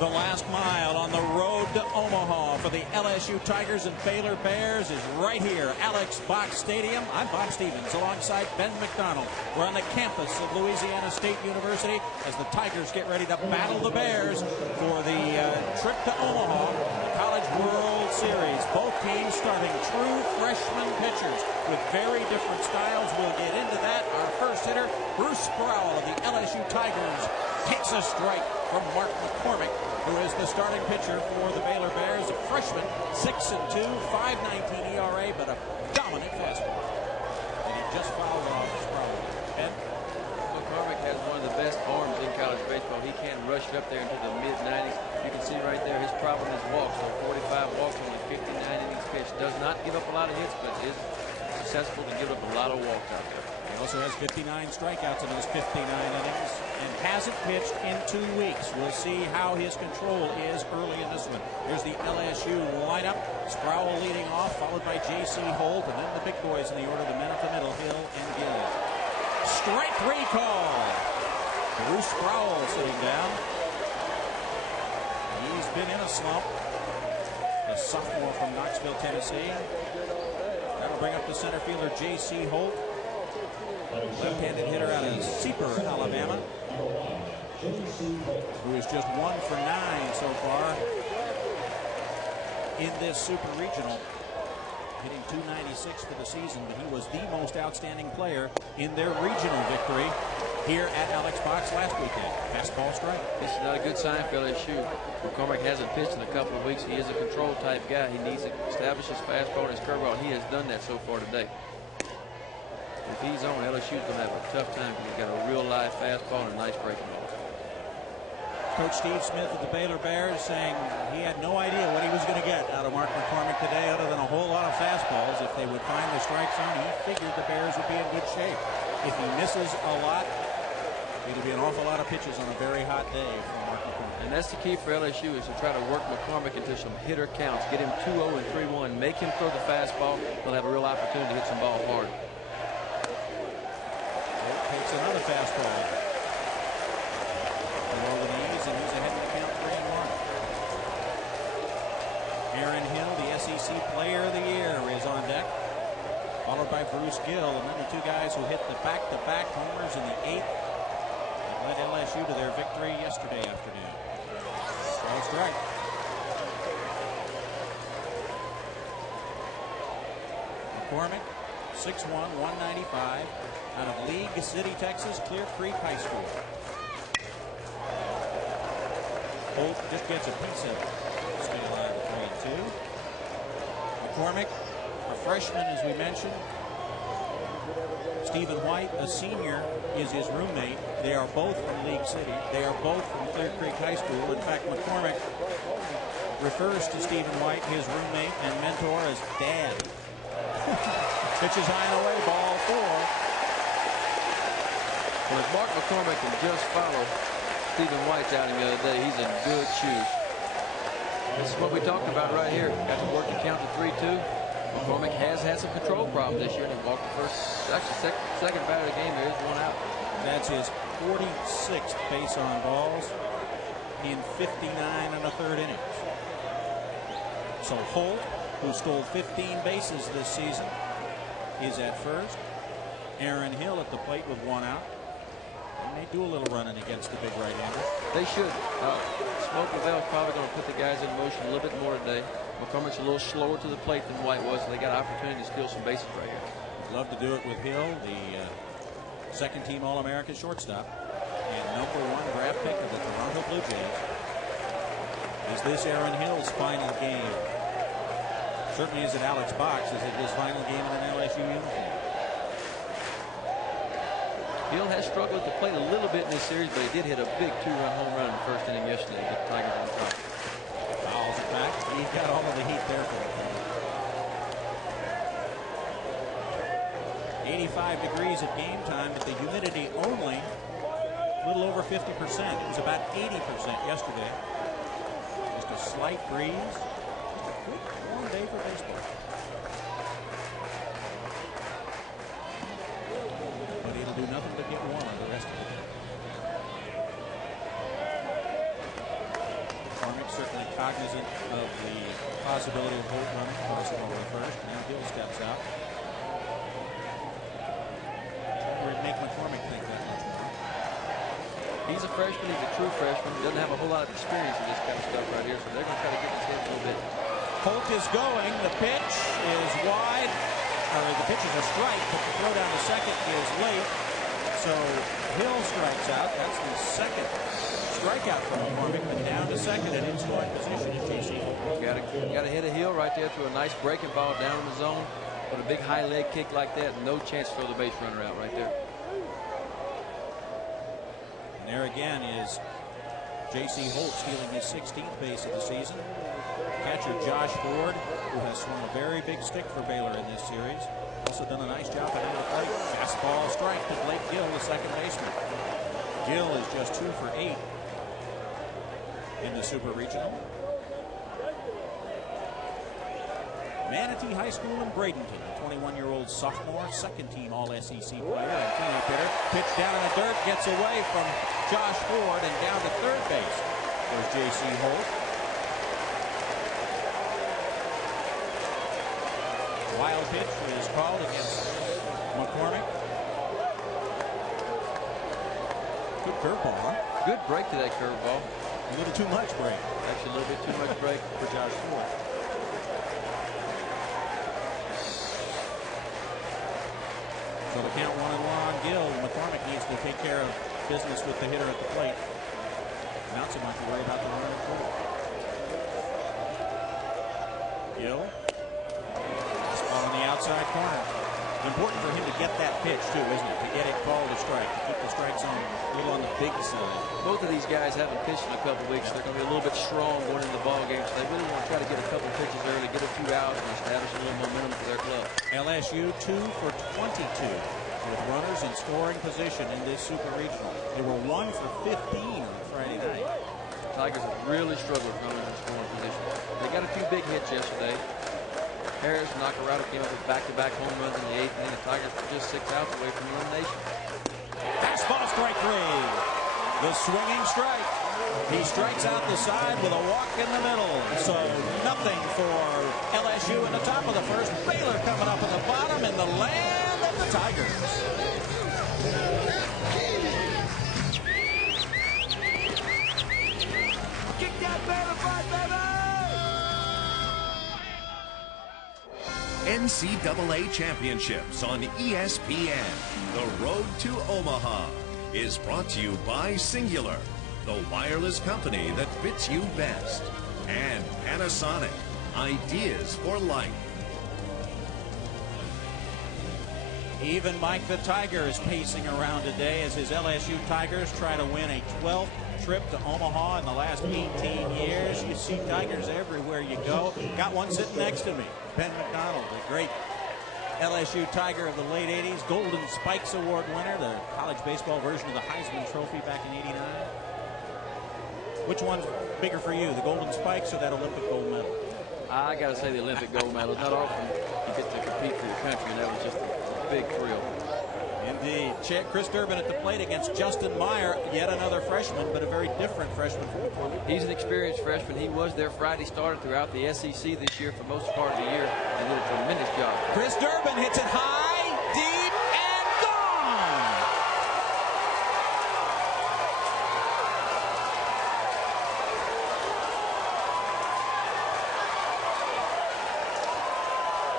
The last mile on the road to Omaha for the LSU Tigers and Baylor Bears is right here, Alex Box Stadium. I'm Bob Stevens alongside Ben McDonald. We're on the campus of Louisiana State University as the Tigers get ready to battle the Bears for the trip to Omaha, the College World Series. Both teams starting true freshman pitchers with very different styles. We'll get into that. Our first hitter, Bruce Sproul of the LSU Tigers, takes a strike from Mark McCormick, who is the starting pitcher for the Baylor Bears. A freshman, 6-2, 5.19 ERA, but a dominant fastball. And he just fouled off Sproul. Ed? McCormick has one of the best arms in college baseball. He can rush it up there into the mid-90s. You can see right there his problem is walks. So 45 walks, only 59 innings pitched. Does not give up a lot of hits, but is successful to give up a lot of walks out there. He also has 59 strikeouts in his 59 innings and hasn't pitched in 2 weeks. We'll see how his control is early in this one. Here's the LSU lineup. Sproul leading off, followed by J.C. Holt, and then the big boys in the order, the men at the middle, Hill and Gilliam. Strike three call. Bruce Sproul sitting down. He's been in a slump. The sophomore from Knoxville, Tennessee. That'll bring up the center fielder J.C. Holt, left-handed hitter out of Seeper, Alabama, who is just 1 for 9 so far in this Super Regional, hitting .296 for the season, but he was the most outstanding player in their regional victory here at Alex Box last weekend. Fastball strike. This is not a good sign for LSU. McCormick hasn't pitched in a couple of weeks. He is a control type guy. He needs to establish his fastball and his curveball. He has done that so far today. If he's on, LSU's going to have a tough time because he's got a real live fastball and a nice breaking ball. Coach Steve Smith of the Baylor Bears saying he had no idea what he was going to get out of Mark McCormick today other than a whole lot of fastballs. If they would find the strike zone, he figured the Bears would be in good shape. If he misses a lot, it'll be an awful lot of pitches on a very hot day for Mark McCormick. And that's the key for LSU is to try to work McCormick into some hitter counts. Get him 2-0 and 3-1. Make him throw the fastball. He'll have a real opportunity to hit some ball hard. Takes another fastball. Below the knees, and he's ahead in the count 3-1. Aaron Hill, the SEC Player of the Year, is on deck, followed by Bruce Gill, and then the two guys who hit the back-to-back homers in the 8th that led LSU to their victory yesterday afternoon. Ball strike. McCormick, 6'1", 195, out of League City, Texas, Clear Creek High School. Holt just gets a piece of it. Stay alive at 3-2. McCormick, a freshman, as we mentioned. Stephen White, a senior, is his roommate. They are both from League City. They are both from Clear Creek High School. In fact, McCormick refers to Stephen White, his roommate and mentor, as Dad. Pitches high and away, ball 4. Well, if Mark McCormick can just follow Stephen White's outing the other day, he's in good shoes. This is what we talked about right here. Got to work the count to 3-2. McCormick has had some control problems this year, and he walked the second batter of the game. There is 1 out. That's his 46th base on balls in 59 1/3 innings. So Holt, who stole 15 bases this season, is at first. Aaron Hill at the plate with 1 out. They may do a little running against the big right-hander. They should. Smoke Lavelle is probably going to put the guys in motion a little bit more today. McCormick's a little slower to the plate than White was, so they got an opportunity to steal some bases right here. Love to do it with Hill, the second-team All-American shortstop and #1 draft pick of the Toronto Blue Jays. Is this Aaron Hill's final game? Certainly is it Alex Box. Is it his final game in an LSU uniform? Hill has struggled at the plate a little bit in this series, but he did hit a big 2-run home run in the first inning yesterday to get the Tigers on top. Fouls it back. He's got all of the heat there for him. 85 degrees at game time, but the humidity only a little over 50%. It was about 80% yesterday. Just a slight breeze. A quick, warm day for baseball. But it'll do nothing but get warmer the rest of the day. certainly cognizant of the possibility of Holt running, crossing over the first. Now Gill steps out. Would make McCormick think that much more. He's a freshman. He's a true freshman. He doesn't have a whole lot of experience in this kind of stuff right here, so they're going to try to get his head a little bit. Holt is going. The pitch is wide. The pitch is a strike, but the throw down to second is late. So Hill strikes out. That's the second strikeout for McCormick, but down to second and in scoring position at JC. Got to hit a Hill right there through a nice breaking ball down in the zone. With a big high leg kick like that, no chance to throw the base runner out right there. And there again is J.C. Holt stealing his 16th base of the season. Catcher Josh Ford, who has swung a very big stick for Baylor in this series. Also done a nice job at the plate. Fastball strike to Blake Gill, the second baseman. Gill is just 2 for 8 in the Super Regional. Manatee High School in Bradenton, a 21-year-old sophomore, second-team All-SEC player and cleanup hitter. Pitch down in the dirt, gets away from Josh Ford and down to third base. There's J.C. Holt. Wild pitch is called against McCormick. Good curveball, huh? Good break to that curveball. A little too much break. Actually, a little bit too much break for Josh Ford. So the count 1-1 on Gill. McCormick needs to take care of business with the hitter at the plate. Not so much to worry about the runner at third. Gill. Ball in the outside corner. It's important for him to get that pitch too, isn't it? To get it called a strike. To keep the strike zone a little on the big side. Both of these guys haven't pitched in a couple weeks. They're going to be a little bit strong going into the ball game. So they really want to try to get a couple pitches early, get a few outs, and establish a little momentum for their club. LSU 2 for 22 with runners in scoring position in this Super Regional. They were 1 for 15 on Friday night. Tigers have really struggled with runners in scoring position. They got a few big hits yesterday. Harris and Nakarado came up with back-to-back home runs in the 8th inning. The Tigers were just 6 outs away from elimination. Fastball, strike 3. The swinging strike. He strikes out the side with a walk in the middle. So nothing for LSU in the top of the first. Baylor coming up in the bottom in the land of the Tigers. Kick that Baylor fight, baby! NCAA Championships on ESPN. The Road to Omaha is brought to you by Singular, the wireless company that fits you best, and Panasonic, ideas for life. Even Mike the Tiger is pacing around today as his LSU Tigers try to win a 12th trip to Omaha in the last 18 years. You see Tigers everywhere you go. Got one sitting next to me, Ben McDonald, the great LSU Tiger of the late 80s, Golden Spikes Award winner, the college baseball version of the Heisman Trophy back in '89. Which one's bigger for you, the Golden Spikes or that Olympic gold medal? I got to say the Olympic gold medal. It's not often you get to compete for your country, and that was just a big thrill. Indeed. Chris Durbin at the plate against Justin Meyer, yet another freshman, but a very different freshman from McCormick. He's an experienced freshman. He was their Friday starter throughout the SEC this year for most part of the year and did a tremendous job. Chris Durbin hits it high, deep, and gone!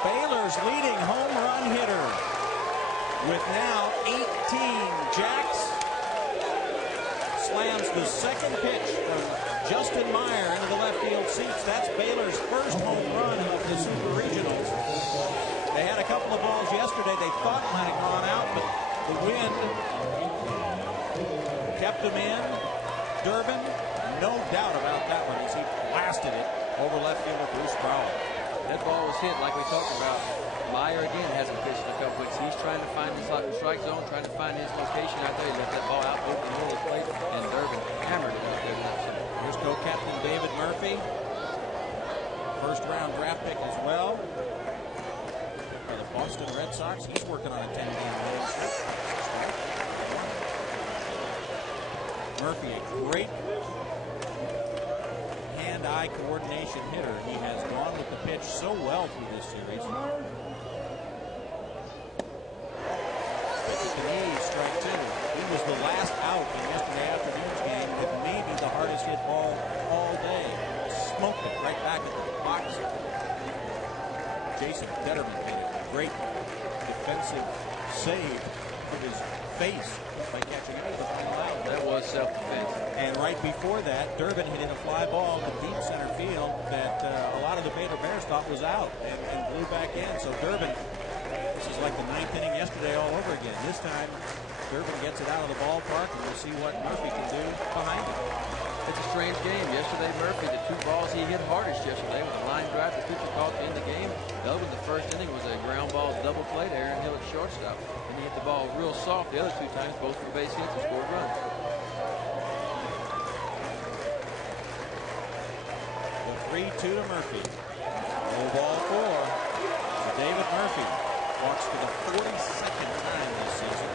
Baylor's leading home run hitter with now 18 jacks. Slams the second pitch from Justin Meyer into the left field seats. That's Baylor's first home run of the Super Regionals. They had a couple of balls yesterday they thought might have gone out, but the wind kept them in. Durbin, no doubt about that one as he blasted it over left fielder Bruce Brower. That ball was hit like we talked about. Meyer again hasn't pitched in a couple weeks. He's trying to find his strike zone, trying to find his location out there. He left that ball out open in the middle of the plate, and Durbin hammered it out there to left center. Here's co-captain David Murphy. First round draft pick as well. By the Boston Red Sox. He's working on a 10-game winning streak. Murphy, a great hand hand-eye coordination hitter. He has gone with the pitch so well through this series. Strike two. He was the last out in yesterday afternoon's game with maybe the hardest hit ball all day. Smoked it right back at the box. Jason Detterman made a great defensive save of his face by catching it with the final out. That was self-defense. And right before that, Durbin hit a fly ball to deep center field that a lot of the Baylor Bears thought was out and blew back in. So Durbin, this is like the ninth inning yesterday all over again. This time, Durbin gets it out of the ballpark, and we'll see what Murphy can do behind it. It's a strange game. Yesterday, Murphy, the two balls he hit hardest yesterday was a line drive the pitcher caught to end the game. The other one, the first inning, was a ground ball double play to Aaron Hill at shortstop. And he hit the ball real soft the other two times, both were base hits and scored runs. The 3-2 to Murphy. No ball four. So David Murphy walks for the 42nd time this season.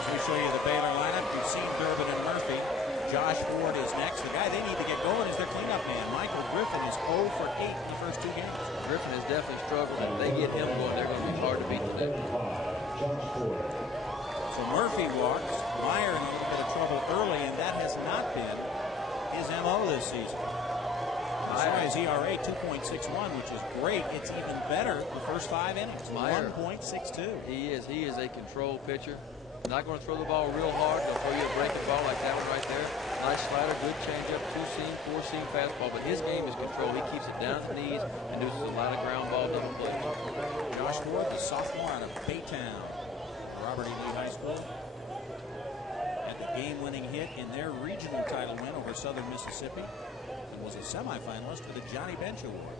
As we show you the Baylor lineup, you've seen Durbin and Murphy. Josh Ward is next. The guy they need to get going is their cleanup man. Michael Griffin is 0 for 8 in the first two games. Griffin has definitely struggled, and if they get him going, they're going to be hard to beat today. So Murphy walks. Meyer in a little bit of trouble early, and that has not been his MO this season. His ERA 2.61, which is great. It's even better the first 5 innings. Meyer, 1.62. He is a control pitcher. Not going to throw the ball real hard. He'll throw you a breaking ball like that one right there. Nice slider, good changeup, 2-seam, 4-seam fastball. But his game is control. He keeps it down to the knees and does a lot of ground ball double play. Josh Ward, the sophomore out of Baytown, Robert E. Lee High School, had the game-winning hit in their regional title win over Southern Mississippi and was a semifinalist for the Johnny Bench Award.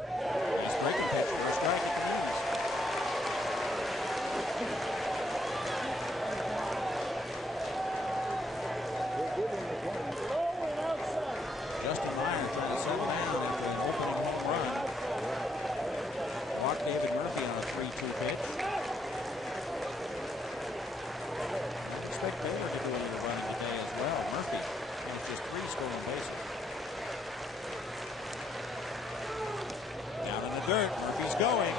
Nice breaking pitch for a strike at the knees. Justin Meyer trying to settle down into an opening home run. Walked David Murphy on a 3-2 pitch. I expect Baylor to do a little running today as well. Murphy has just 3 stolen bases. Down in the dirt, Murphy's going.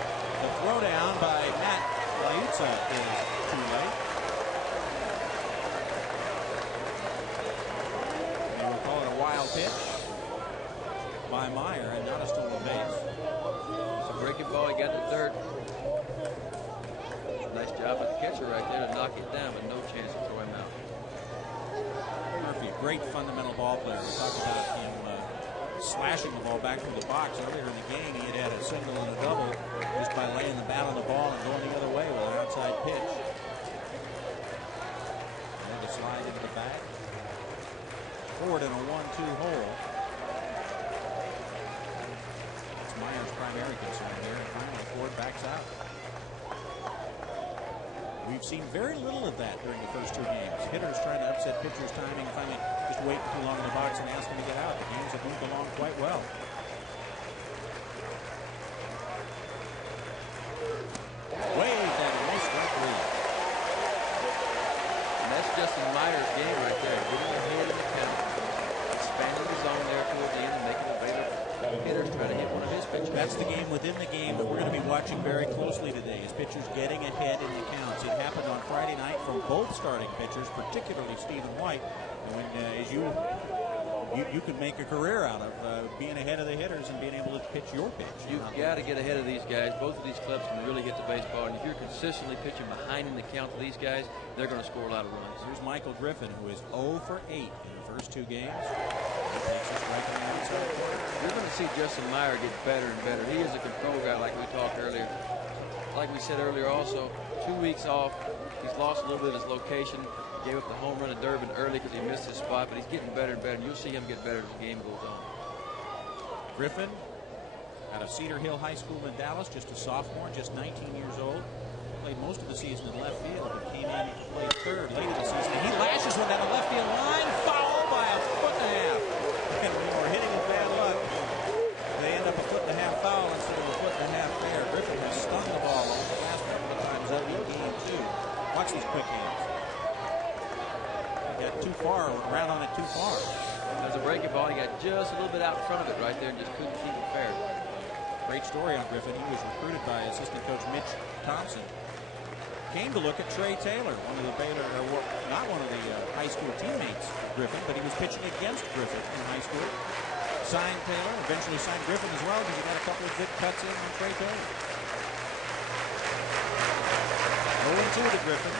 The throwdown by Matt Liuzza is too late. And we'll call it a wild pitch by Meyer, and not a stolen base. It's a breaking ball. He got the dirt. Nice job of the catcher right there to knock it down, but no chance to throw him out. Murphy, great fundamental ball player. We talked about him slashing the ball back through the box. Earlier in the game, he had a single and a double just by laying the bat on the ball and going the other way with an outside pitch. And the slide into the bag. Ford in a 1-2 hole. That's Meyer's primary concern here. And finally, Ford backs out. We've seen very little of that during the first 2 games. Hitters trying to upset pitchers' timing, finally just wait too long in the box and ask them to get out. The games have moved along quite well. Waved and a nice strike lead. And that's Justin Meyer's game right there. Getting ahead in the count, expanding the zone there toward the end and making the Baylor hitters try to hit one of his pitches. That's the game within the game that we're going to be watching very closely today, is pitchers getting ahead in the counts. It happened on Friday night from both starting pitchers, particularly Stephen White. When as you could make a career out of being ahead of the hitters and being able to pitch your pitch. You've got to get ahead of these guys. Both of these clubs can really hit the baseball, and if you're consistently pitching behind in the count to these guys, they're going to score a lot of runs. Here's Michael Griffin, who is 0 for 8 in the first 2 games. He takes a strike on the outside corner. You're going to see Justin Meyer get better and better. He is a control guy, like we talked earlier. Like we said earlier also, 2 weeks off. He's lost a little bit of his location. Gave up the home run to Durbin early because he missed his spot, but he's getting better and better, and you'll see him get better as the game goes on. Griffin, out of Cedar Hill High School in Dallas, just a sophomore, just 19 years old. Played most of the season in left field, but came in to play third late in the season. He lashes one down the left field line, foul by a foot and a half. And when we're hitting with bad luck, they end up a foot and a half foul instead of a foot and a half fair. Griffin has stung the ball over the last couple of times out in game 2. Watch these quick hands. Got too far, ran on it too far. That was a breaking ball. He got just a little bit out in front of it right there and just couldn't keep it fair. Great story on Griffin. He was recruited by assistant coach Mitch Thompson. Came to look at Trey Taylor, one of the Baylor, not one of the high school teammates of Griffin, but he was pitching against Griffin in high school. Signed Taylor, eventually signed Griffin as well, because he got a couple of good cuts in on Trey Taylor. 0-2 to Griffin.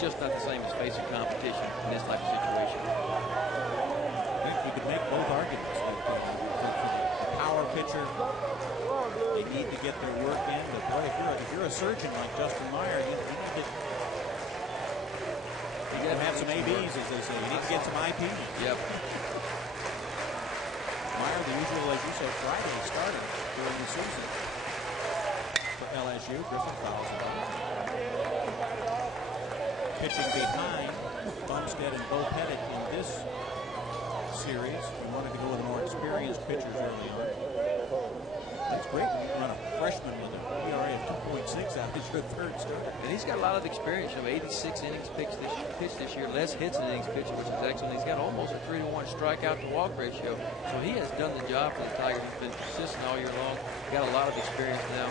Just not the same as facing competition in this type of situation. I think you could make both arguments. For the power pitcher, they need to get their work in. But boy, if you're a surgeon like Justin Meyer, you need to have some ABs, as they say. You need to get some IPs. Yep. Meyer, the usual, as you said, Friday starting during the season for LSU. Griffin fouls it out. Pitching behind Bumstead and Bo Pettit in this series. We wanted to go with more experienced pitchers early on. That's great when you run a freshman with an ERA of 2.6 out as your third starter. And he's got a lot of experience. 86 innings pitched this year, less hits than innings pitched, which is excellent. He's got almost a 3-to-1 strikeout to walk ratio. So he has done the job for the Tigers. He's been consistent all year long. Got a lot of experience now.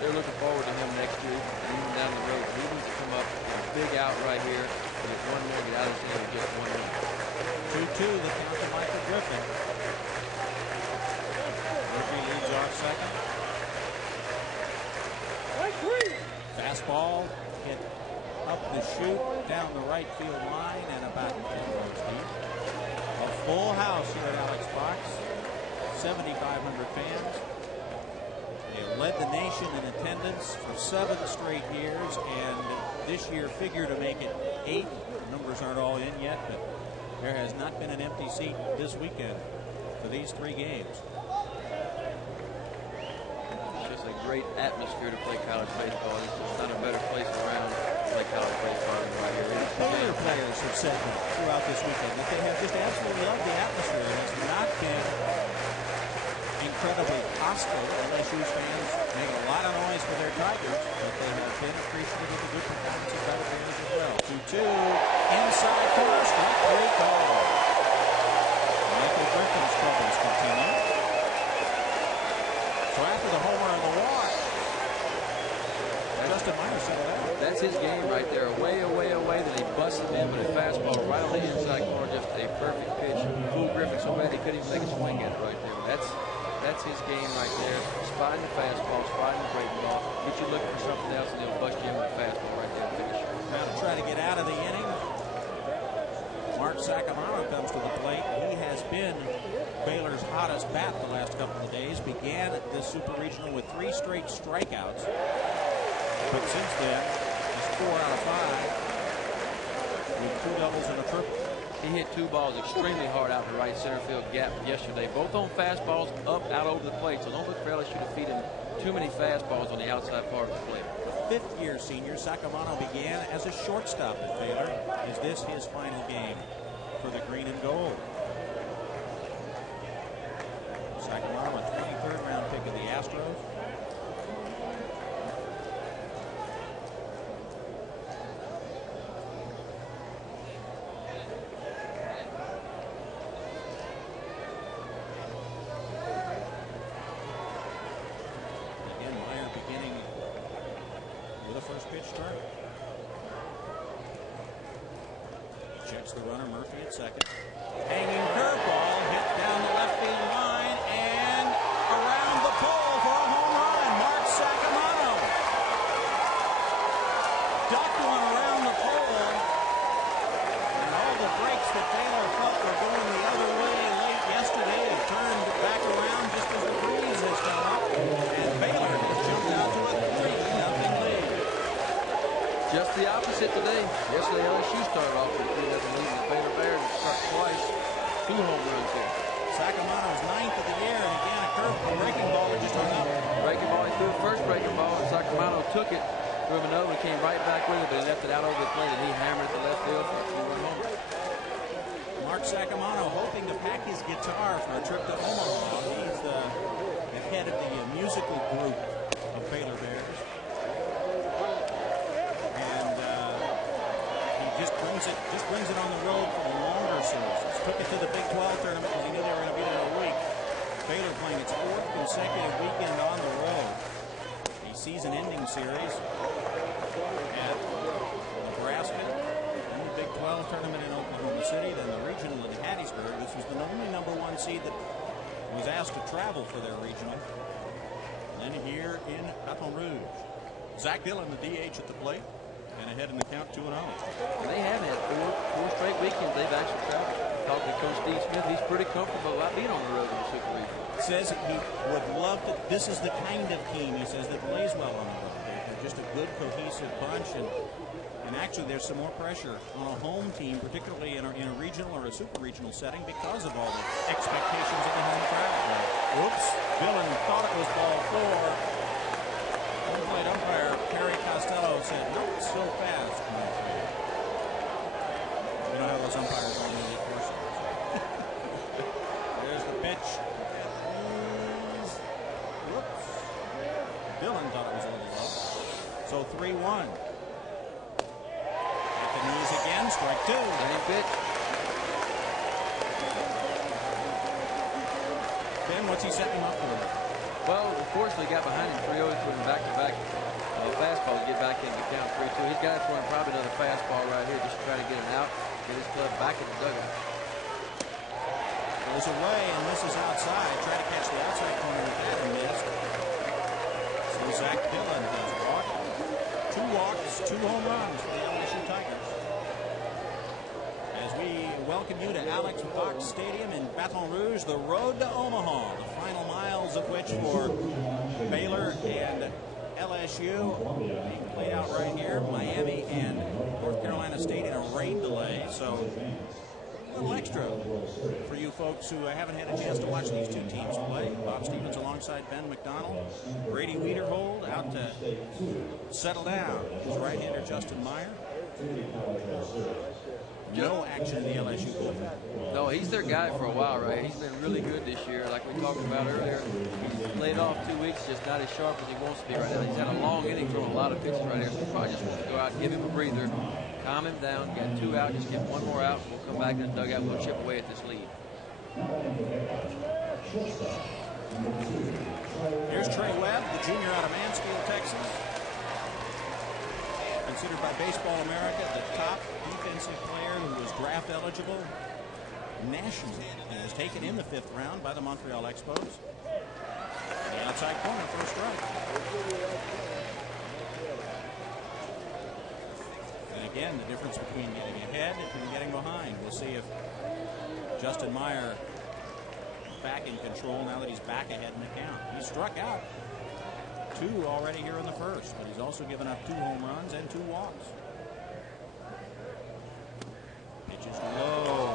They're looking forward to him next year and even down the road. He needs to come up with a big out right here. But it's one more, get out of this inning with just 1 run. 2-2, the count to Michael Griffin. Murphy leads off second. Fastball hit up the chute, down the right field line, and about 10 runs deep. A full house here at Alex Box. 7,500 fans. They have led the nation in attendance for 7 straight years, and this year figure to make it 8. The numbers aren't all in yet, but there has not been an empty seat this weekend for these 3 games. It's just a great atmosphere to play college baseball. It's just not a better place around to play college baseball than right here. Baylor players have said that throughout this weekend, that they have just absolutely loved the atmosphere. It has not been incredibly hostile. LSU's fans make a lot of noise for their Tigers, but they have been appreciative of the good performances by the Bears as well. 2-2, inside corner, strike 3 call. Michael Griffin's troubles continue. So after the homer and the walk, Justin Meyer said that. That's his game right there. Away, away, away. Then he busts him in with a fastball right on the inside corner. Just a perfect pitch. Fooled Griffin so bad he couldn't even make a swing at it right there. But that's his game right there. Spotting the fastball, spotting the breaking ball. Get you looking for something else, and they'll bust you in with a fastball right there to finish. Now to try to get out of the inning, Mark Sacamano comes to the plate. He has been Baylor's hottest bat the last couple of days. Began this Super Regional with 3 straight strikeouts. But since then, he's 4 out of 5 with 2 doubles and a triple. He hit 2 balls extremely hard out the right center field gap yesterday, both on fastballs up out over the plate. So don't look for LSU to feed him too many fastballs on the outside part of the plate. The 5th-year senior Sacamano began as a shortstop at Baylor. Is this his final game for the green and gold? Sacamano, a 23rd round pick of the Astros. Checks the runner, Murphy at second. Hanging curveball, hit down the left field line, and around Sacramento's 9th of the year, and again, a breaking ball that just hung up. Breaking ball, he threw the first breaking ball, and Sacramento took it, threw him over, came right back with it, but he left it out over the plate, and he hammered it to left field for a 2-run home run. Mark Sacramento hoping to pack his guitar for a trip to Omaha. He's the head of the musical group of Baylor Bears. And he just brings it on the road for the longer seasons. Took it to the Big 12 tournament because he knew they were going to be there a week. Baylor playing its 4th consecutive weekend on the road. A season-ending series at Nebraska, then the Big 12 tournament in Oklahoma City, then the regional in Hattiesburg. This was the only #1 seed that was asked to travel for their regional. Then here in Baton Rouge, Zach Dillon, the DH at the plate, and ahead in the count 2-0. They have had four straight weekends they've actually traveled. Talking to Coach Steve Smith, he's pretty comfortable about being on the road in the Super Regional. Says he would love to. This is the kind of team, he says, that plays well on the road. They're just a good, cohesive bunch, and actually there's some more pressure on a home team, particularly in a regional or a super regional setting, because of all the expectations of the home crowd. Whoops. Dillon thought it was ball 4. Home plate umpire Perry Costello said, not so fast. You know how those umpires are in the league course. There's the pitch. Whoops. Dillon thought it was a little low. So 3-1. The news again, strike 2. Same pitch. Ben, what's he setting him up for? Well, unfortunately, got behind him 3-0, put him back-to-back fastball to get back in the count 3-2. He's got for him probably another fastball right here just to try to get it out, get his club back in the dugout. Goes away, and this is outside. Try to catch the outside corner with that and missed. So Zach Dillon does walk. 2 walks, 2 home runs for the LSU Tigers. As we welcome you to Alex Box Stadium in Baton Rouge, the road to Omaha, the final miles of which for Baylor and LSU being played out right here. Miami and North Carolina State in a rain delay. So a little extra for you folks who haven't had a chance to watch these two teams play. Bob Stevens alongside Ben McDonald. Brady Wiederhold out to settle down. His right-hander Justin Meyer. No action in the LSU bullpen. No, he's their guy for a while, right? He's been really good this year, like we talked about earlier. He's laid off 2 weeks, just not as sharp as he wants to be right now. He's had a long inning, throwing a lot of pitches right here, so he probably just wants to go out, give him a breather, calm him down, get 2 out, just get 1 more out, we'll come back in the dugout, we'll chip away at this lead. Here's Trey Webb, the junior out of Mansfield, Texas. Considered by Baseball America the top defensive player who was draft eligible nationally. He was taken in the 5th round by the Montreal Expos. The outside corner, first strike. And again, the difference between getting ahead and getting behind. We'll see if Justin Meyer is back in control now that he's back ahead in the count. He struck out 2 already here in the first, but he's also given up 2 home runs and 2 walks. Pitch is low.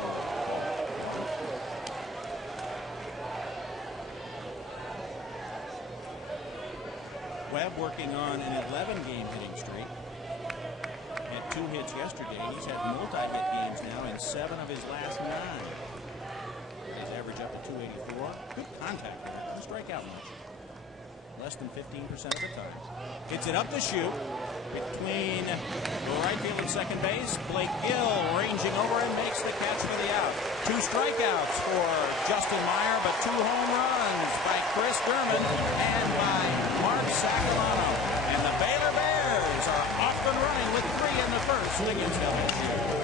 Webb working on an 11-game hitting streak. Had 2 hits yesterday. He's had multi-hit games now in 7 of his last 9. His average up to 284. Good contact there. Doesn't strike out much. Less than 15% of the time. Hits it up the chute between right field and second base. Blake Gill ranging over and makes the catch for the out. 2 strikeouts for Justin Meyer, but 2 home runs by Chris German and by Mark Sacramento. And the Baylor Bears are off and running with 3 in the first against LSU.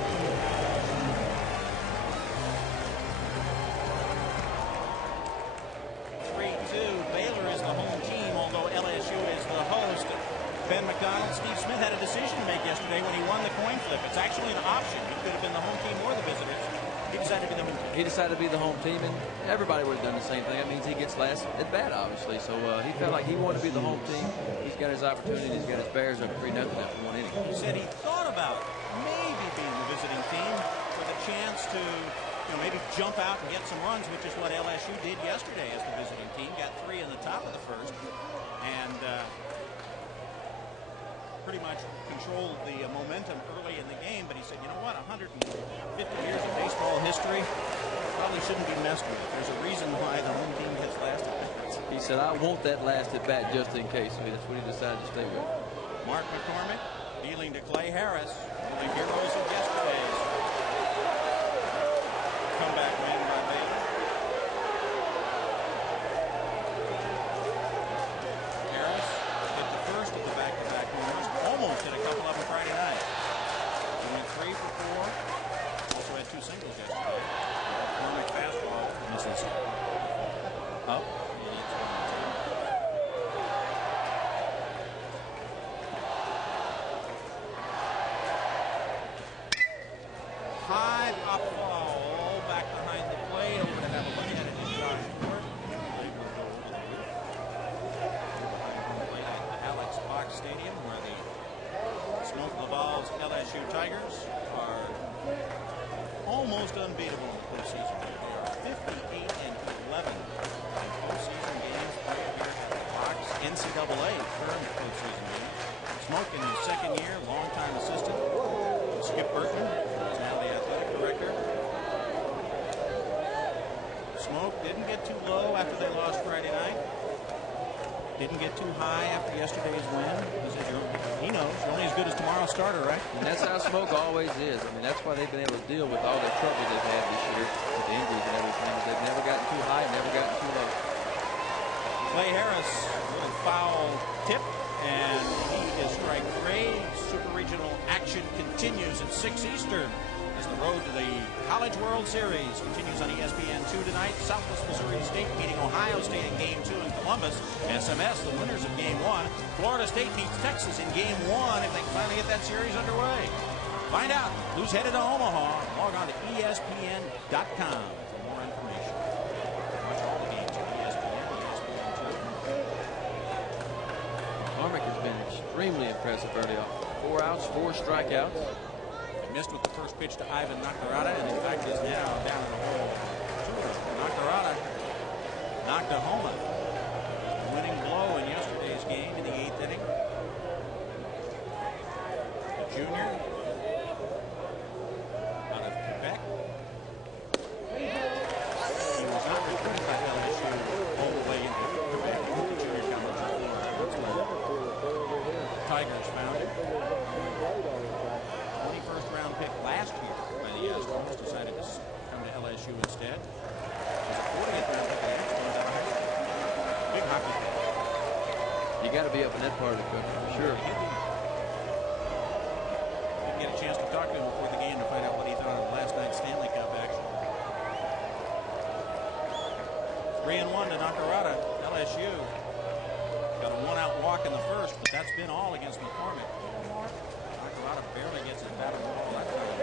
Ben McDonald, Steve Smith had a decision to make yesterday when he won the coin flip. It's actually an option. He could have been the home team or the visitors. He decided to be the home team. He decided to be the home team, and everybody would have done the same thing. That means he gets last at bat, obviously. So he felt like he wanted to be the home team. He's got his opportunity. He's got his Bears up 3-0 after 1 inning. He said he thought about maybe being the visiting team with a chance to maybe jump out and get some runs, which is what LSU did yesterday as the visiting team. Got 3 in the top of the first, and pretty much controlled the momentum early in the game. But he said, you know what, 150 years of baseball history probably shouldn't be messed with. There's a reason why the home team has lasted. He said, I want that last at bat just in case. I mean, that's what he decided to stay with. Mark McCormick dealing to Clay Harris, one of the heroes of yesterday's comeback win by Baylor. Harris hit the first of the back-to-back homers. Almost hit a couple of them Friday night. He went 3 for 4. Also had 2 singles yesterday. McCormick fastball misses up. High pop ball back behind the plate. Over to have a look at it is Josh Ford. They will go over the roof. Behind home plate at the Alex Box Stadium, where the Smoke Laval's LSU Tigers are almost unbeatable in the postseason. They are 58 and 11 in postseason games played here at the Box. NCAA termed postseason games. Smoke in his second year, longtime assistant. Skip Burton is now the athletic director. Smoke didn't get too low after they lost Friday night. Didn't get too high after yesterday's win. He said, he knows you're only as good as tomorrow's starter, right? And that's how Smoke always is. I mean, that's why they've been able to deal with all their troubles they've had this year with the injuries and everything. They've never gotten too high, never gotten too low. Clay Harris, a little foul tip, and he is strike 3. Super Regional action continues at 6 Eastern as the road to the College World Series continues on ESPN2 tonight. Southwest Missouri State meeting Ohio State in Game 2 in Columbus. SMS, the winners of Game 1. Florida State beats Texas in Game 1 if they can finally get that series underway. Find out who's headed to Omaha. Log on to ESPN.com for more information. Watch all the games on ESPN, ESPN2. McCormick has been extremely impressive early on. 4 outs, 4 strikeouts. Missed with the first pitch to Ivan Nakarada, and in fact is now down in the hole. Nakarada knocked a home run. The winning blow in yesterday's game in the 8th inning. The junior out of Quebec. He was not recruited by LSU all the way into Quebec. The junior college of Florida. That's where the Tigers found him. 21st round pick last year by the Astros, decided to come to LSU instead. Was a 40th round pick last year. Big hockey player. You got to be up in that part of the country for sure. Didn't get a chance to talk to him before the game to find out what he thought of last night's Stanley Cup action. 3-1 to Nakarada. LSU got a 1-out walk in the first, but that's been all against McCormick. Nakarada barely gets his bat on the ball that time.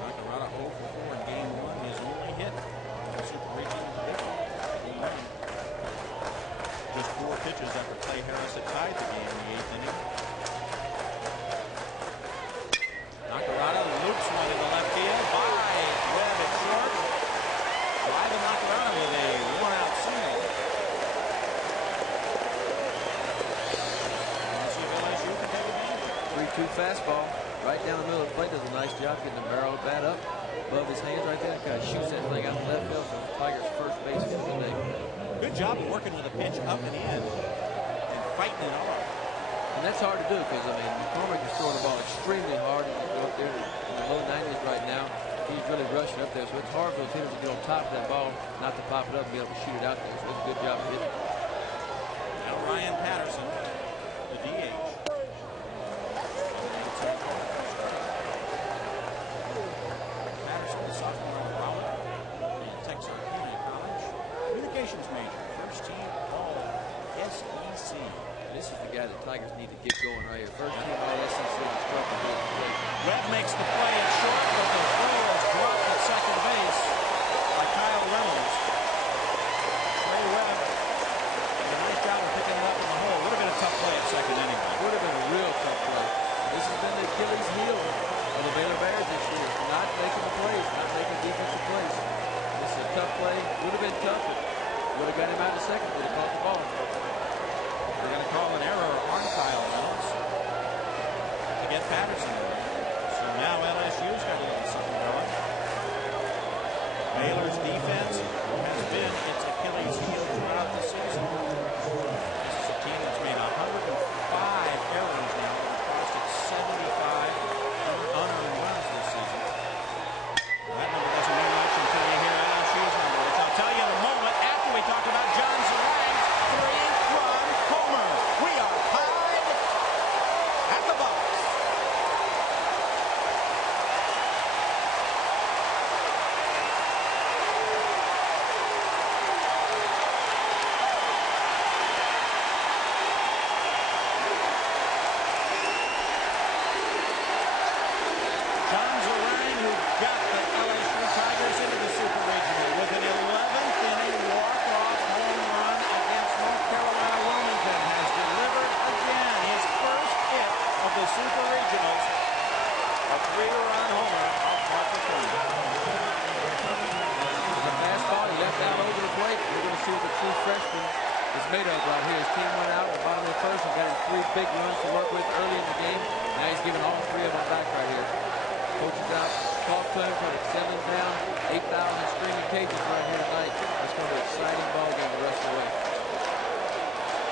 Nakarada 0 for 4 in Game 1. His only hit in the Super Regional Division. Just 4 pitches after Clay Harris had tied the game in the 8th inning. Nakarada loops one into left field by Webb at short. Ivan Nakarada with a 1-out single. Let's see if LSU can take advantage. 3-2 fastball right down the middle of the plate. Does a nice job getting the barrel of the bat up above his hands right there. Kind of shoots that thing out the left field. So Tigers first base for the day. Good job of working with a pitch up and in and fighting it off. And that's hard to do because, I mean, McCormick is throwing the ball extremely hard. He's up there in the low 90s right now. He's really rushing up there, so it's hard for those hitters to get on top of that ball, not to pop it up and be able to shoot it out there. So it's a good job of hitting. Now Ryan Patterson, the DH. Patterson, the sophomore out of Raleigh and Texarkana College. Communications major, first team all SEC. This is the guy that Tigers need to get going right here. First team all SEC and start to do it. Webb makes the play at short, but the throw is dropped at second base by Kyle Reynolds. Trey Webb did a nice job of picking it up in the hole. Would have been a tough play at Baylor Bears this year, not making the plays, not making defensive plays. This is a tough play. Would have been tough, but would have got him out in a second. Would have caught the ball. They're going to call an error on Kyle Reynolds to get Patterson in there. So now LSU's got a little something going. Baylor's defense has been its Achilles heel throughout the season. This is a team that's made 105 errors now and costed 75 unearned runs this season. That number doesn't mean much until you hear LSU's number, which I'll tell you in a moment after we talk about John Zarang's 3-run homer. We are tied at the box. John Zarang, who got the LSU Tigers into the Super Regional with an 11th inning walk-off home run against North Carolina Wilmington, has delivered again his first hit of the Super Regionals, a 3-run homer off Parker Corner. The fastball he left out over the plate. We're going to see what the true freshman is made of right here. His team went out in the bottom of the first and got him 3 big runs to work with early in the game. Now he's giving all 3 of them back right here. Coach is out, talk to him, trying to send him down. 8,000 screaming cages right here tonight. It's going to be an exciting ball game the rest of the way.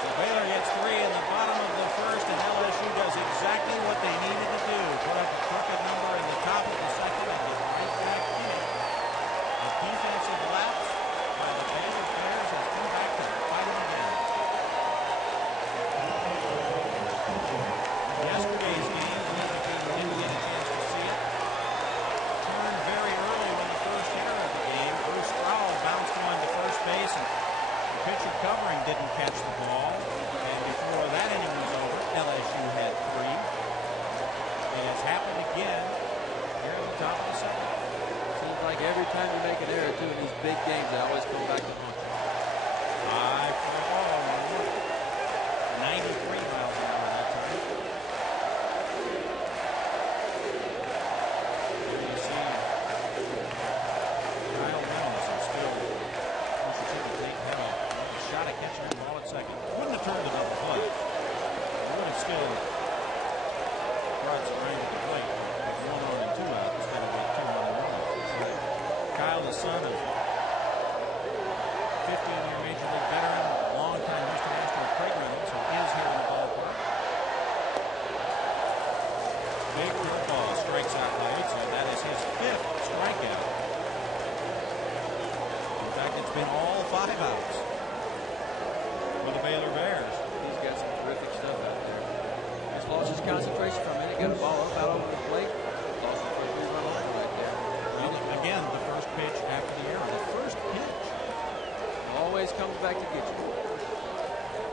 So Baylor gets 3 in the bottom of the first, and LSU does exactly what they needed to do. Put up a crooked number in the top of the second and get right back in it. A defensive lapse by the Baylor Bears has come back to fight them again. Yesterday's game, didn't get a chance to see it. Turned very early when the first hitter of the game, Bruce Sproul, bounced one to first base, and the pitcher covering didn't catch the ball. And before that inning was over, LSU had 3. It has happened again here at the top of the second. Seems like every time you make an error, too, in these big games, they always come back to haunt you. 5 for a ball, 93 miles an hour that time. You see Kyle Reynolds is still take head off. A shot at catching the ball at second. Wouldn't have turned the double play. It would have still brought Zarang to the plate with 1 on and 2 out instead of a 2-run run. Kyle, the son of 15-year Major League veteran, longtime Houston Astro Craig Reynolds, who is here in the ballpark. Big curveball strikes out Laetza. That is his 5th strikeout. In fact, it's been all 5 outs for the Baylor Bears. He's got some terrific stuff out there. He's lost his concentration for a minute, got a ball up out over the plate. Lost it for a 3-run homer right there. Well, again, the first pitch after the error. The first pitch. Always comes back to get you.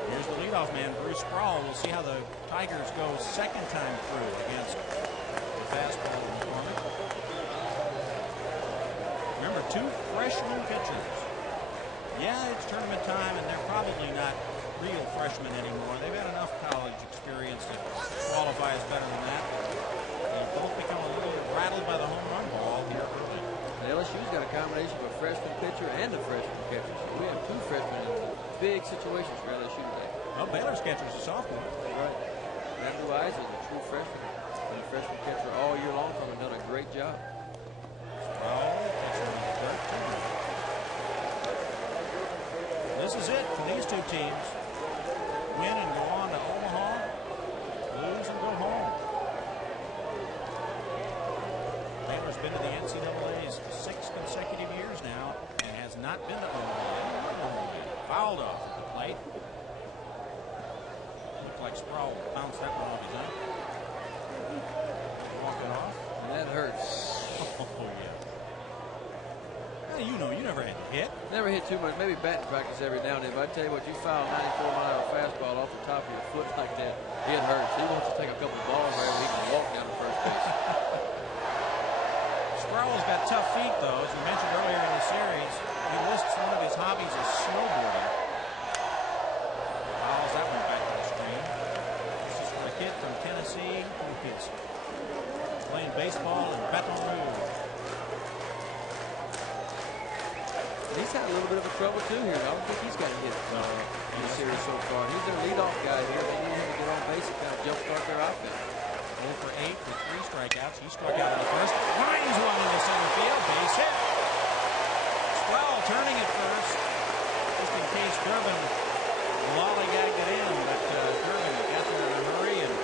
Here's the leadoff man, Bruce Sproul. We'll see how the Tigers go second time through against the fastball of McCormick. Remember, 2 freshman pitchers. Yeah, it's tournament time, and they're probably not real freshmen anymore. They've had enough college experience to qualify as better than that. They've both become a little rattled by the home run ball here early. The LSU's got a combination of a freshman pitcher and a freshman catcher. So we have 2 freshmen in big situations for LSU today. Well, Baylor's catcher's a sophomore. That's right. Andrew Wise is a true freshman. Been a freshman catcher all year long for him and done a great job. Sproul, catcher number 13. This is it for these 2 teams. Win and go on to Omaha. Lose and go home. Baylor's been to the NCAA's 6 consecutive years now and has not been to Omaha. Fouled off at the plate. Looked like Sproul bounced that one off his own. Walk it off. And that hurts. Oh, yeah. Well, you know, you never had to hit. Never hit too much. Maybe batting practice every now and then. But I tell you what, you foul a 94-mile-an-hour fastball off the top of your foot like that, it hurts. He wants to take a couple balls there where he can walk down to first base. Sproul's got tough feet, though. As we mentioned earlier in the series, he lists one of his hobbies as snowboarding. Fouls that one back to the screen. This is for a kid from Tennessee who is playing baseball in Baton Rouge. He's had a little bit of a trouble too here. I don't think he's got a hit in the series so far. He's their leadoff guy here. They need him to get on base and kind of jumpstart their offense. 0 for 8 with 3 strikeouts. He struck out in the first. Lines one into center field. Base hit. Sproul turning at first, just in case Durbin lollygagged it in, but Durbin got there in a hurry, and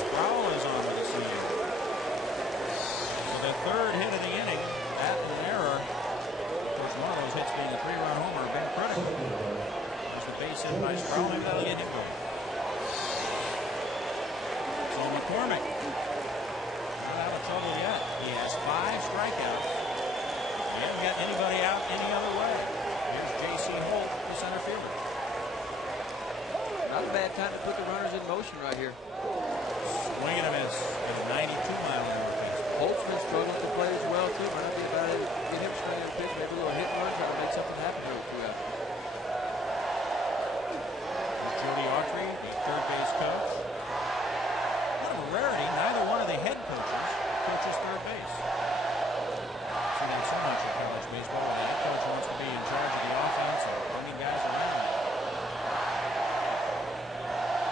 Sproul is on to the scene. So the third hit of the inning, that and an error. Of course, one of those hits being a 3-run homer have been critical. There's the base hit by Sproul. Maybe that'll get him going. So McCormick, not out of trouble yet. He has 5 strikeouts. He hasn't got anybody out any other way. Here's J.C. Holt, the center fielder. Not a bad time to put the runners in motion right here. Swing and a miss with a 92-mile-an-hour pitch. Holt's been struggling to play as well too. Might not be about it. Get him swinging and pitch, maybe a little hit and run, trying to make something happen here with 2 out. Here's Jody Autry, the third base coach. Kind of a rarity. Neither one of the head coaches coaches third base. Seen that so much in college baseball. The head coach wants to be in charge of the offense and bringing guys around.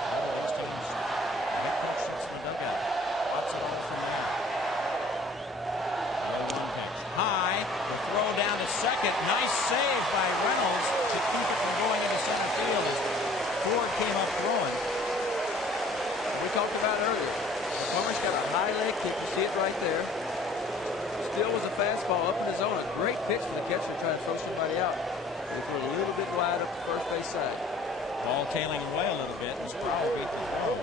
Well, these teams, the head coach sits in the dugout. Pots it off from there. 0-1 pitch. High. The throw down to second. Nice save by Reynolds to keep it from going into center field as Ford came up throwing. We talked about earlier. McCormick's got a high leg kick. You see it right there. Still was a fastball up in the zone. A great pitch for the catcher to try to throw somebody out. They threw a little bit wide up the first base side. Ball tailing away a little bit as Sproul beat the throw.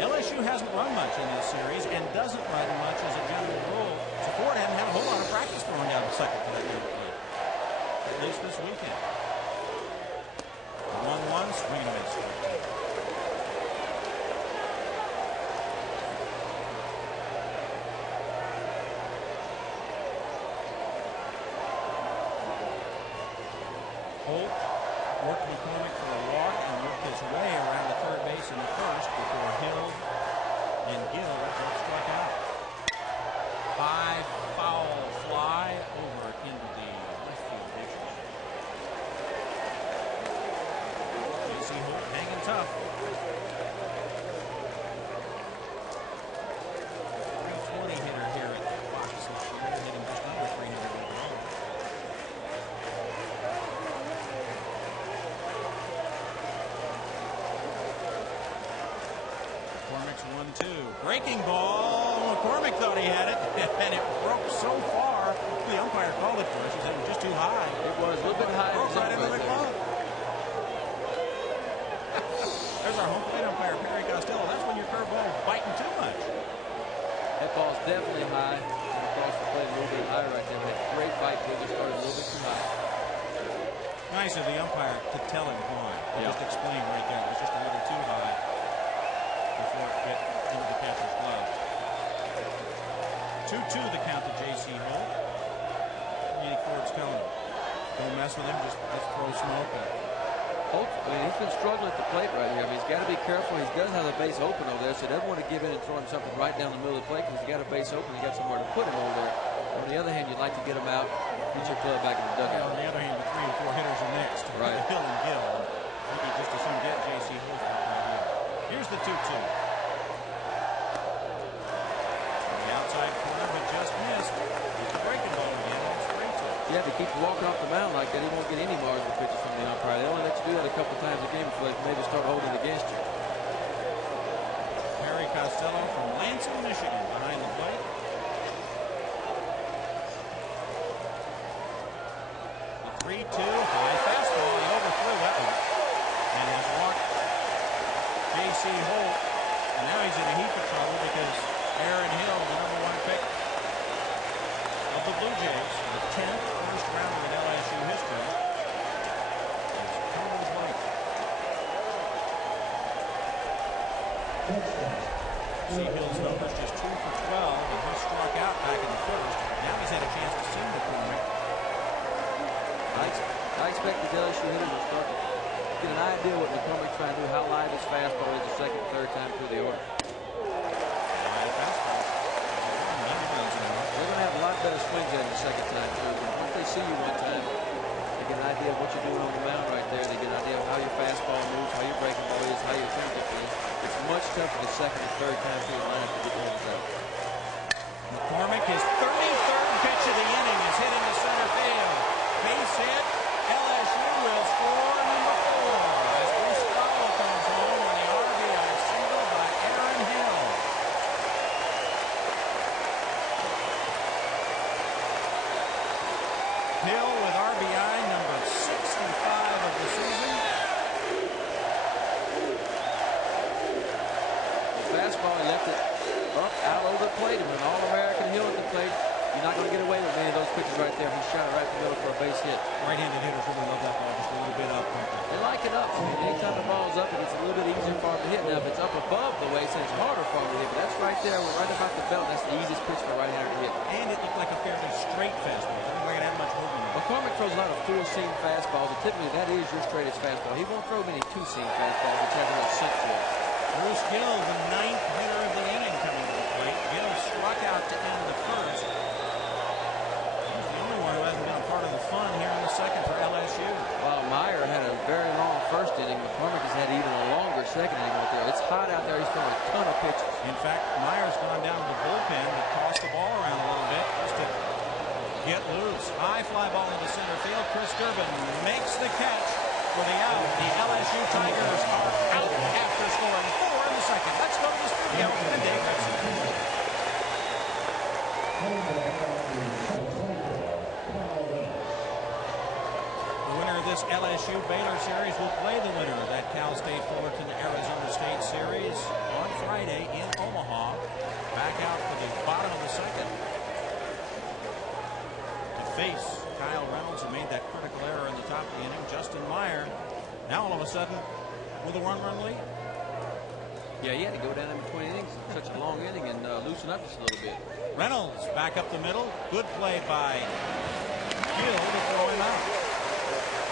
LSU hasn't run much in this series and doesn't run much as a general rule. So Ford hadn't had a whole lot of practice throwing down the second for that game, at least this weekend. 1-1, swing and a miss. Holt worked McCormick for a walk and worked his way around the third base in the first before Hill and Gill both struck out. High foul fly over into the left field ditch. J.C. Holt hanging tough. 320 hitter here at Fox this year, hitting just under 300 overall. McCormick's 1-2. Breaking ball. McCormick thought he had it, and it broke so far. The umpire called it for us. He said it was just too high. It was a little bit high. Broke right into the glove. There's our home plate umpire, Perry Costello. That's when your curveball is biting too much. That ball's definitely high. Across the plate a little bit high right there. But great bite. They just started a little bit too high. Nice of the umpire to tell him why. Just explain right there. It was just a little too high before it get into the catcher's glove. 2-2 the count to J.C. Holt. Randy Ford's telling him, don't mess with him, just let's throw smoke. Holt, I mean, he's been struggling at the plate right here. I mean, he's got to be careful. He does have a base open over there, so he doesn't want to give in and throw him something right down the middle of the plate because he's got a base open. He's got somewhere to put him over there. On the other hand, you'd like to get him out, get your club back in the dugout. On the other hand, the 3 and 4 hitters are next. Right. Hill and Gill. You could just as soon get J.C. Holt right here. Here's the 2-2. Outside corner, but just missed. He's a breaking ball again. It's 3-2. Yeah, if he keeps walking off the mound like that, he won't get any marginal pitches from the umpire. They only let you do that a couple times a game before they maybe start holding it against you. Perry Costello from Lansing, Michigan, behind the plate. The 3-2, high fastball. He overthrew that one and has walked J.C. Holt. And now he's in a heap of trouble because Aaron Hill, the #1 pick of the Blue Jays, the 10th first rounder in LSU history, is coming to the plate. C. Hill's numbers just 2 for 12, and he struck out back in the first. Now he's had a chance to see McCormick. I expect the LSU hitters will start to get an idea what McCormick's trying to do, how live his fastball is the second, third time through the order. better swings at it the second time, too. Once they see you one time, they get an idea of what you're doing on the mound right there. They get an idea of how your fastball moves, how your breaking ball is, how your changeup is. It's much tougher the second and third time through the lineup to get those out. McCormick, his 33rd pitch of the inning, is hit into center field. Base hit. LSU will score number 4 as Bruce Powell comes home on the RBI single by Aaron Hill. Hill with RBI number 65 of the season. The fastball, he left it up, out over the plate, and with an All-American Hill at the plate, you're not going to get away with many of those pitches right there. He shot it right in the middle for a base hit. Right-handed hitters really love that ball just a little bit up. They like it up. I mean, anytime the ball's up, it gets a little bit easier for him to hit. Now, if it's up above the waist, then it's harder for him to hit. But that's right there, right about the belt. That's the easiest pitch for a right-hander to hit. And it looked like a fairly straight fastball. I don't think it had much movement. McCormick throws a lot of full-seam fastballs, and typically that is your straightest fastball. He won't throw many two-seam fastballs, which has a little scent to it. Bruce Gill, the 9th hitter of the inning, coming to the plate. Gill struck out to end the first. He's the only one who hasn't been a part of the fun here in the second for LSU. While Meyer had a very long first inning, McCormick has had even a longer second inning right there. It's hot out there. He's throwing a ton of pitches. In fact, Meyer's gone down to the bullpen to toss the ball around a little bit just to get loose. High fly ball into center field. Chris Durbin makes the catch for the out. The LSU Tigers are out after scoring 4 in the second. Let's go to the studio and Dave Gibson. The winner of this LSU Baylor series will play the winner of that Cal State Fullerton Arizona State series on Friday in Omaha. Back out for the bottom of the second to face Kyle Reynolds, who made that critical error in the top of the inning. Justin Meyer now all of a sudden with a 1-run lead. Yeah, he had to go down in between innings, such a long inning, and loosen up just a little bit. Reynolds back up the middle. Good play by Gill to throw him out.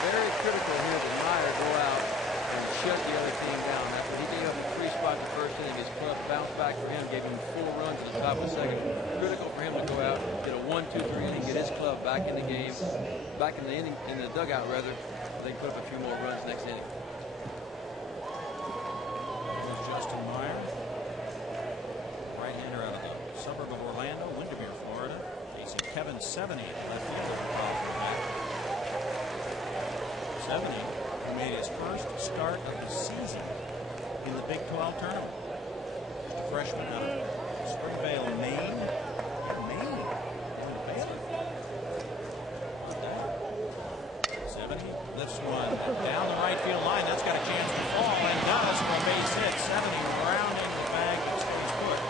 Very critical here that Meyer go out and shut the other team down. After he gave up a 3-spot in the first inning, his club bounced back for him, gave him 4 runs in the top of the second. Critical for him to go out, get a 1-2-3 inning, get his club back in the game, back in the inning, in the dugout rather. They put up a few more runs next inning. There's Justin Meyer, right-hander out of the suburb of Orlando, Windermere, Florida. Facing Kevin Seveny, left fielder of Colorado. Seveny, who made his first start of the season in the Big 12 tournament. Freshman out of Springvale, Maine. Maine. Going to Baylor. Seveny lifts one down the right field line. That's got a chance to fall and does for a base hit. Seveny rounding the bag to his foot.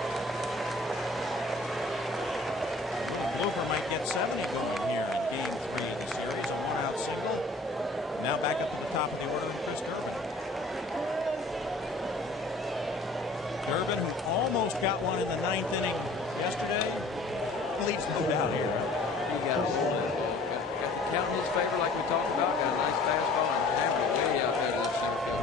Blooper might get Seveny going here in game 3 of the series. A 1-out single. Now back up to the top of the order, Chris Durbin. Durbin, who almost got one in the 9th inning yesterday, leaves no doubt here. He got a got the count in his favor like we talked about. Got a nice fastball and hammered it way out there to the center field.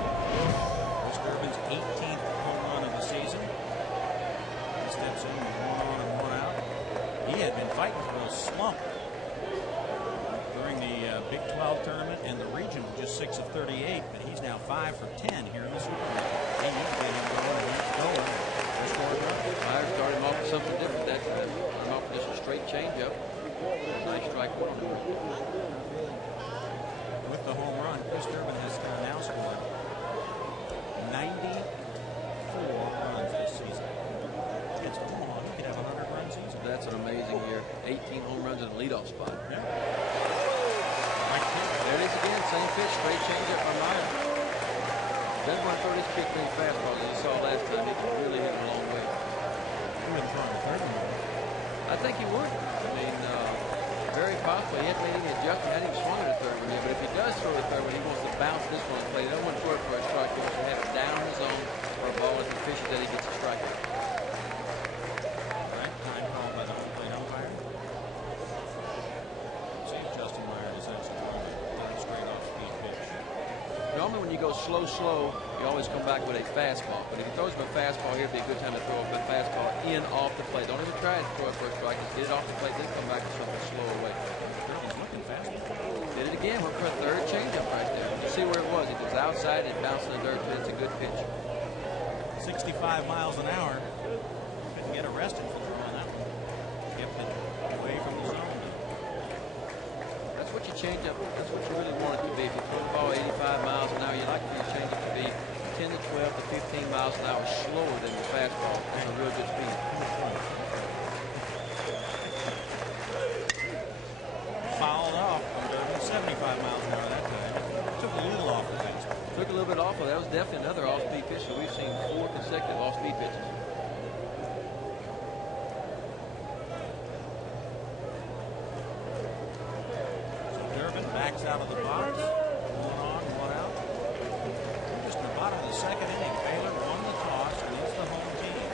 Chris Durbin's 18th home run of the season. He steps in with 1 on and 1 out. He had been fighting for a slump during the Big 12 tournament and the regional, just 6 of 38, but he's now 5 for 10 here in the Super Bowl. They need to get him going, and he's going. They're scoring runs. Meyer started him off with something different. That started him off with just a straight changeup. Nice strike one. With the home run, Chris Durbin has now scored 94 runs this season. Against Omaha, he could have a 100-run season. That's an amazing year. 18 home runs in the leadoff spot. Yeah. There it is again. Same pitch. Straight changeup by Meyer. Doesn't want to throw this big green fastball as you saw last time. He can really hit it a long way. He wouldn't throw the third one. I think he would. I mean, very possibly. He hasn't made any adjustment. Hadn't even swung at a third one yet. But if he does throw the third one, he wants to bounce this one and play. He doesn't want to throw it for a strike. He wants to have it down in the zone for a ball as efficient that he gets a strike. Right, time called by the home plate umpire. See if Justin Meyer decides to throw the third straight off-speed pitch. You Normally when you go slow, you always come back with a fastball. But if he throws him a fastball here, it'd be a good time to throw a fastball in off the plate. Don't even try to throw it for a strike. Just get it off the plate, then come back with something slow away. He's looking fast. Did it again. Went for a third changeup right there. You see where it was. It was outside. It bounced in the dirt, but it's a good pitch. 65 miles an hour. Couldn't get arrested for throwing that one. Kept it away from the zone. That's what your changeup, that's what you really want it to be. If you throw the ball 85 miles an hour, you like for your changeup to be 10 to 12 to 15 miles an hour slower than your fastball. That's a real good speed. Fouled off. 75 miles an hour that time. Took a little off the fastball. Took a little bit off of that. Was definitely another off-speed pitch. So we've seen 4 consecutive off-speed pitches. Backs out of the box. One on, one out. Just in the bottom of the second inning, Baylor won the toss and it's the home team.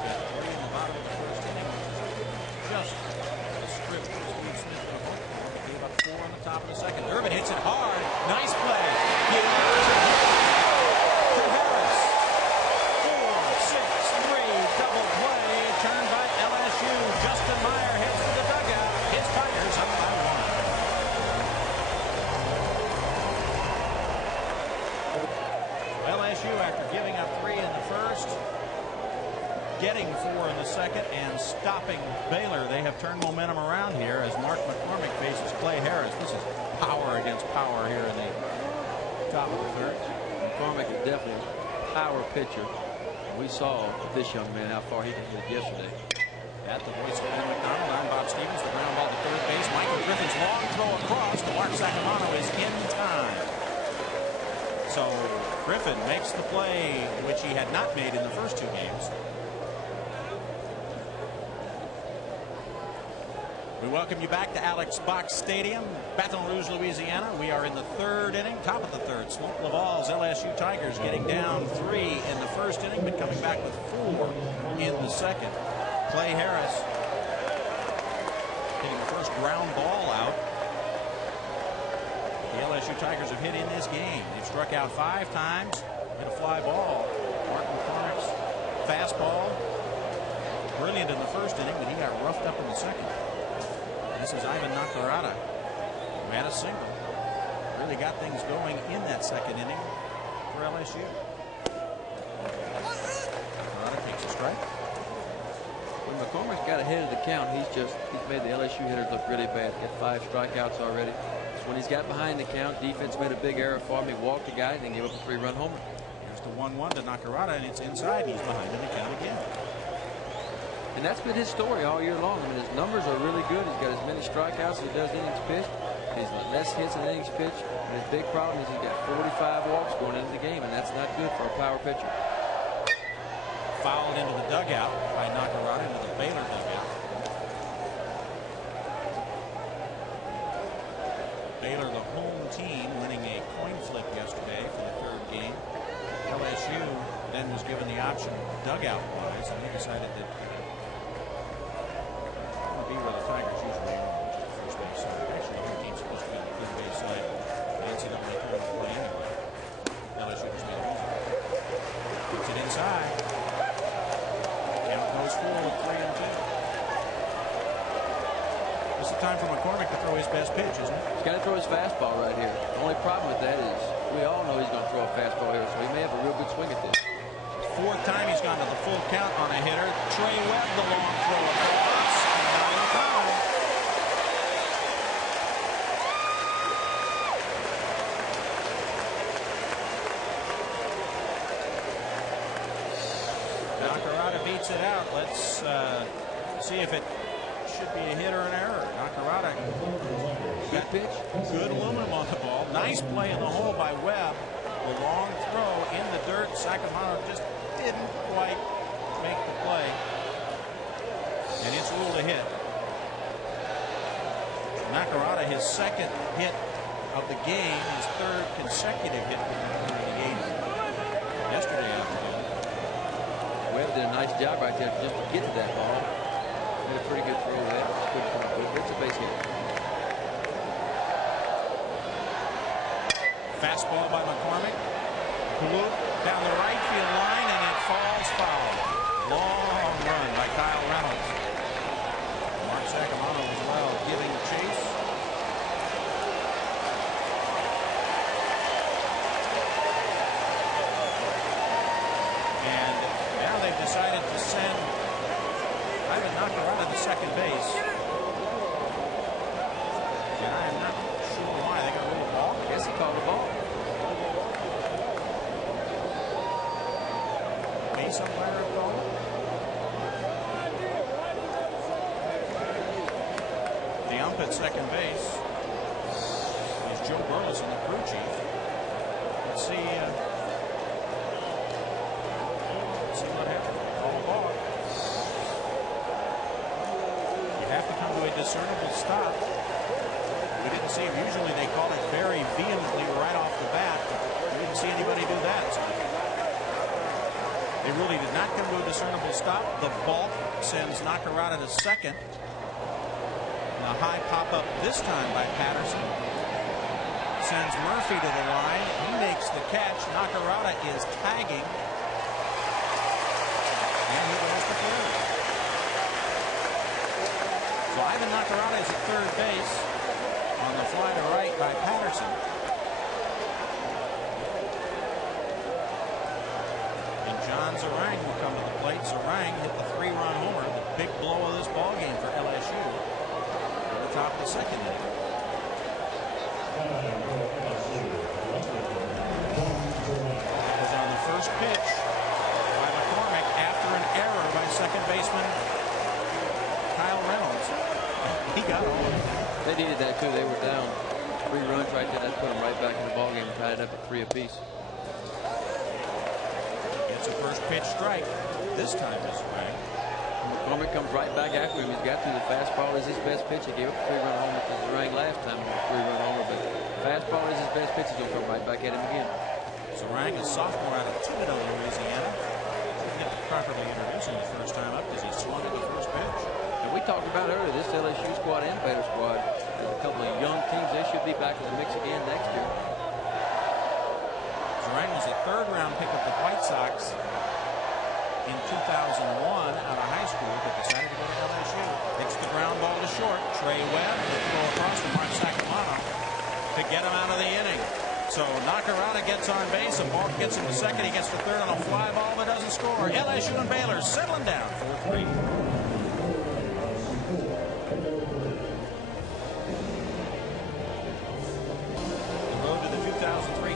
Got 3 in the bottom of the first inning. Just a strip to Steve Smith in the home. Gave up 4 on the top of the second. Durbin hits it hard. Nice play. Here to Harris. 4-6-3 double play. Turned by LSU. Justin Meyer heads to the dugout. His Tigers up by 1. LSU, after giving up 3 in the first, getting 4 in the second, and stopping Baylor. They have turned momentum around here as Mark McCormick faces Clay Harris. This is power against power here in the top of the third. McCormick is definitely a power pitcher. We saw this young man how far he can hit yesterday. At the voice of Ben McDonald, I'm Bob Stevens. The ground ball to third base. Michael Griffin's long throw across to Mark Sacamano is in time. So Griffin makes the play which he had not made in the first 2 games. We welcome you back to Alex Box Stadium, Baton Rouge, Louisiana. We are in the third inning, top of the third. Swope Laval's LSU Tigers getting down 3 in the first inning, but coming back with 4 in the second. Clay Harris hitting the first ground ball out. The LSU Tigers have hit in this game. They've struck out 5 times, hit a fly ball. Mark McCormick's fastball, brilliant in the first inning, but he got roughed up in the second. This is Ivan Nakarada, who had a single. Really got things going in that second inning for LSU. Nakarada takes a strike. When McCormick's got ahead of the count, he's made the LSU hitters look really bad. Got 5 strikeouts already. So when he's got behind the count, defense made a big error for him. He walked the guy and then gave up a 3-run homer. Here's the 1-1 to Nakarada, and it's inside. He's behind in the count again. And that's been his story all year long. I mean, his numbers are really good. He's got as many strikeouts as he does innings pitched. He's less hits than innings pitched. And his big problem is he's got 45 walks going into the game, and that's not good for a power pitcher. Fouled into the dugout by Nakarada, into the Baylor dugout. Baylor, the home team, winning a coin flip yesterday for the third game. LSU then was given the option dugout-wise, and they decided that it would be where the Tigers usually are, which is the first base side. Actually, the home team's supposed to be on the third base side. The NCAA tournament play anyway. LSU just made it. Puts it inside. Count goes 4 with 3-2. This is the time for McCormick to throw his best pitch, isn't it? He's got to throw his fastball right here. The only problem with that is we all know he's going to throw a fastball here, so he may have a real good swing at this. 4th time he's gone to the full count on a hitter. Trey Webb, the long throw across. Not in time. Nakarada beats it out. Let's see if it should be a hit or an error. Nakarada. Good pitch. Good aluminum on the ball. Nice play in the hole by Webb. The long throw in the dirt. Sacamano just didn't quite make the play. And it's ruled a hit. Nakarada, his 2nd hit of the game, his 3rd consecutive hit of the game yesterday afternoon. Webb did a nice job right there just to get to that ball. Made a pretty good throw there. It's a base hit. Fastball by McCormick. Bloop down the right field line, and it falls foul. Long run by Kyle Reynolds. Mark Sacamano as well giving chase. And now they've decided to send Ivan Nakarada to second base. And I am not sure why. They got a little ball. I guess he called the ball. Base umpire call. The ump at second base is Joe Burleson, the crew chief. Let's see what happens. Call a ball. You have to come to a discernible stop. We didn't see him. Usually they call it very vehemently right off the bat. We didn't see anybody do that. So they really did not come to a discernible stop. The balk sends Nakarada to second. And a high pop-up this time by Patterson. Sends Murphy to the line. He makes the catch. Nakarada is tagging. And he goes to third. So Ivan Nakarada is at third base on the fly to right by Patterson. And John Zarang will come to the plate. Zarang hit the 3-run homer, the big blow of this ball game for LSU. At the top of the second inning. That was on the first pitch by McCormick after an error by second baseman Kyle Reynolds. He got all. They needed that too. They were down 3 runs right there. That put them right back in the ball game and tied it up at 3 apiece. Gets a first pitch strike. This time is right. McCormick comes right back after him. He's got to. The fastball is his best pitch. He gave up a 3-run homer to Zarang last time on a 3-run homer, but fastball is his best pitch. He's going to come right back at him again. Zarang, a sophomore out of Thibodaux, Louisiana. Didn't get to properly introduce him the first time up because he swung at the first pitch. And we talked about earlier, this LSU squad and Baylor squad, there's a couple of young teams. They should be back in the mix again next year. Zarang was a 3rd-round pick of the White Sox in 2001 out of high school, but decided to go to LSU. Hits the ground ball to short. Trey Webb will throw across to Mark Sacamano to get him out of the inning. So Nakarada gets on base. A ball gets him to second. He gets to third on a fly ball but doesn't score. LSU and Baylor settling down 4-3.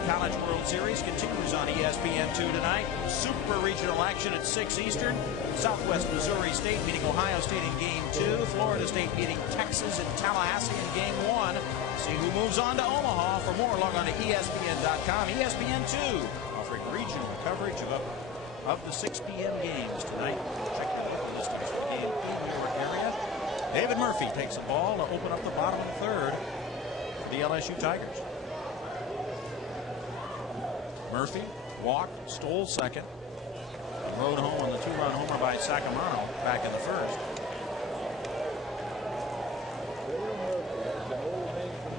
College World Series continues on ESPN2 tonight. Super regional action at 6 Eastern. Southwest Missouri State meeting Ohio State in Game 2. Florida State meeting Texas in Tallahassee in Game 1. See who moves on to Omaha. For more, log on to ESPN.com. ESPN2 offering regional coverage of the 6 p.m. games tonight. Check your local listings for game in your area. David Murphy takes the ball to open up the bottom of the 3rd for the LSU Tigers. Murphy walked, stole second, rode home on the 2-run homer by Sacamano back in the 1st.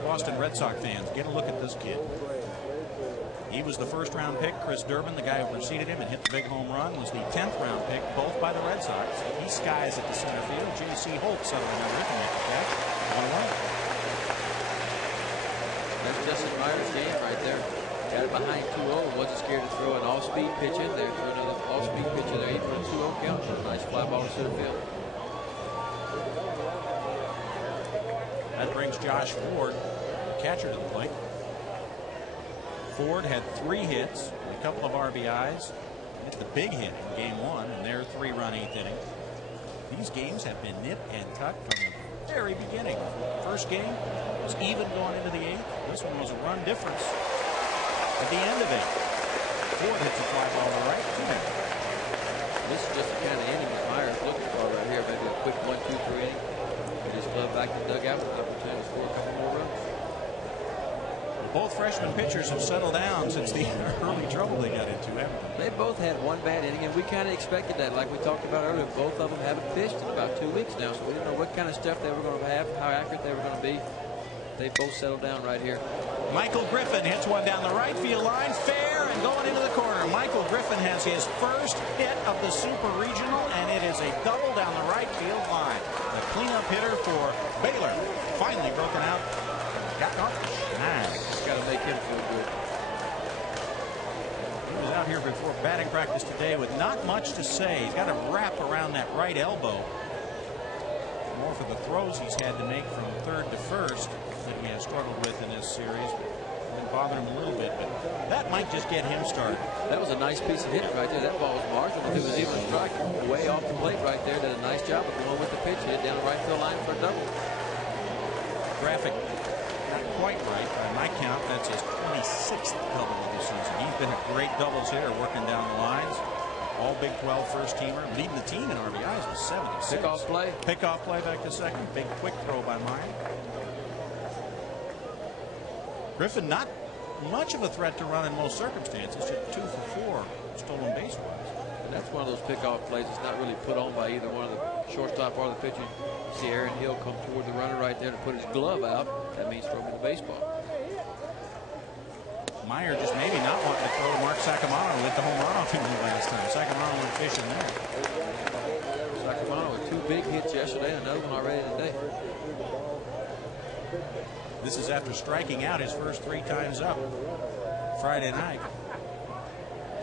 Boston Red Sox fans, get a look at this kid. He was the 1st-round pick. Chris Durbin, the guy who preceded him and hit the big home run, was the 10th-round pick, both by the Red Sox. He skies at the center field. J.C. Holt suddenly under to make the catch. 1-1. That's Justin Meyer's game right there. Got it behind 2-0. Wasn't scared to throw an all-speed pitch in there. Threw another all-speed pitch in there. Even a 2-0 count. Nice fly ball to center field. That brings Josh Ford, the catcher, to the plate. Ford had 3 hits, a couple of RBIs. Hit the big hit in Game 1 in their 3-run 8th inning. These games have been nip and tuck from the very beginning. First game was even going into the 8th. This one was a run difference at the end of it. Ford hits a fly ball to right. This is just the kind of inning that Myers looking for right here. Maybe a quick 1-2-3 inning. Get his glove back to the dugout with an opportunity to score a couple more runs. Both freshman pitchers have settled down since the early trouble they got into, haven't they? They both had one bad inning, and we kind of expected that. Like we talked about earlier, both of them haven't pitched in about 2 weeks now, so we didn't know what kind of stuff they were going to have, how accurate they were going to be. They both settled down right here. Michael Griffin hits one down the right field line, fair, and going into the corner. Michael Griffin has his first hit of the Super Regional, and it is a double down the right field line. The cleanup hitter for Baylor, finally broken out. Got off the snag. Got to make him feel good. He was out here before batting practice today with not much to say. He's got a wrap around that right elbow. More for the throws he's had to make from third to first that he has struggled with in this series. Been bothering him a little bit, but that might just get him started. That was a nice piece of hitting right there. That ball was marginal. If it was even a strike, way off the plate right there. Did a nice job of going with the pitch. Hit down the right field line for a double. Graphic not quite right by my count. That's his 26th double of the season. He's been a great doubles hitter working down the lines. All Big 12 first teamer, leading the team in RBIs with 76. Pickoff play. Pickoff play back to second. Big quick throw by Meyer. Griffin not much of a threat to run in most circumstances. Just 2 for 4 stolen base wise. And that's one of those pickoff plays that's not really put on by either one of the shortstop or the pitcher. See Aaron Hill come toward the runner right there to put his glove out. That means throw him in the baseball. Meyer just maybe not wanting to throw to Mark Sacamano, who hit the home run off him the last time. Sacamano went fishing there. Sacamano with 2 big hits yesterday and another one already today. This is after striking out his first 3 times up Friday night.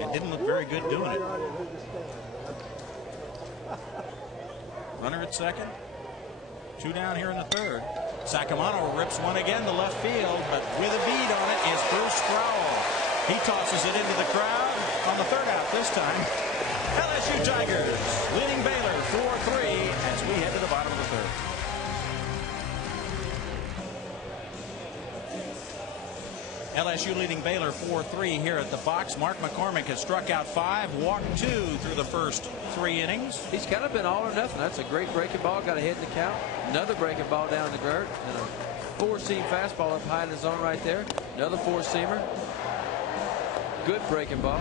It didn't look very good doing it. Runner at second. 2 down here in the third. Sacamano rips one again to left field, but with a bead on it is Bruce Sproul. He tosses it into the crowd on the third out this time. LSU Tigers leading Baylor 4-3 as we head to the bottom of the third. LSU leading Baylor 4-3 here at the box. Mark McCormick has struck out 5, walked 2 through the first 3 innings. He's kind of been all or nothing. That's a great breaking ball. Got a hit in the count. Another breaking ball down the dirt. And a 4-seam fastball up high in the zone right there. Another 4-seamer. Good breaking ball.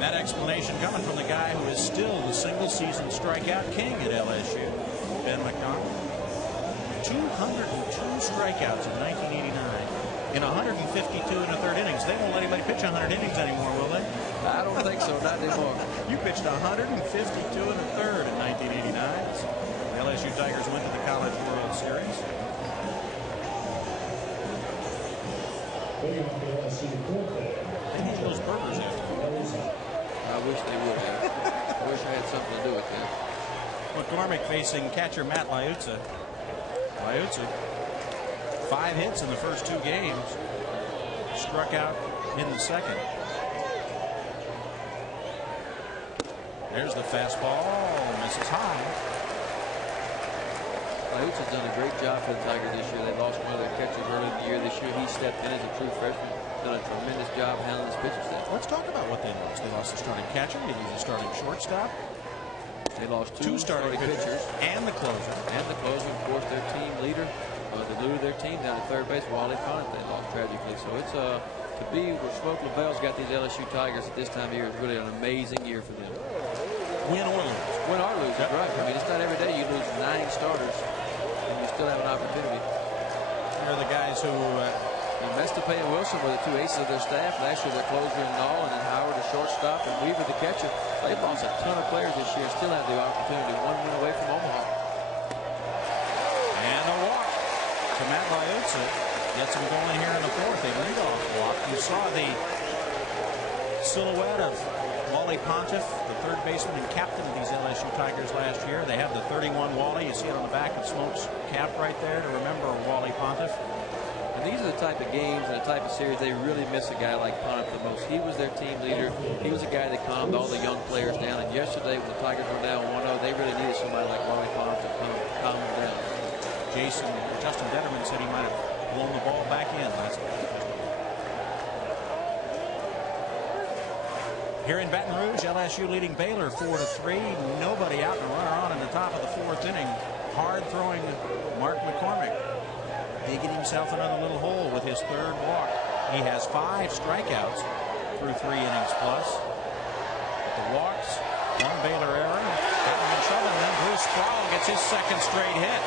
That explanation coming from the guy who is still the single-season strikeout king at LSU, Ben McDonald. 202 strikeouts in 1989 in 152 in the third innings. They won't let anybody pitch 100 innings anymore, will they? I don't think so. Not anymore. You pitched 152 in the third in 1989. The LSU Tigers went to the College World Series. They need those burgers after. I wish they would have. I wish I had something to do with that. McCormick facing catcher Matt Liuzza. Liuzza, 5 hits in the first 2 games. Struck out in the second. There's the fastball. Misses high. Liuzza's done a great job for the Tigers this year. They lost one of their catchers early in the year. This year he stepped in as a true freshman. Done a tremendous job handling his pitching staff. Let's talk about what they lost. They lost the starting catcher. They lost the starting shortstop. They lost 2 starting pitchers and the closer. And the closer, of course, their team leader, the glue of their team down at third base, Wally Font. They lost tragically. So it's to be where Smoke LaBelle's got these LSU Tigers at this time of year is really an amazing year for them. Win or lose. Win or lose, yep. Right. I mean, it's not every day you lose 9 starters and you still have an opportunity. They're the guys who Mestapay and Wilson were the 2 aces of their staff. Last year, their closer in Nall, and then Howard, the shortstop, and Weaver, the catcher. They've lost a ton of players this year and still have the opportunity. 1 win away from Omaha. And a walk to Matt Liuzza. Gets him going here in the fourth. A leadoff walk. You saw the silhouette of Wally Pontiff, the third baseman and captain of these LSU Tigers last year. They have the 31 Wally. You see it on the back of Smoke's cap right there to remember Wally Pontiff. And these are the type of games and the type of series they really miss a guy like Pontiff the most. He was their team leader. He was a guy that calmed all the young players down. And yesterday, when the Tigers were down 1-0, they really needed somebody like Wally Pontiff to calm them down. Justin Detterman said he might have blown the ball back in last night. Here in Baton Rouge, LSU leading Baylor 4-3. Nobody out and a runner on in the top of the 4th inning. Hard throwing Mark McCormick. Digging himself another little hole with his 3rd walk. He has 5 strikeouts through 3 innings plus. But the walks, 1 Baylor error, getting in trouble, and then Bruce Sproul gets his 2nd straight hit.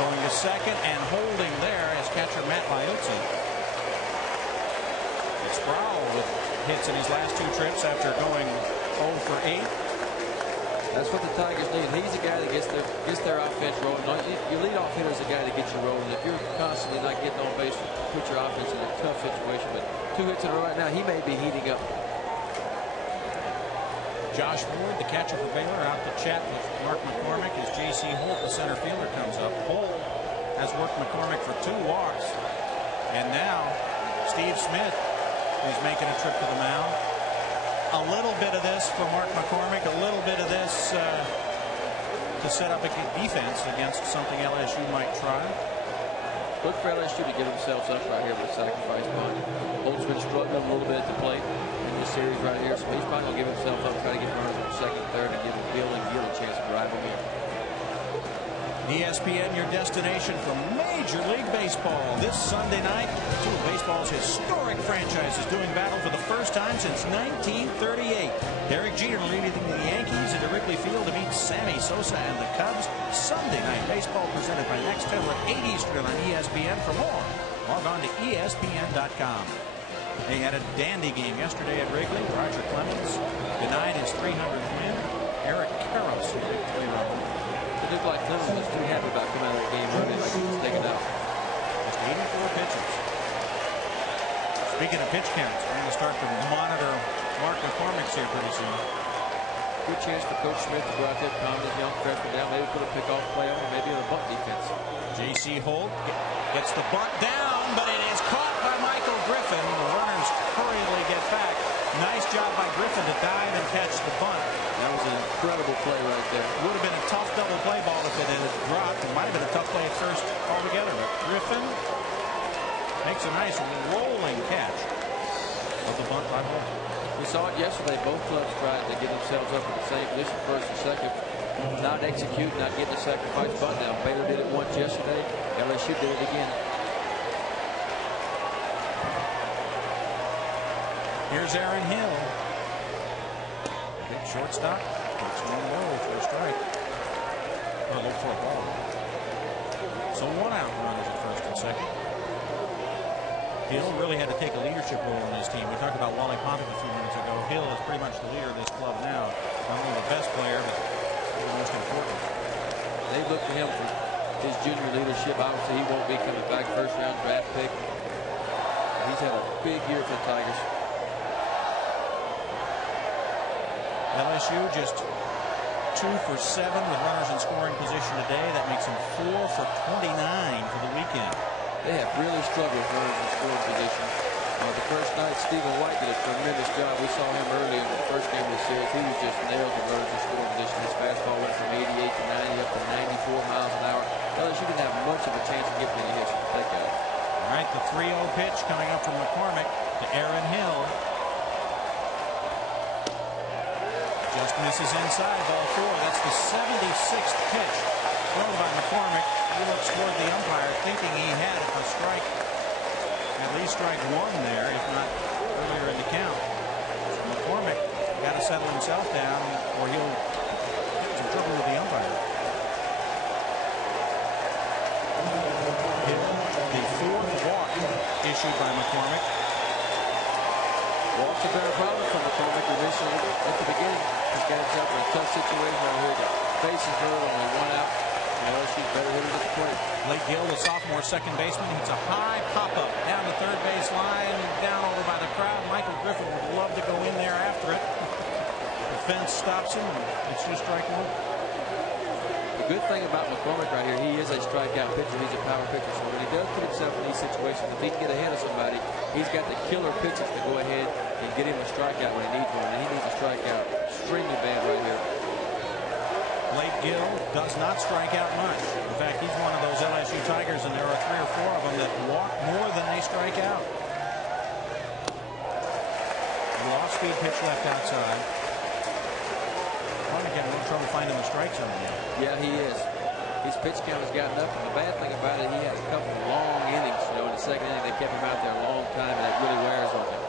Going to second and holding there as catcher Matt Liuzzi. Sproul with hits in his last 2 trips after going 0 for 8. That's what the Tigers need. He's the guy that gets their offense rolling. Your leadoff hitter is the guy that gets you rolling. If you're constantly not getting on base, put your offense in a tough situation. But 2 hits in a row right now, he may be heating up. Josh Ward, the catcher for Baylor, out to chat with Mark McCormick as J.C. Holt, the center fielder, comes up. Holt has worked McCormick for 2 walks. And now Steve Smith is making a trip to the mound. A little bit of this for Mark McCormick, a little bit of this to set up a defense against something LSU might try. Look for LSU to get themselves up right here with a sacrifice bunt. Holt's been struggling a little bit at the plate in this series right here, so he's probably going to give himself up, try to get runners on second, third, and give Gill a chance to drive him in. ESPN, your destination for Major League Baseball. This Sunday night, 2 of baseball's historic franchises doing battle for the first time since 1938. Derek Jeter leading the Yankees into Wrigley Field to meet Sammy Sosa and the Cubs. Sunday night baseball presented by Nextel at 8 Eastern on ESPN. For more, log on to ESPN.com. They had a dandy game yesterday at Wrigley. Roger Clemens denied his 300th win. Eric Karros hit a 3-run. It looked like Clemens was too happy about coming out of that game early, like he was taken out. Just 84 pitches. Speaking of pitch counts, we're going to start to monitor Mark McCormick's here pretty soon. Good chance for Coach Smith to go out there, calm his young freshman down, maybe put a pickoff play on, or maybe a bunt defense. J.C. Holt gets the bunt down, but it is caught by Michael Griffin. The runners hurriedly get back. Nice job by Griffin to dive and catch the bunt. That was an incredible play right there. Would have been a tough double play ball if it had dropped. It might have been a tough play at first altogether. But Griffin makes a nice rolling catch of the bunt by Holt. We saw it yesterday. Both clubs tried to get themselves up in the same position, first and second. Not executing, not getting a sacrifice bunt down. Baylor did it once yesterday. LSU did it again. Here's Aaron Hill. Hit shortstop. Takes one low for a strike. Or look for a ball. So 1 out, runners at first and second. Hill really had to take a leadership role in his team. We talked about Wally Pontiff a few minutes ago. Hill is pretty much the leader of this club now. Not only the best player, but the most important. They look to him for his junior leadership. Obviously, he won't be coming back, first-round draft pick. He's had a big year for the Tigers. LSU just 2 for 7 with runners in scoring position today. That makes them 4 for 29 for the weekend. They have really struggled with runners in scoring position. The first night, Stephen White did a tremendous job. We saw him early in the first game of the series. He was just nailed the runners in scoring position. His fastball went from 88 to 90 up to 94 miles an hour. LSU didn't have much of a chance to get any hits from the take out. All right, the 3-0 pitch coming up from McCormick to Aaron Hill. Just misses inside, ball 4. That's the 76th pitch thrown by McCormick. He looks toward the umpire thinking he had a strike, at least strike 1 there, if not earlier in the count. McCormick got to settle himself down or he'll get some trouble with the umpire. The 4th walk issued by McCormick. Walks have been a problem for McCormick initially at the beginning. He's got himself in a tough situation right here. The base is hurt, only 1 out. LSU's better hitters at the plate. Blake Gill, the sophomore second baseman, hits a high pop-up down the third base line, down over by the crowd. Michael Griffin would love to go in there after it. The fence stops him, and it's just strike 1. The good thing about McCormick right here, he is a strikeout pitcher. He's a power pitcher. So when he does put himself in these situations, if he can get ahead of somebody, he's got the killer pitches to go ahead and get him a strikeout when he needs one. And he needs a strikeout extremely bad right here. Blake Gill does not strike out much. In fact, he's one of those LSU Tigers, and there are 3 or 4 of them that walk more than they strike out. The off-speed pitch left outside. Probably getting a little trouble finding the strike zone now. Yeah, he is. His pitch count has gotten up, and the bad thing about it, he has a couple of long innings. You know, in the second inning, they kept him out there a long time, and that really wears on him.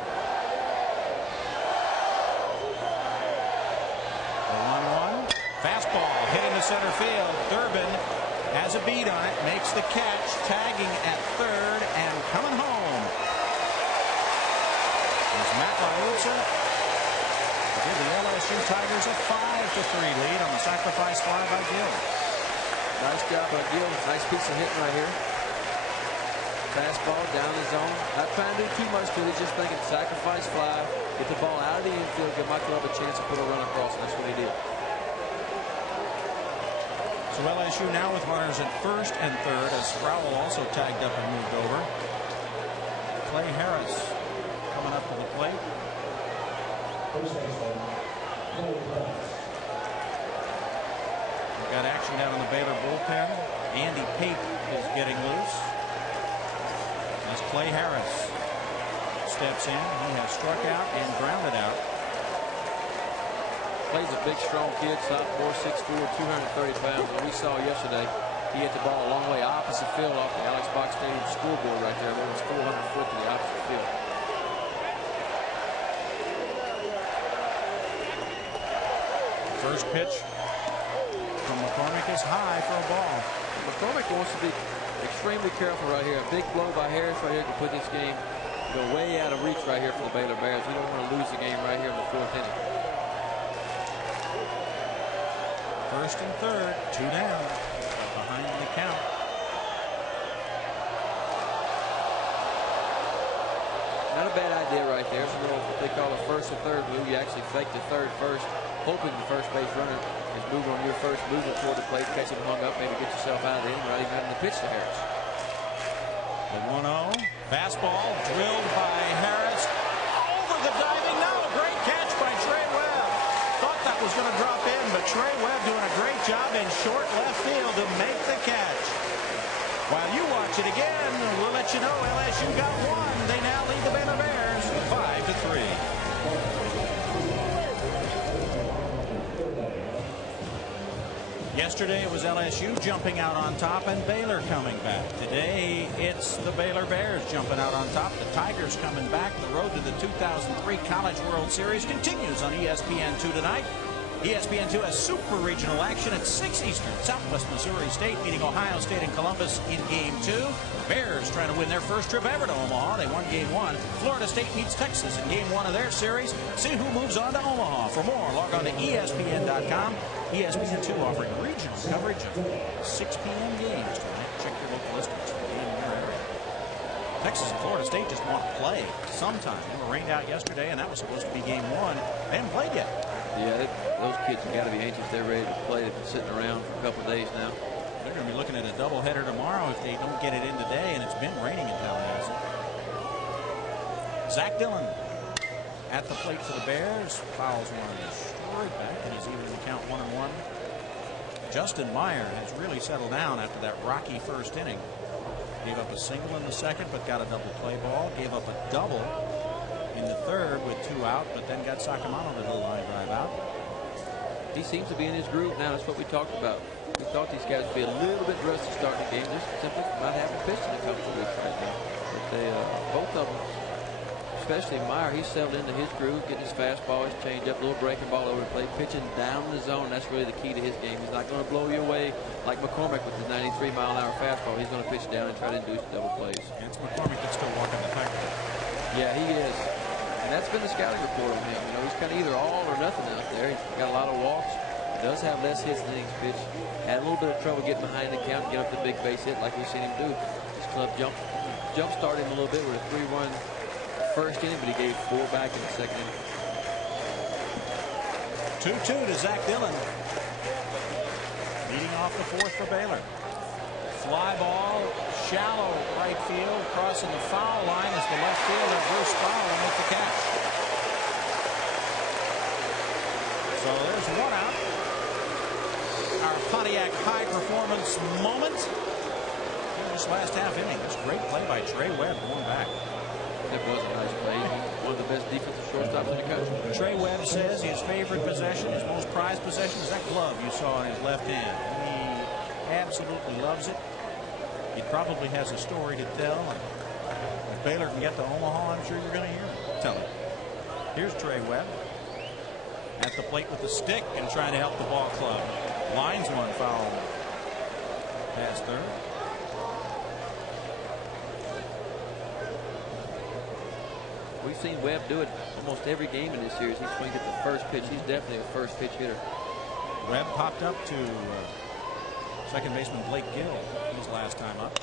The 1-1. Fastball hit into center field. Durbin Has a beat on it, makes the catch, tagging at third and coming home. There's Matt LaRussa to give the LSU Tigers a 5-3 lead on the sacrifice fly by Gill. Nice job by Gill. Nice piece of hitting right here. Fastball down the zone. Not trying to do too much to it. Just thinking sacrifice fly. Get the ball out of the infield. Give my club a chance to put a run across. And that's what he did. So LSU now with runners at first and third as Sproul also tagged up and moved over. Clay Harris coming up to the plate. We've got action down in the Baylor bullpen. Andy Pape is getting loose. As Clay Harris steps in, he has struck out and grounded out. Clay's a big, strong kid, sophomore, 6'4", 230 pounds. And we saw yesterday, he hit the ball a long way opposite field off the Alex Box Stadium scoreboard right there. It was 400 foot to the opposite field. First pitch from McCormick is high for a ball. McCormick wants to be extremely careful right here. A big blow by Harris right here can put this game go way out of reach right here for the Baylor Bears. We don't want to lose the game right here in the fourth inning. First and third, 2 down, behind the count. Not a bad idea right there. It's a little what they call a first or third move. You actually fake the third first, hoping the first base runner is moving on your first movement toward the plate, catch him hung up, maybe get yourself out of the inning without even having to pitch to Harris. The 1-0 fastball drilled by Harris over the diving. No, great catch by Trey Webb. Thought that was going to drop in, but Trey Webb doing a great job in short left field to make the catch. While you watch it again, we'll let you know LSU got one. They now lead the Baylor Bears 5-3. Yesterday it was LSU jumping out on top and Baylor coming back. Today it's the Baylor Bears jumping out on top. The Tigers coming back. The road to the 2003 College World Series continues on ESPN2 tonight. ESPN2 has super regional action at 6 Eastern. Southwest Missouri State meeting Ohio State and Columbus in Game 2. Bears trying to win their first trip ever to Omaha. They won Game 1. Florida State meets Texas in Game 1 of their series. See who moves on to Omaha. For more, log on to ESPN.com. ESPN2 offering regional coverage of 6 p.m. games tonight. Check your local listings for game in your area. Texas and Florida State just want to play sometime. They were rained out yesterday, and that was supposed to be Game 1. They haven't played yet. Yeah, those kids have got to be anxious. They're ready to play. They've been sitting around for a couple of days now. They're going to be looking at a doubleheader tomorrow if they don't get it in today, and it's been raining in Tallahassee. Zach Dillon at the plate for the Bears. Fouls one straight back, and he's even the count 1-1. Justin Meyer has really settled down after that rocky first inning. Gave up a single in the second, but got a double play ball. Gave up a double in the third with 2 out, but then got Sacamano to the line drive out. He seems to be in his groove now. That's what we talked about. We thought these guys would be a little bit rusty starting the game, just simply not having pitched in a couple of weeks right now. But they, both of them, especially Meyer, he's settled into his groove, getting his fastball, his changeup, a little breaking ball over the plate, pitching down the zone. That's really the key to his game. He's not going to blow you away like McCormick with his 93-mile-an-hour fastball. He's going to pitch down and try to induce double plays. And it's McCormick that's still walking the Tiger. Yeah, he is. And that's been the scouting report on him. You know, he's kind of either all or nothing out there. He's got a lot of walks. He does have less hits than he's pitched. Had a little bit of trouble getting behind the count, get up the big base hit like we've seen him do. His club jump started him a little bit with a 3-run first inning, but he gave 4 back in the second inning. 2-2 to Zach Dillon. Leading off the fourth for Baylor. Fly ball, shallow right field, crossing the foul line as the left fielder Bruce Sproul will make the catch. So there's 1 out. Our Pontiac high performance moment. In this last half inning, this great play by Trey Webb going back. It was a nice play. One of the best defensive shortstops in the country. Trey Webb says his favorite possession, his most prized possession, is that glove you saw in his left hand. He absolutely loves it. He probably has a story to tell. If Baylor can get to Omaha, I'm sure you're going to hear it. Tell him. Here's Trey Webb at the plate with the stick and trying to help the ball club. Lines one foul. past third. We've seen Webb do it almost every game in this series. He swings at the first pitch. He's definitely a first pitch hitter. Webb popped up to second baseman Blake Gill his last time up.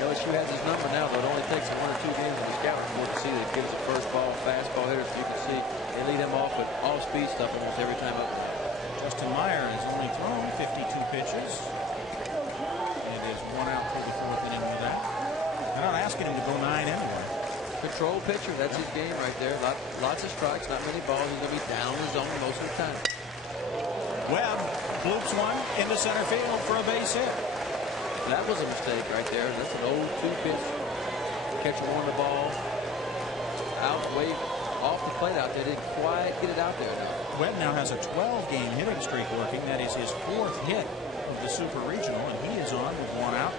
LSU has his number now, though. It only takes 1 or 2 games in the scout report to see that he gives a first ball fastball hitter. So you can see they lead him off with all speed stuff almost every time up. Justin Meyer has only thrown 52 pitches and is 1 out through the 4th inning with that. They're not asking him to go 9 anyway. Control pitcher, that's his game right there. Lots of strikes, not many balls. He's going to be down in the zone most of the time. Webb bloops one into center field for a base hit. That was a mistake right there. That's an 0-2 pitch. Catcher won the ball out way off the plate out there. Didn't quite get it out there now. Webb now has a 12-game hitting streak working. That is his 4th hit of the Super Regional, and he is on with 1 out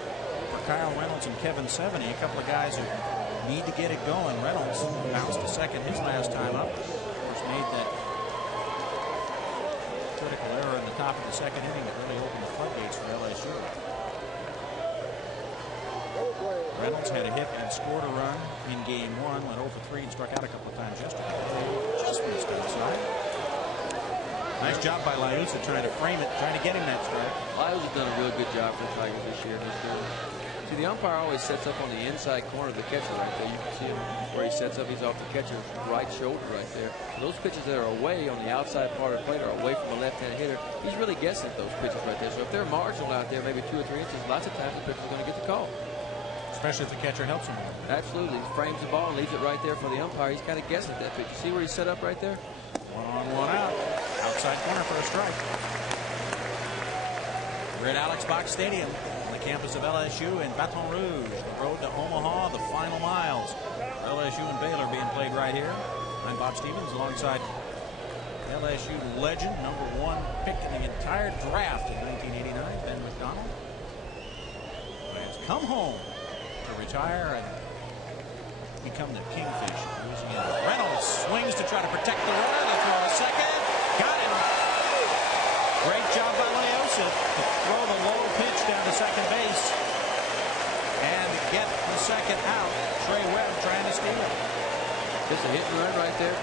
for Kyle Reynolds and Kevin Seveny, a couple of guys who need to get it going. Reynolds bounced to second his last time up. Of course, made that critical error in the top of the 2nd inning that really opened the floodgates for LSU. Reynolds had a hit and scored a run in game 1, went 0 for 3 and struck out a couple of times yesterday. Just missed inside. Nice job by Liuzza trying to frame it, trying to get him that strike. Liuzza's done a real good job for the Tigers this year. See, the umpire always sets up on the inside corner of the catcher right there. You can see him where he sets up. He's off the catcher's right shoulder right there. So those pitches that are away on the outside part of the plate are away from a left-hand hitter. He's really guessing at those pitches right there. So if they're marginal out there, maybe 2 or 3 inches, lots of times the pitcher's going to get the call. Especially if the catcher helps him. Absolutely. He frames the ball and leaves it right there for the umpire. He's kind of guessing at that pitch. You see where he's set up right there? 1 on, 1 out. Outside corner for a strike. We're at Alex Box Stadium on the campus of LSU in Baton Rouge. The road to Omaha, the final miles. LSU and Baylor being played right here. I'm Bob Stevens alongside LSU legend, #1 pick in the entire draft in 1989, Ben McDonald. Has come home to retire and become the Kingfish of Louisiana. Reynolds swings to try to protect the runner. They throw a second. Got him. Great job by Leosa to throw the low pitch down to second base and get the second out. Trey Webb trying to steal it. Just a hit and run right there.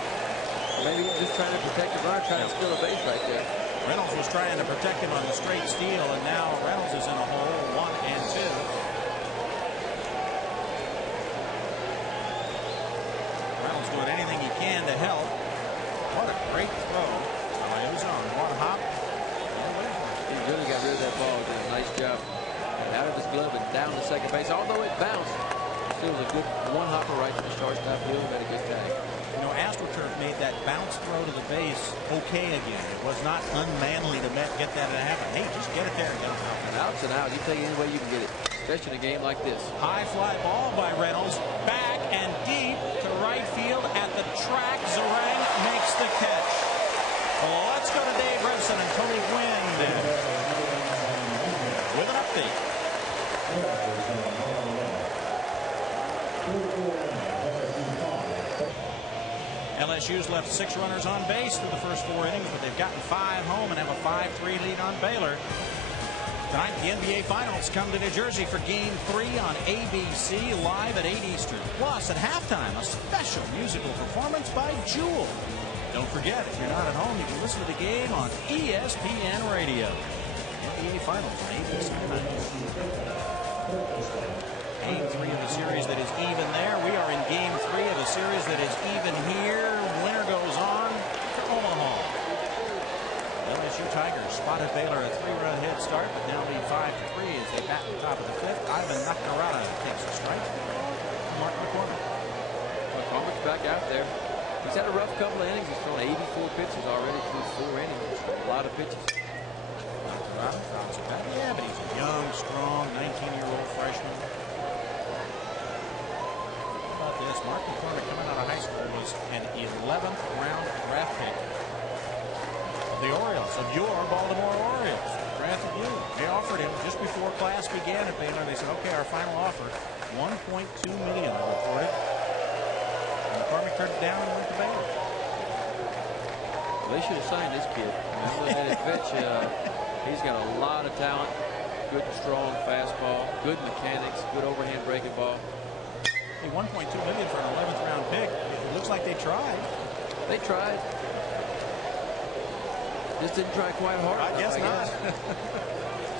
Maybe just trying to protect the runner, trying to steal a base right there. Reynolds was trying to protect him on the straight steal, and now Reynolds is in a hole, 1 and 2. Reynolds doing anything he can to help. What a great throw. He was on 1 hop. He really got rid of that ball. Did a nice job. Out of his glove and down to second base. Although it bounced, still was a good 1 hopper right to the shortstop field. Had a good tag. You know, AstroTurf made that bounce throw to the base okay again. It was not unmanly to get that to happen. Hey, just get it there and get it out. And out's an out. You take it any way you can get it, especially in a game like this. High fly ball by Reynolds. Back and deep to right field at the track. Zarang makes the catch. Well, let's go to Dave Revson and Tony Gwynn with an update. LSU's left 6 runners on base through the first 4 innings, but they've gotten 5 home and have a 5-3 lead on Baylor. Tonight, the NBA Finals come to New Jersey for Game 3 on ABC, live at 8 Eastern. Plus, at halftime, a special musical performance by Jewel. Don't forget, if you're not at home, you can listen to the game on ESPN Radio. NBA Finals on ABC tonight. Game 3 of the series that is even there. We are in Game 3 of a series that is even here. Winner goes on to Omaha. LSU Tigers spotted Baylor a 3-run head start, but now lead 5-3 as they bat the top of the 5th. Ivan Nakarada takes a strike. Mark McCormick. McCormick's back out there. He's had a rough couple of innings. He's thrown 84 pitches already through 4 innings. A lot of pitches. Nakarada drops it back. Yeah, but he's a young, strong, 19-year-old freshman. This Mark McCormick coming out of high school was an 11th round draft pick of the Orioles, of your Baltimore Orioles. Drafted you. They offered him just before class began at Baylor. They said, okay, our final offer, $1.2 million, I reported. And McCormick turned it down and went to Baylor. Well, they should have signed this kid. Remember that Fetch, he's got a lot of talent. Good, strong fastball. Good mechanics. Good overhand breaking ball. Hey, $1.2 million for an 11th round pick. It looks like they tried. They tried. Just didn't try quite hard. I guess not.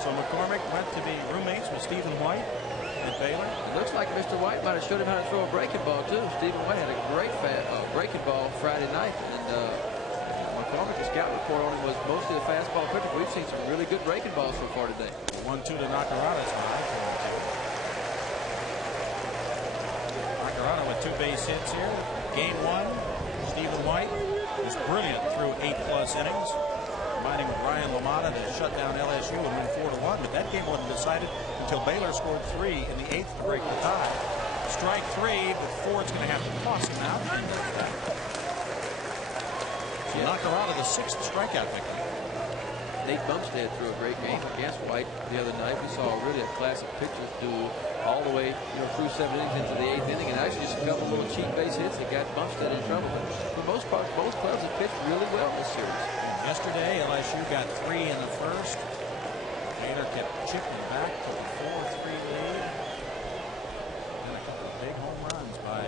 So McCormick went to be roommates with Stephen White at Baylor. It looks like Mr. White might have showed him how to throw a breaking ball, too. Stephen White had a great breaking ball Friday night. And McCormick, the scout report on him was mostly a fastball pitcher. We've seen some really good breaking balls so far today. 1-2 to Nakarada's high. Nakarada with 2 base hits here. Game 1, Stephen White was brilliant through 8+ innings. Combining with Ryan LaMotta to shut down LSU and win 4-1, but that game wasn't decided until Baylor scored 3 in the 8th to break the tie. Strike 3, but Ford's going to have to toss him out. So Nakarada, the 6th strikeout victim. Nate Bumstead threw a great game against White the other night. We saw really a classic pitcher's duel all the way, through 7 innings into the 8th inning, and actually just a couple little cheap base hits that got Bumstead in trouble. But for the most part, both clubs have pitched really well this series. Yesterday, LSU got 3 in the first. Baylor kept chipping back to a 4-3 lead. And a couple of big home runs by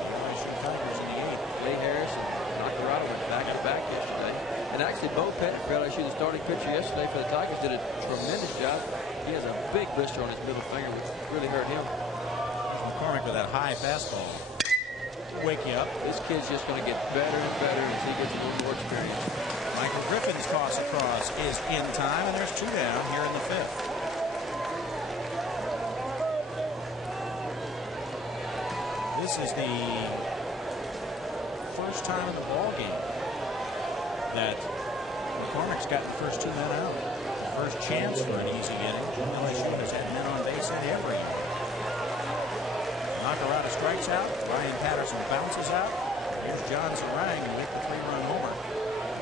the LSU Tigers in the 8th. Lee Harris and Nakarada went back-to-back yesterday. And actually, Bo Pettit for LSU, the starting pitcher yesterday for the Tigers, did a tremendous job. He has a big blister on his middle finger, which really hurt him. McCormick with that high fastball. Wake you up. This kid's just going to get better and better as he gets a little more experience. Michael Griffin's toss across is in time, and there's 2 down here in the 5th. This is the first time in the ball game that McCormick's gotten the first 2 men out. First chance for an easy inning. LSU has had men on base in every inning. Nakarada strikes out. Ryan Patterson bounces out. Here's John Sarang to make the 3-run homer.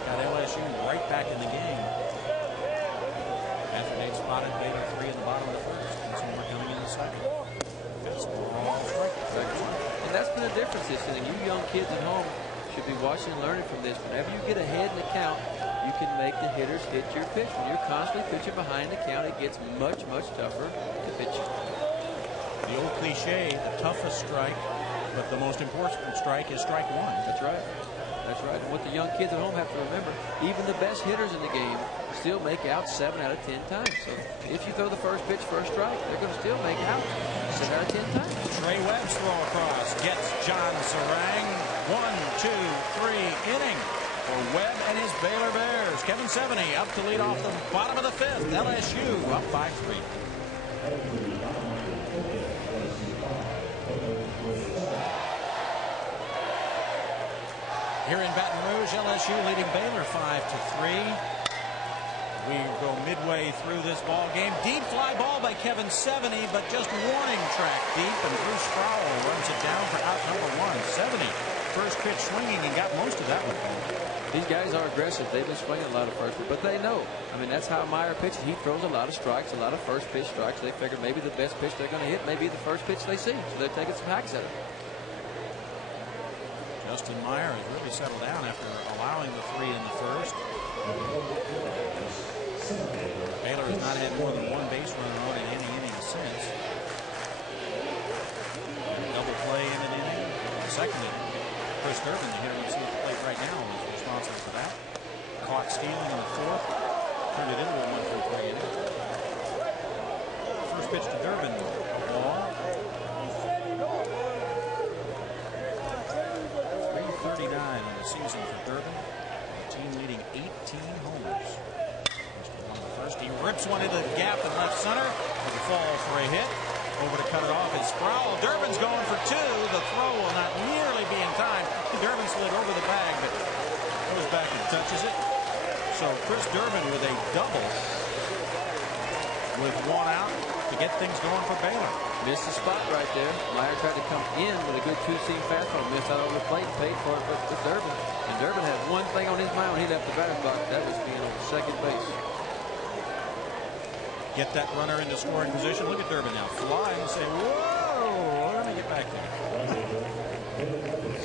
Got LSU right back in the game. After they'd spotted Baylor 3 in the bottom of the first. This homer coming in the second. Fastball strike. And that's been a difference this inning. You young kids at home should be watching and learning from this. Whenever you get ahead in the count, you can make the hitters hit your pitch. When you're constantly pitching behind the count, it gets much, much tougher to pitch you. The old cliche, the toughest strike, but the most important strike is strike 1. That's right. That's right. And what the young kids at home have to remember, even the best hitters in the game still make out 7 out of 10 times. So if you throw the first pitch for a strike, they're going to still make out 7 out of 10 times. Trey Webb's throw across gets John Sarang. 1, 2, 3 inning for Webb and his Baylor Bears. Kevin Seveny up to lead off the bottom of the 5th. LSU up 5-3. Here in Baton Rouge, LSU leading Baylor 5-3. We go midway through this ball game. Deep fly ball by Kevin Seveny, but just warning track deep, and Bruce Sproul runs it down for out number 1. Seveny, first pitch swinging, and got most of that one. These guys are aggressive. They've been swinging a lot of first, but they know. I mean, that's how Meyer pitches. He throws a lot of strikes, a lot of first pitch strikes. They figure maybe the best pitch they're going to hit may be the first pitch they see, so they're taking some hacks at it. Justin Meyer has really settled down after allowing the 3 in the first. Baylor has not had more than 1 base runner on in any inning since. Double play in an inning. Second inning. Chris Durbin, the hitter we see at the plate right now, was responsible for that. Caught stealing in the 4th. Turned it into a 1-3 inning. First pitch to Durbin. A ball. 339 on the season for Durbin. The team leading 18 homers. First, he rips one into the gap in left center. With a fall for a hit. Over to cut it off is Sproul. Durbin's going for 2. The throw will not nearly be in time. Durbin slid over the bag, but goes back and touches it. So Chris Durbin with a double with 1 out to get things going for Baylor. Missed the spot right there. Meyer tried to come in with a good 2-seam fastball. Missed out over the plate and paid for it with Durbin. And Durbin had one thing on his mind when he left the batter's box. That was being on second base. Get that runner into scoring position. Look at Durbin now. Fly and say, whoa, let me get back there.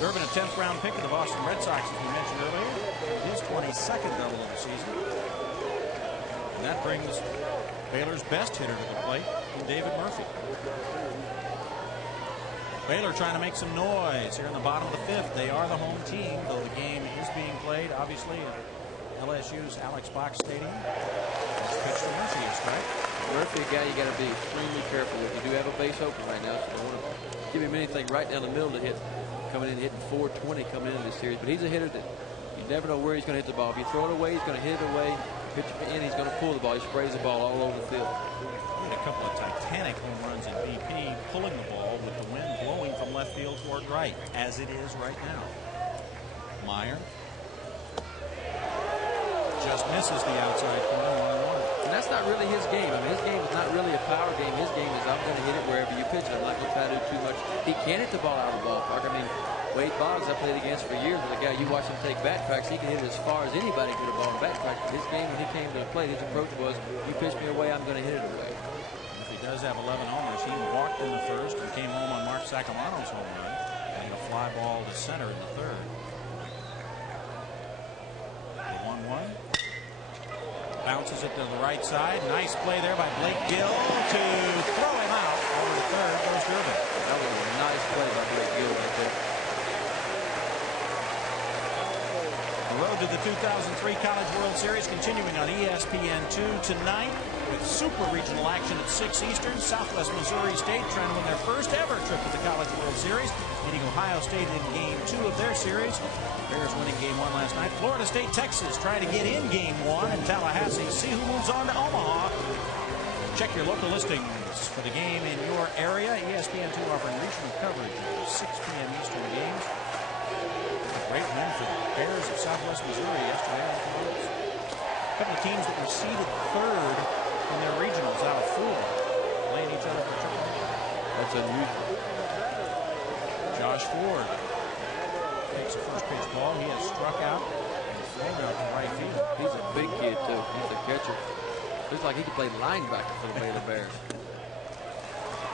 Durbin, a 10th round pick of the Boston Red Sox, as we mentioned earlier. His 22nd double of the season. that brings Baylor's best hitter to the plate, David Murphy. Baylor trying to make some noise here in the bottom of the fifth. They are the home team, though the game is being played, obviously, at LSU's Alex Box Stadium. Let's pitch to Murphy, a strike. Murphy, a guy you got to be extremely careful with. You do have a base open right now, so you don't want to give him anything right down the middle to hit. Coming in hitting 420 coming into this series, but he's a hitter that you never know where he's going to hit the ball. If you throw it away, he's going to hit it away. Pitch it in, he's going to pull the ball. He sprays the ball all over the field. He had a couple of titanic home runs in BP, pulling the ball with the wind blowing from left field toward right, as it is right now. Meyer just misses the outside corner, 1-1. And that's not really his game. I mean, his game is not really a power game. His game is I'm going to hit it wherever you pitch it. I'm not going to try to do too much. He can hit the ball out of the ballpark. I mean, Wade Boggs, I played against for years, was a guy you watch him take bat practice. He can hit it as far as anybody can hit a ball in bat practice. His game, when he came to the plate, his approach was, you pitch me away, I'm going to hit it away. If he does have 11 homers, he walked in the first and came home on Mark Saccamonto's home run. And a fly ball to center in the third. The 1-1. Bounces it to the right side. Nice play there by Blake Gill to throw him out. Over to third goes Durbin. That was a nice play by Blake Gill right there. The road to the 2003 College World Series continuing on ESPN2 tonight with super regional action at 6 Eastern. Southwest Missouri State trying to win their first ever trip to the College World Series, meeting Ohio State in Game 2 of their series. Bears winning Game 1 last night. Florida State, Texas trying to get in Game 1 in Tallahassee. See who moves on to Omaha. Check your local listings for the game in your area. ESPN2 offering regional coverage of 6 p.m. Eastern games. Great win for the Bears of Southwest Missouri yesterday. A couple of teams that were seeded third in their regionals out of 4 playing each other for triple. That's unusual. Josh Ford takes a first pitch ball. He has struck out and thrown out to right field. He's a big kid, too. He's a catcher. Looks like he could play linebacker for the Baylor Bears.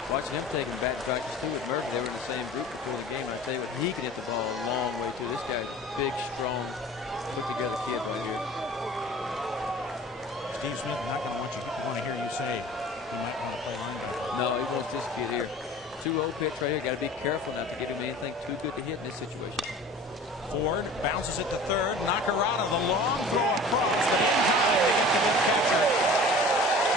Watching him taking bat practice too with Murphy, they were in the same group before the game. I tell you what, he can hit the ball a long way too. This guy's big, strong, put together kid right here. Steve Smith is not going to hear you say he might want to play linebacker. No, he wants this kid here. 2-0 pitch right here. Got to be careful not to give him anything too good to hit in this situation. Ford bounces it to third. Nakarada, the long throw across, but in time to get to the catcher.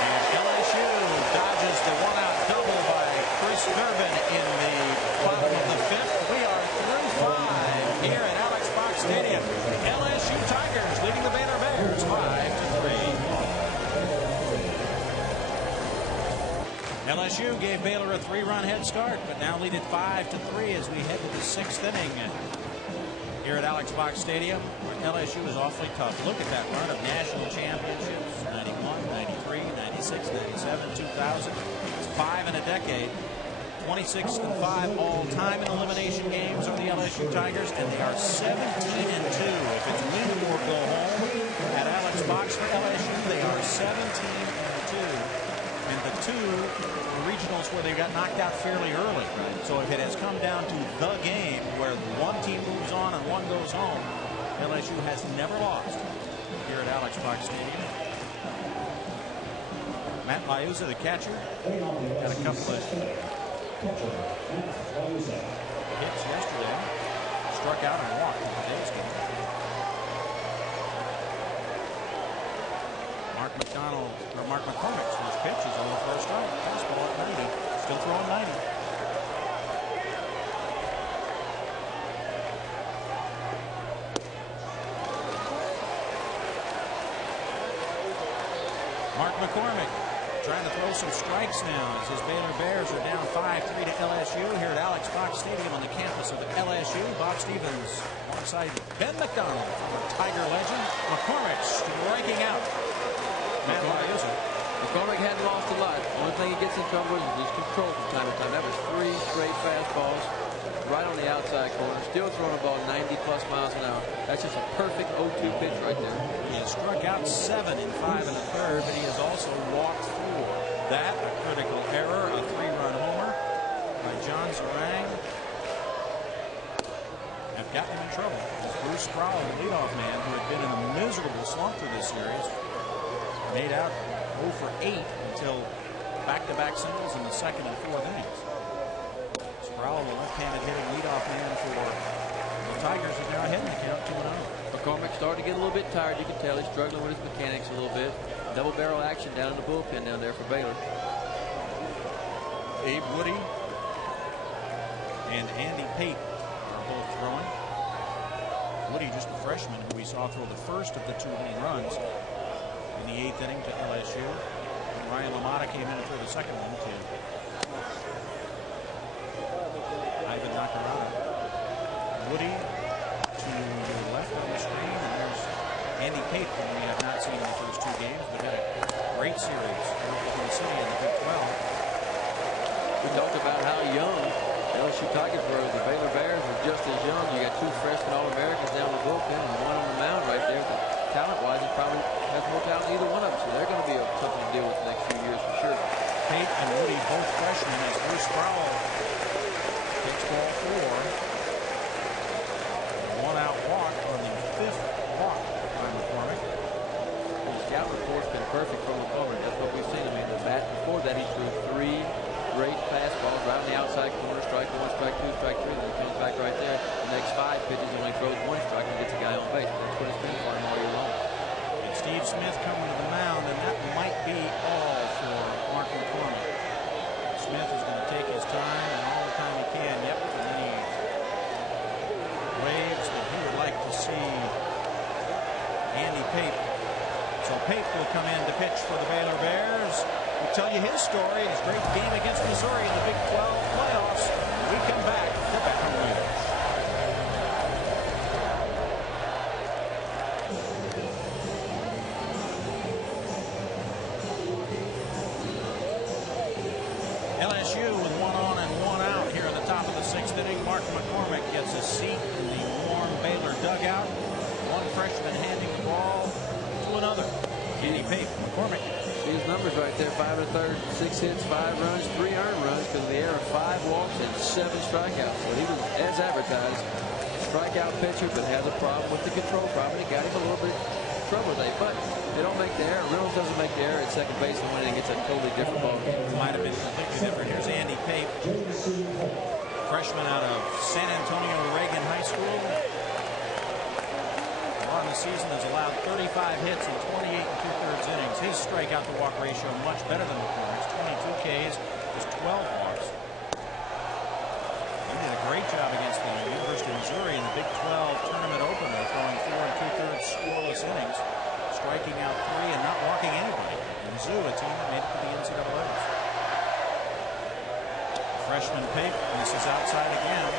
And LSU dodges the one-out double by Chris Durbin in the bottom of the fifth. We are through 5 here at Alex Box Stadium. LSU Tigers leading the Baylor Bears 5-3. LSU gave Baylor a 3-run head start, but now lead it 5-3 as we head to the 6th inning here at Alex Box Stadium, where LSU is awfully tough. Look at that run of national championships: 91, 93, 96, 97, 2000. It's 5 in a decade. 26-5 all-time in elimination games are the LSU Tigers, and they are 17-2. If it's win or go home at Alex Box for LSU, they are 17-2. And the 2 regionals where they got knocked out fairly early. So if it has come down to the game where one team moves on and one goes home, LSU has never lost here at Alex Box Stadium. Matt Liuzza, the catcher, had a couple of hits yesterday. Struck out and walked in today's game. Mark McCormick's first pitch is over for a strike. Fastball at 90. Still throwing 90. Mark McCormick trying to throw some strikes now as his Baylor Bears are down 5-3 to LSU here at Alex Box Stadium on the campus of LSU. Bob Stevens alongside Ben McDonald, former Tiger legend. McCormick striking out. Matt Liuzza. McCormick hadn't lost a lot. The only thing he gets in trouble is his control from time to time. That was 3 straight fastballs right on the outside corner. Still throwing a ball 90+ miles an hour. That's just a perfect 0-2 pitch right there. He has struck out 7 in 5 1/3, but he has also walked 4. That, a critical error, a 3-run homer by John Zarang, have gotten him in trouble. Bruce Sproul, the leadoff man, who had been in a miserable slump for this series, made out 0 for 8 until back-to-back singles in the second and fourth innings. Sproul, the left-handed hitting leadoff man for the Tigers, is now ahead in the count 2-0. McCormick started to get a little bit tired. You can tell he's struggling with his mechanics a little bit. Double barrel action down in the bullpen down there for Baylor. Abe Woody and Andy Pate are both throwing. Woody, just a freshman who we saw throw the first of the 2 home runs in the 8th inning to LSU. And Ryan LaMotta came in for the second one to Ivan Nakarada. Woody to the left on the screen, and there's Andy Pate, whom we have not seen in the first 2 games, but had a great series in Oklahoma City in the Big 12. We talked about how young LSU Tigers were. The Baylor Bears were just as young. You got 2 freshman All-Americans down the bullpen and 1 on the mound right there. But talent-wise, he probably has more talent than either one of them. So they're going to be something to deal with the next few years for sure. Pate and Woody both freshmen as Bruce Sproul takes ball 4. 1-out walk on the 5th walk by McCormick. The scout report's been perfect for McCormick. That's what we've seen. I mean, the bat before that, he threw 3 great fastballs right on the outside corner. Strike 1, strike 2, strike 3. Then he comes back right there. The next 5 pitches, only throws 1 strike and gets a guy on base. That's what it's been for him all year long. And Steve Smith coming to the mound, and that might be all for Mark McCormick. Smith is going to take his time and all the time he can. Yep, and then he waves that he would like to see Andy Pate. So Pate will come in to pitch for the Baylor Bears. We'll tell you his story, his great game against Missouri in the Big 12 playoffs. We come back to Back on Wheels. LSU with 1 on and 1 out here in the top of the 6th inning. Mark McCormick gets a seat in the warm Baylor dugout. One freshman handing the ball to another. Andy Pate, McCormick. See his numbers right there: 5 1/3, 6 hits, 5 runs, 3 earned runs because of the error, 5 walks and 7 strikeouts. So he was, as advertised, strikeout pitcher, but has a problem with the control problem. It got him a little bit of trouble today, but they don't make the error. Reynolds doesn't make the error at second base, and when he gets a totally different ball game. Might have been completely different. Here's Andy Pate, freshman out of San Antonio Reagan High School. On the season has allowed 35 hits in 28 2/3 innings. His strikeout to walk ratio much better than McCormick's. 22 Ks, just 12 walks. He did a great job against the University of Missouri in the Big 12 tournament opener, throwing 4 2/3 scoreless innings, striking out 3 and not walking anybody. Mizzou, a team that made it to the NCAAs. Freshman Pate, and this is outside again.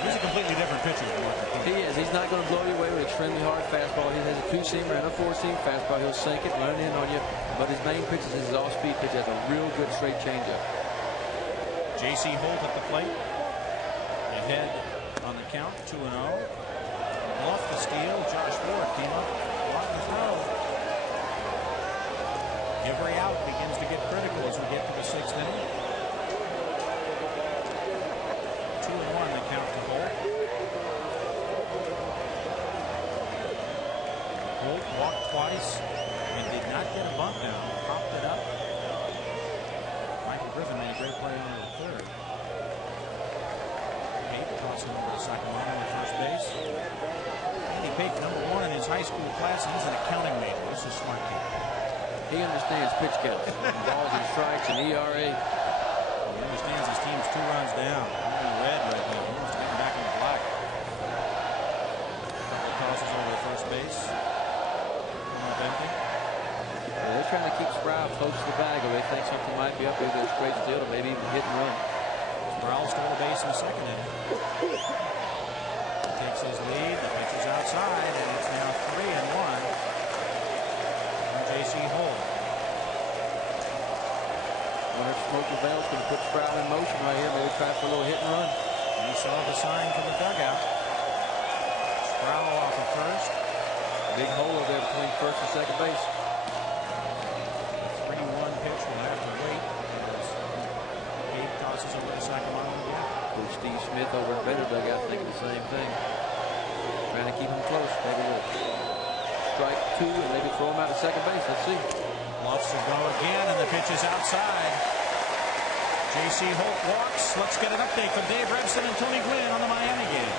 He's a completely different pitcher than Mark McCormick. He is. He's not going to blow you away with an extremely hard fastball. He has a 2-seamer and a 4-seam fastball. He'll sink it, run it in on you. But his main pitch is his off-speed pitch. Has a real good straight changeup. J.C. Holt at the plate. Ahead on the count, 2-0. Bluff the steal. Josh Ward came up, blocked the throw. Every out begins to get critical as we get to the 6th inning. 2-1 the count to Holt. Holt walked twice and did not get a bunt down. Popped it up. Michael Griffin made a great play on the 3rd. Pate tossing over to Sakamoto at first base. Andy Pate, number 1 in his high school class. He's an accounting major. This is a smart kid. He understands pitch counts, balls and strikes and ERA. He understands his team's 2 runs down. Red right now. Almost getting back in the black. Couple tosses over to first base. Up empty. Yeah, they're trying to keep Sproul close to the bag, or they think something might be up there, either a straight steal or maybe even hit and run. Sproul stole a base in the 2nd inning. Takes his lead. The pitch is outside, and it's now 3-1 from J.C. Holt. Wonder if Smokey Bell's going to put Sproul in motion right here. Maybe try for a little hit and run. He saw the sign from the dugout. Sproul off of first. Big hole over there between first and second base. 3-1 pitch will have to wait as Pate tosses over to Sakamoto again. Coach Steve Smith over at Baylor dugout thinking the same thing. Trying to keep him close. Maybe a little strike 2 and maybe throw him out at second base. Let's see. Bluffs will go again, and the pitch is outside. J.C. Holt walks. Let's get an update from Dave Rebson and Tony Gwynn on the Miami game.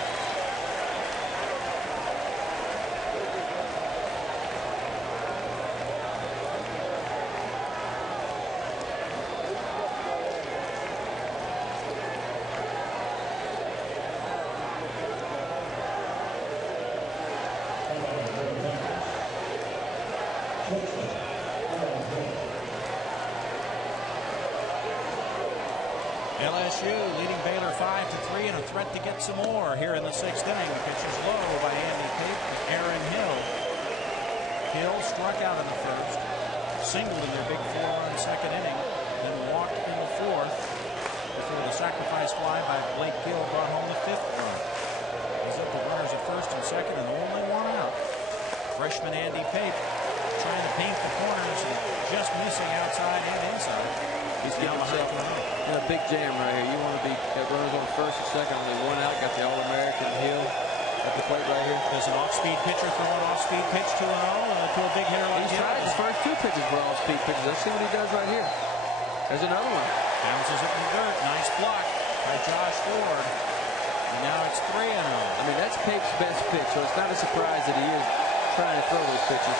LSU leading Baylor 5-3 and a threat to get some more here in the 6th inning. The pitch is low by Andy Pape to Aaron Hill. Hill struck out in the 1st, singled in their big 4-run 2nd inning, then walked in the 4th before the sacrifice fly by Blake Gill brought home the 5th run. He's up with runners at 1st and 2nd and only 1 out. Freshman Andy Pape trying to paint the corners and just missing outside and inside. He's getting himself in a big jam right here. You want to be got runners on 1st and 2nd, only 1 out. Got the All-American Hill at the plate right here. There's an off-speed pitcher throw an off-speed pitch to to a big hitter like He's tried his first 2 pitches for off-speed pitches. Let's see what he does right here. There's another one. Bounces it in the dirt. Nice block by Josh Ford. And now it's 3-0. I mean, that's Pape's best pitch, so it's not a surprise that he is trying to throw those pitches.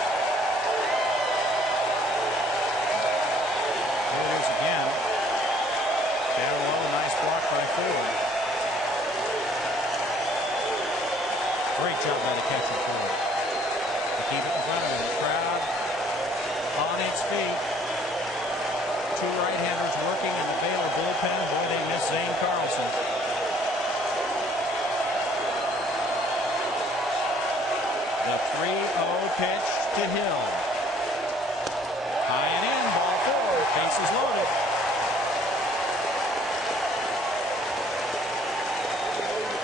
Here it is again. Down low, nice block by Ford. Great job by the catcher Ford to keep it in front of him. The crowd on its feet. 2 right-handers working in the Baylor bullpen. Boy, they miss Zane Carlson. The 3-0 pitch to Hill. High and in, ball 4. Bases loaded.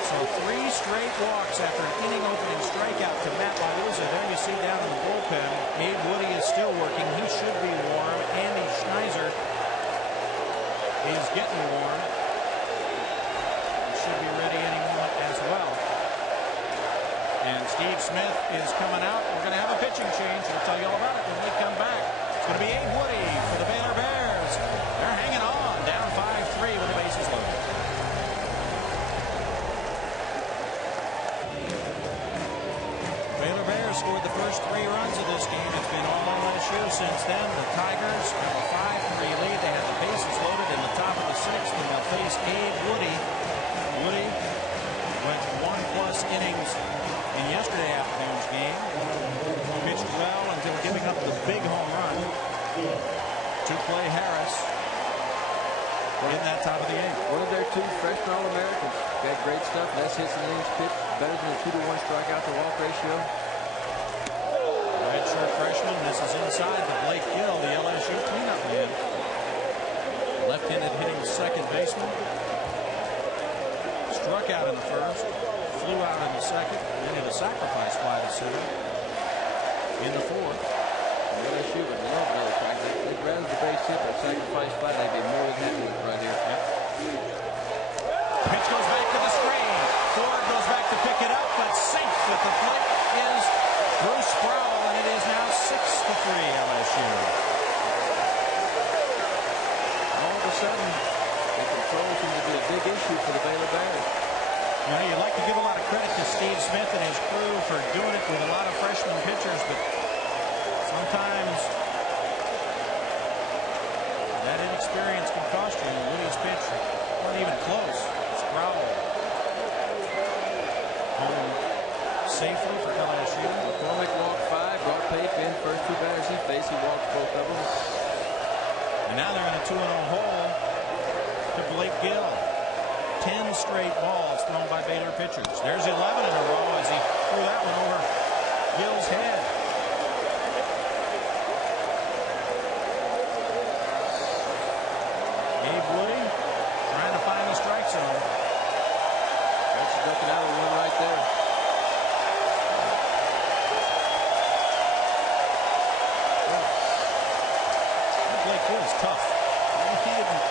So 3 straight walks after an inning-opening strikeout to Matt LaRussa. There you see down in the bullpen, Abe Woody is still working. He should be warm. Andy Schneiser is getting warm. He should be ready any moment as well. And Steve Smith is coming out. We're going to have a pitching change. We'll tell you all about it when we come back. It's going to be Abe Woody for the Baylor Bears. They're hanging on, down 5-3 with the bases loaded. Baylor Bears scored the first 3 runs of this game. It's been all LSU since then. The Tigers have a 5-3 lead. They have the bases loaded in the top of the 6th, and they'll face Abe Woody. Woody went 1+ innings in yesterday afternoon's game. Pitched well until giving up the big home run to Clay Harris in that top of the 8th. One of their 2 freshman All-Americans. Got great stuff. Less hits and innings pitched. Better than a 2-to-1 strikeout to walk ratio. Redshirt freshman. This is inside to Blake Gill, the LSU cleanup man. Left-handed hitting second baseman. Struck out in the 1st. Flew out in the 2nd. Then hit a sacrifice fly to center in the 4th. LSU would love another strike. They'd rather the base hit or sacrifice fly. They'd be more than happy with it right here. Yep. Pitch goes back to the screen. Ford goes back to pick it up, but safe at the plate is Bruce Sproul, and it is now 6-3 LSU. All of a sudden, the control seems to be a big issue for the Baylor Bears. You know, you'd like to give a lot of credit to Steve Smith and his crew for doing it with a lot of freshman pitchers, but sometimes that inexperience can cost you. And Woody's pitch wasn't even close. Sproul home safely for LSU. McCormick walked 5, brought Pape in. First 2 batters he faced, he walked both of them. And now they're in a 2-0 hole to Blake Gill. 10 straight balls thrown by Baylor pitchers. There's 11 in a row as he threw that one over Gill's head. Abe Woody trying to find the strike zone. That's ducking out of one right there. Blake Gill's tough. He didn't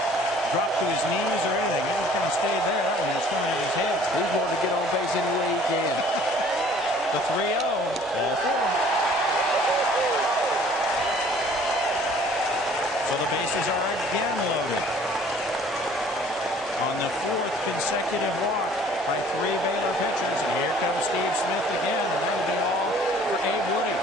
drop to his knees or anything. He just kind of stayed there. That one was coming at his head. He's wanting to get on base any way he can. The 3-0. Ball 4. bases are again loaded. On the 4th consecutive walk by 3 Baylor pitchers. And here comes Steve Smith again, and that'll be all for Abe Woody.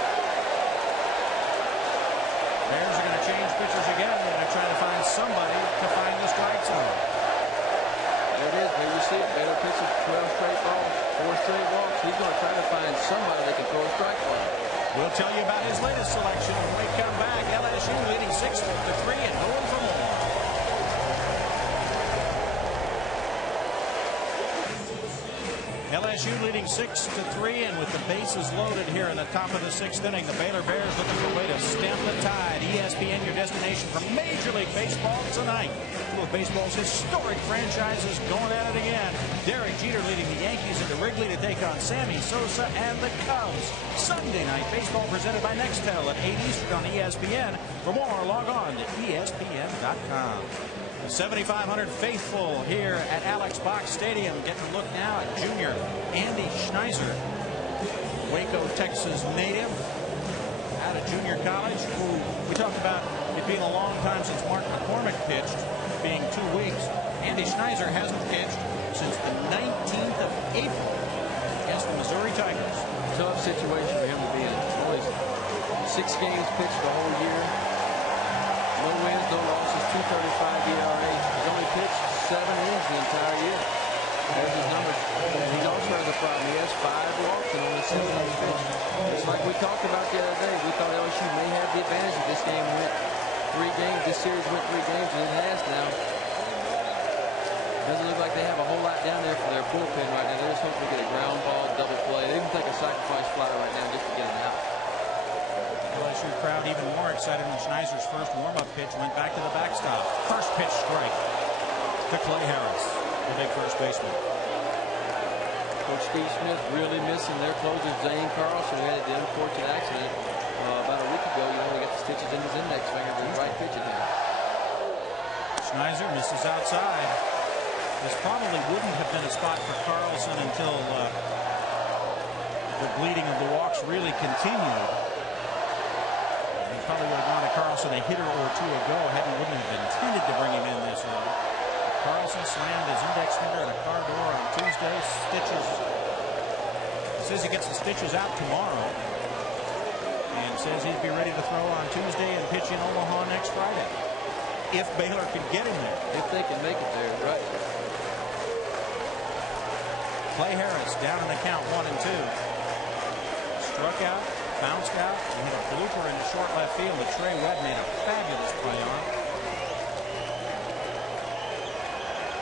Bears are going to change pitchers again. They're going to try to find somebody to find the strike zone. There it is. There you see it. Baylor pitches 12 straight balls, 4 straight walks. He's going to try to find somebody that can throw a strike ball. We'll tell you about his latest selection when we come back. LSU leading 6-3 and going for more. LSU leading 6-3, and with the bases loaded here in the top of the 6th inning, the Baylor Bears looking for a way to stem the tide. ESPN, your destination for Major League Baseball tonight. Two of baseball's historic franchises going at it again. Derek Jeter leading the Yankees into Wrigley to take on Sammy Sosa and the Cubs. Sunday night baseball presented by Nextel at 8 Eastern on ESPN. For more, log on to ESPN.com. 7,500 faithful here at Alex Box Stadium. Getting a look now at junior Andy Schneiser, Waco, Texas native, out of junior college, who we talked about it being a long time since Mark McCormick pitched, being 2 weeks. Andy Schneiser hasn't pitched since the 19th of April against the Missouri Tigers. Tough situation for him to be in. Only 6 games pitched the whole year. No wins, no losses, 2.35 ERA. He's only pitched 7 innings the entire year. There's his numbers. He also has a problem. He has 5 walks and only 7 innings pitched. Just like we talked about the other day, we thought LSU may have the advantage if this game went 3 games. This series went 3 games, and it has now. Doesn't look like they have a whole lot down there for their bullpen right now. They're just hoping to get a ground ball, double play. They can take a sacrifice fly right now just to get him out. LSU crowd even more excited when Schneiser's first warm-up pitch went back to the backstop. First pitch strike to Clay Harris, the big first baseman. Coach Steve Smith really missing their closer, Zane Carlson, who had the unfortunate accident about a week ago. You know, he got the stitches in his index finger of his right pitch again. Schneiser misses outside. This probably wouldn't have been a spot for Carlson until the bleeding of the walks really continued. Probably would have gone to Carlson a hitter or 2 ago. Wouldn't have intended to bring him in this early. Carlson slammed his index finger in a car door on Tuesday. Stitches. Says he gets the stitches out tomorrow. And says he'd be ready to throw on Tuesday and pitch in Omaha next Friday. If Baylor can get him there. If they can make it there, right. Clay Harris down in the count 1-2. Struck out. Bounced out. He had a blooper in the short left field that Trey Webb made a fabulous play on.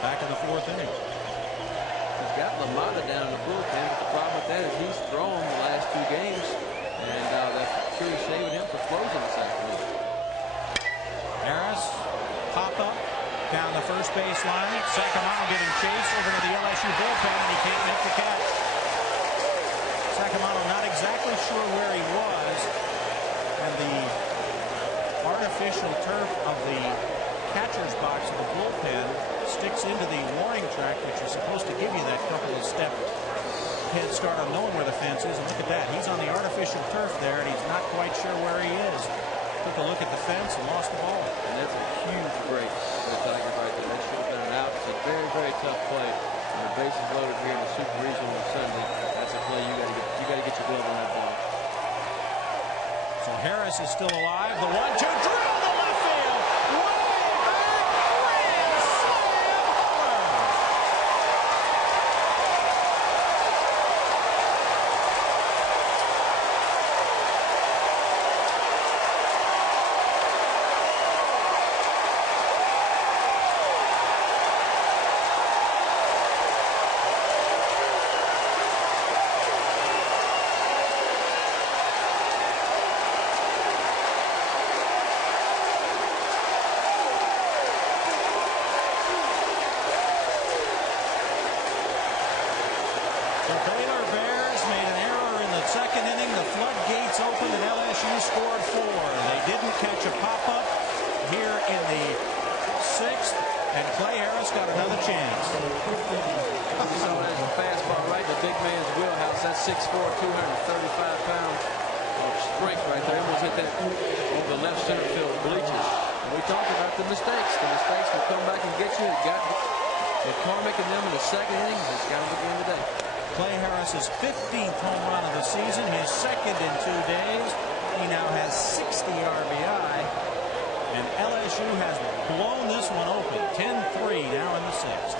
Back in the 4th inning. He's got LaMotta down in the bullpen, but the problem with that is he's thrown the last 2 games, and that's really saving him for closing this afternoon. Harris, pop up down the first base line. Sacramento giving chase over to the LSU bullpen, and he can't make the catch. Sacramento not exactly sure where he was, and the artificial turf of the catcher's box of the bullpen sticks into the warning track, which is supposed to give you that couple of step head start on knowing where the fence is. And look at that, he's on the artificial turf there, and he's not quite sure where he is. Took a look at the fence and lost the ball. And that's a huge break for the Tigers right there. That should have been an out. It's a very, very tough play. And the bases loaded here in the Super Regional on Sunday. That's a play you got to get your glove on that ball. So Harris is still alive. The 1-2 drill to left field. Way back, grand slam homer. The Baylor Bears made an error in the 2nd inning. The floodgates opened and LSU scored 4. They didn't catch a pop-up here in the 6th, and Clay Harris got another chance. You saw that as a fastball right in the big man's wheelhouse. That's 6'4", 235 pounds of strength right there. Almost hit that over the left center field bleachers. We talked about the mistakes. The mistakes will come back and get you. It got McCormick and them in the second inning. It's got them again today. Clay Harris's 15th home run of the season, his second in 2 days. He now has 60 RBI, and LSU has blown this one open. 10-3 now in the 6th.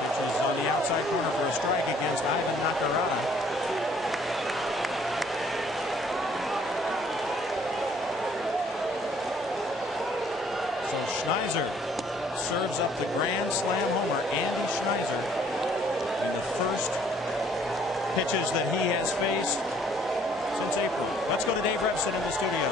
Which was on the outside corner for a strike against Ivan Nakarada. So Schneiser serves up the grand slam homer. Andy Schneiser in the first pitches that he has faced since April. Let's go to Dave Revson in the studio.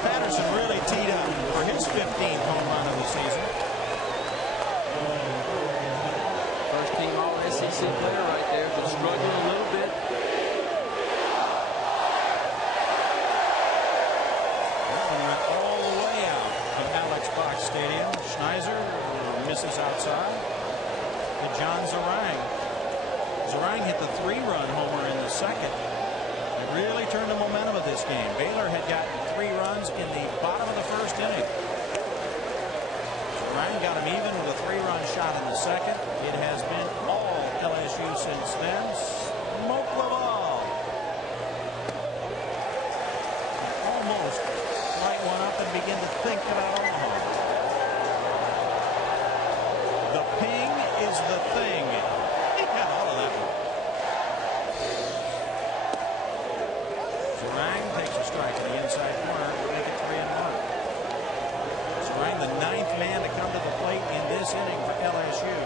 Patterson really teed up for his 15th home run of the season. First team All-SEC player right there, but struggling a little bit. That one went all the way out of Alex Box Stadium. Schneiser misses outside to John Zarang. Zarang hit the 3-run homer in the second. Really turned the momentum of this game. Baylor had gotten 3 runs in the bottom of the first inning. Ryan got him even with a 3-run shot in the second. It has been all LSU since then. Smoke Laval. Almost light one up and begin to think about Omaha. The ping is the thing. He got all of that one. Zarang takes a strike in the inside corner to make it 3-1. Zarang, the 9th man to come to the plate in this inning for LSU.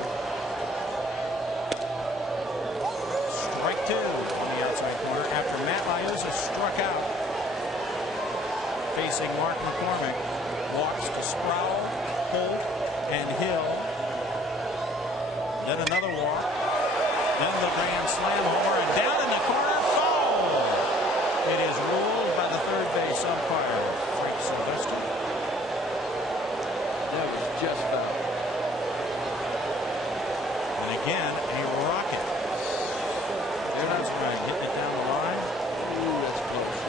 Strike 2 on the outside corner after Matt Liuzza struck out. Facing Mark McCormick. Walks to Sproul, Holt, and Hill. Then another walk. Then the grand slam homer, and down in the corner, foul. It is ruled by the third base umpire, Frank Sylvester. That was just foul. And again, a rocket. That's right, hitting it down the line. Ooh, that's close.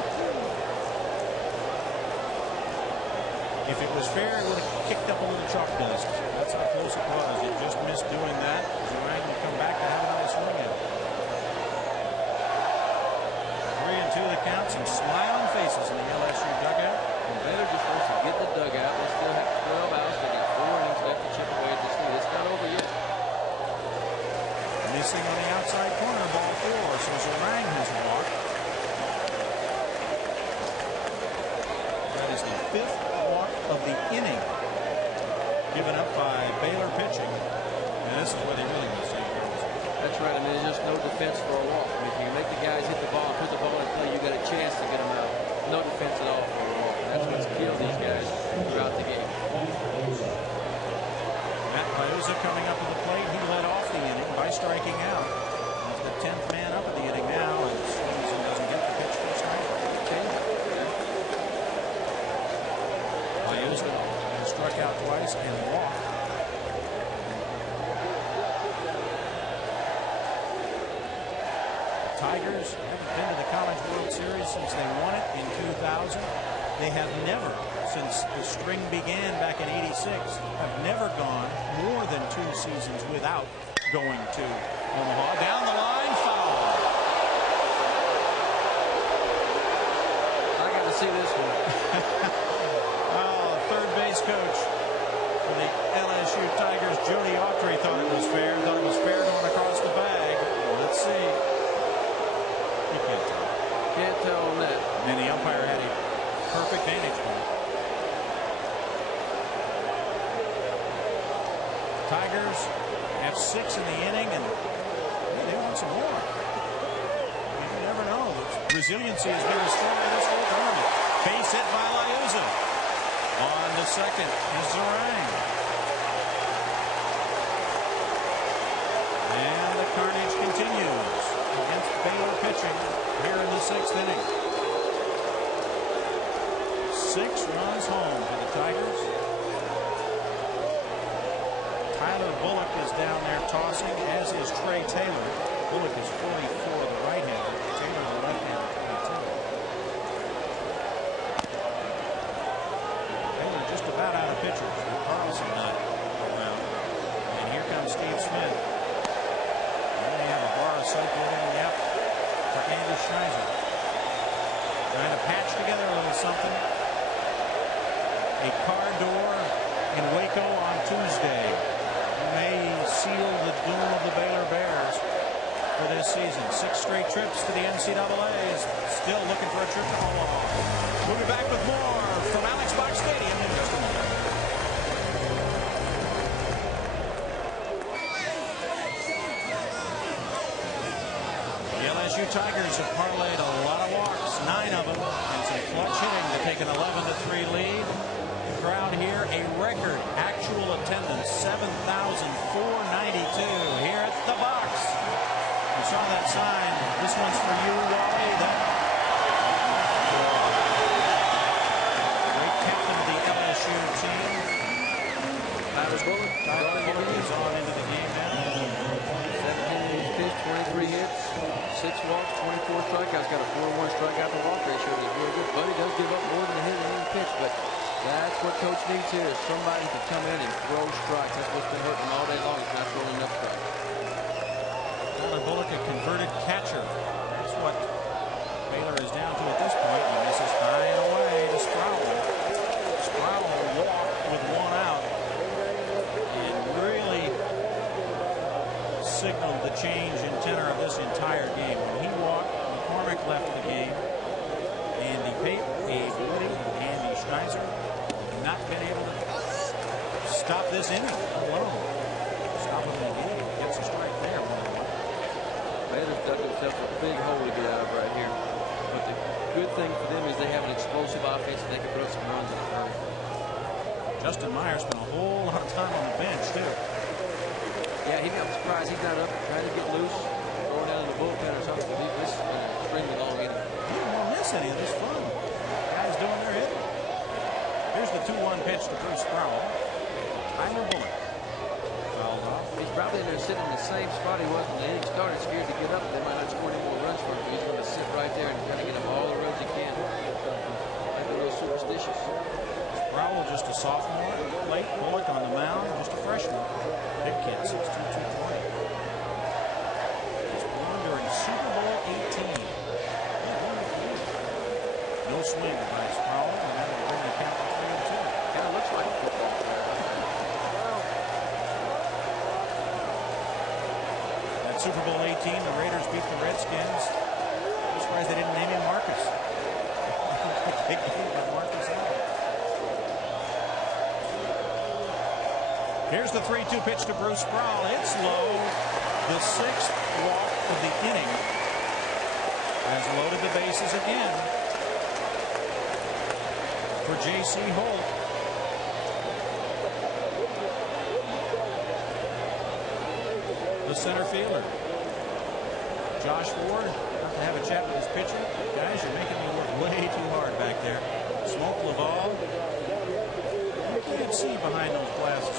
If it was fair, it would have kicked up a little chalk dust. That's how close it was. It just missed doing that. Zarang will come back to have another swing at it. 3-2 the count. Some smiling faces in the LSU dugout. And Baylor just wants to get the dugout. They still have 12 outs. They got 4 innings left to chip away at this lead. It's not over yet. Missing on the outside corner, ball 4. So Zarang has walked. That is the 5th walk of the inning given up by Baylor pitching. And this is where they really must take it. That's right. I mean, there's just no defense for a walk. I mean, if you make the guys hit the ball, put the ball in play, you got a chance to get them out. No defense at all for a walk. And that's what's killed these guys throughout the game. Matt Liuzza coming up to the plate. He led off the inning by striking out. He's the 10th man up of the inning now, and swings and doesn't get the pitch for a strike. Liuzza struck out twice and walked. Tigers haven't been to the College World Series since they won it in 2000. They have never, since the string began back in '86, have never gone more than 2 seasons without going to Omaha. Down the line, foul. I got to see this one. Oh, third base coach for the LSU Tigers, Jody Autry, thought it was fair. Thought it was fair going across the bag. Let's see. You can't tell. Can't tell on that. And the umpire had a perfect vantage point. Tigers have 6 in the inning, and they want some more. You never know. Resiliency has been the story of this whole tournament. Base hit by Liuza. On to second is Zarang. And the carnage continues against Baylor pitching here in the 6th inning. 6 runs home for the Tigers. Tyler Bullock is down there tossing, as is Trey Taylor. Bullock is 44, the right-hander. Taylor, the left-hander, 22. Taylor just about out of pitchers. Carlson not around. And here comes Steve Smith. And they have a bar of soap living in for Andy Schneiser. Trying to patch together a little something. A car door in Waco on Tuesday may seal the doom of the Baylor Bears for this season. 6 straight trips to the NCAA, is still looking for a trip to Omaha. We'll be back with more from Alex Box Stadium in just a moment. The LSU Tigers have parlayed a lot of walks, 9 of them, and some clutch hitting to take an 11-3 lead. The crowd here, a record actual attendance, 7,492 here at the box. You saw that sign. This one's for you, Wally. That great captain of the LSU team. Tyler Bullock. Tyler Bullock is on into the game now. 17 innings pitched, 23 hits, 6 walks, 24 strikeouts. Got a 4-1 strikeout to walk ratio. That's real good. Buddy does give up more than a hit in any pitch, but that's what Coach needs here, is somebody who can come in and throw strikes. That's what's been hurting all day long. He's not throwing enough strikes. Tyler Bullock, a converted catcher. That's what Baylor is down to at this point. He misses high and away to Sproul. Sproul walked with 1 out and really signaled the change in tenor of this entire game. When he walked, McCormick left the game. Andy Pate, Abe Woody, Andy Schneiser have not been able to stop this inning alone. Stop him in the game. Gets a strike there. Baylor's dug themselves a big hole to get out of right here. But the good thing for them is they have an explosive offense and they can put up some runs in a hurry. Justin Meyer spent a whole lot of time on the bench, too. Yeah, I'm surprised he's not up trying to get loose, throwing down in the bullpen or something. This has been an extremely long inning. He didn't want to miss any of this fun. Guys doing their hitting. Here's the 2-1 pitch to Bruce Sproul. Tyler Bullock fouled off. He's probably in there sitting in the same spot he was when the inning started, scared to get up. They might not score any more runs for him. He's going to sit right there and try to get him all the runs he can. Like a little superstitious. Sproul, just a sophomore. Late Bullock on the mound, just a freshman. Big kid, 6'2", 220. He's born during Super Bowl 18. No swing by Sproul, and that'll bring the count to 3-2. Kind of looks like a football player. That Super Bowl 18, the Raiders beat the Redskins. I'm surprised they didn't name him Marcus. Big game by Marcus Allen. Here's the 3-2 pitch to Bruce Sproul. It's low. The 6th walk of the inning has loaded the bases again for J.C. Holt. The center fielder. Josh Ford, about to have a chat with his pitcher. Guys, you're making me work way too hard back there. Smoke Laval. You can't see behind those glasses.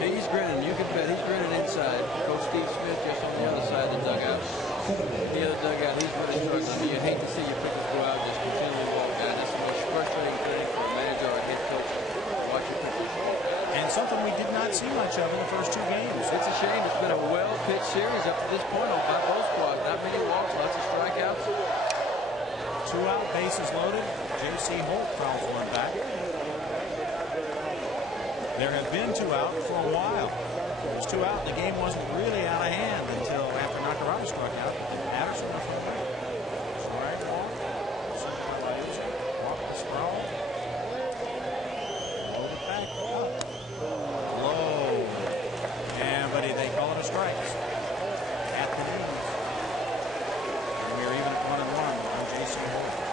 He's grinning. You can bet he's grinning inside. Coach Steve Smith just on the other side of the dugout. The other dugout, he's really struggling. You hate to see your pitchers go out and just continually walk down. That's the most frustrating thing for a manager or a head coach to watch your pitchers walk down. And something we did not see much of in the first 2 games. It's a shame. It's been a well-pitched series up to this point by both squads. Not many walks, lots of strikeouts. 2 out, bases loaded. J.C. Holt fouls one back. There have been 2 out for a while. It was 2 out. The game wasn't really out of hand until after Nakarada struck out. Addison left on the right. Strike walk. Walk the sprawl. Hold it back. Up. Low. And but they call it a strike. At the knees. And we're even at 1-1 on J.C. Holt.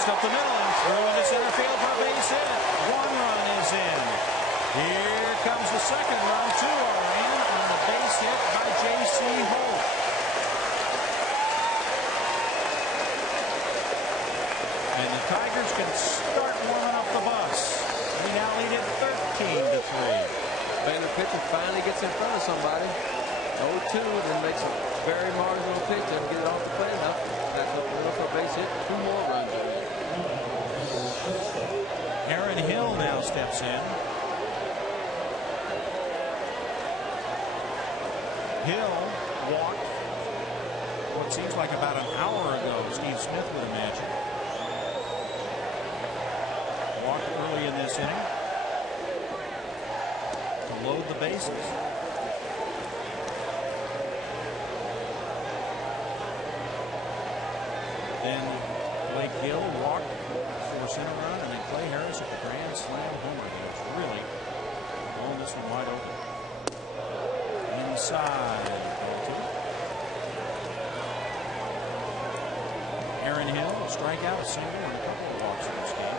Up the middle and through into center field for a base hit. 1 run is in. Here comes the second run. 2 are in on the base hit by J.C. Holt. And the Tigers can start warming up the bus. We now lead it 13-3. Baylor pitcher finally gets in front of somebody. 0-2, then makes a very marginal pitch. Doesn't get it off the plate enough. That's up the middle for a base hit. 2 more runs in. Aaron Hill now steps in. Hill walked what seems like about an hour ago, Steve Smith would imagine. Walked early in this inning to load the bases. Then Blake Gill walked for center run, and then Clay Harris at the grand slam homer. He was really blowing this one wide open. Inside. Aaron Hill, a strikeout, a single, and a couple of walks in this game.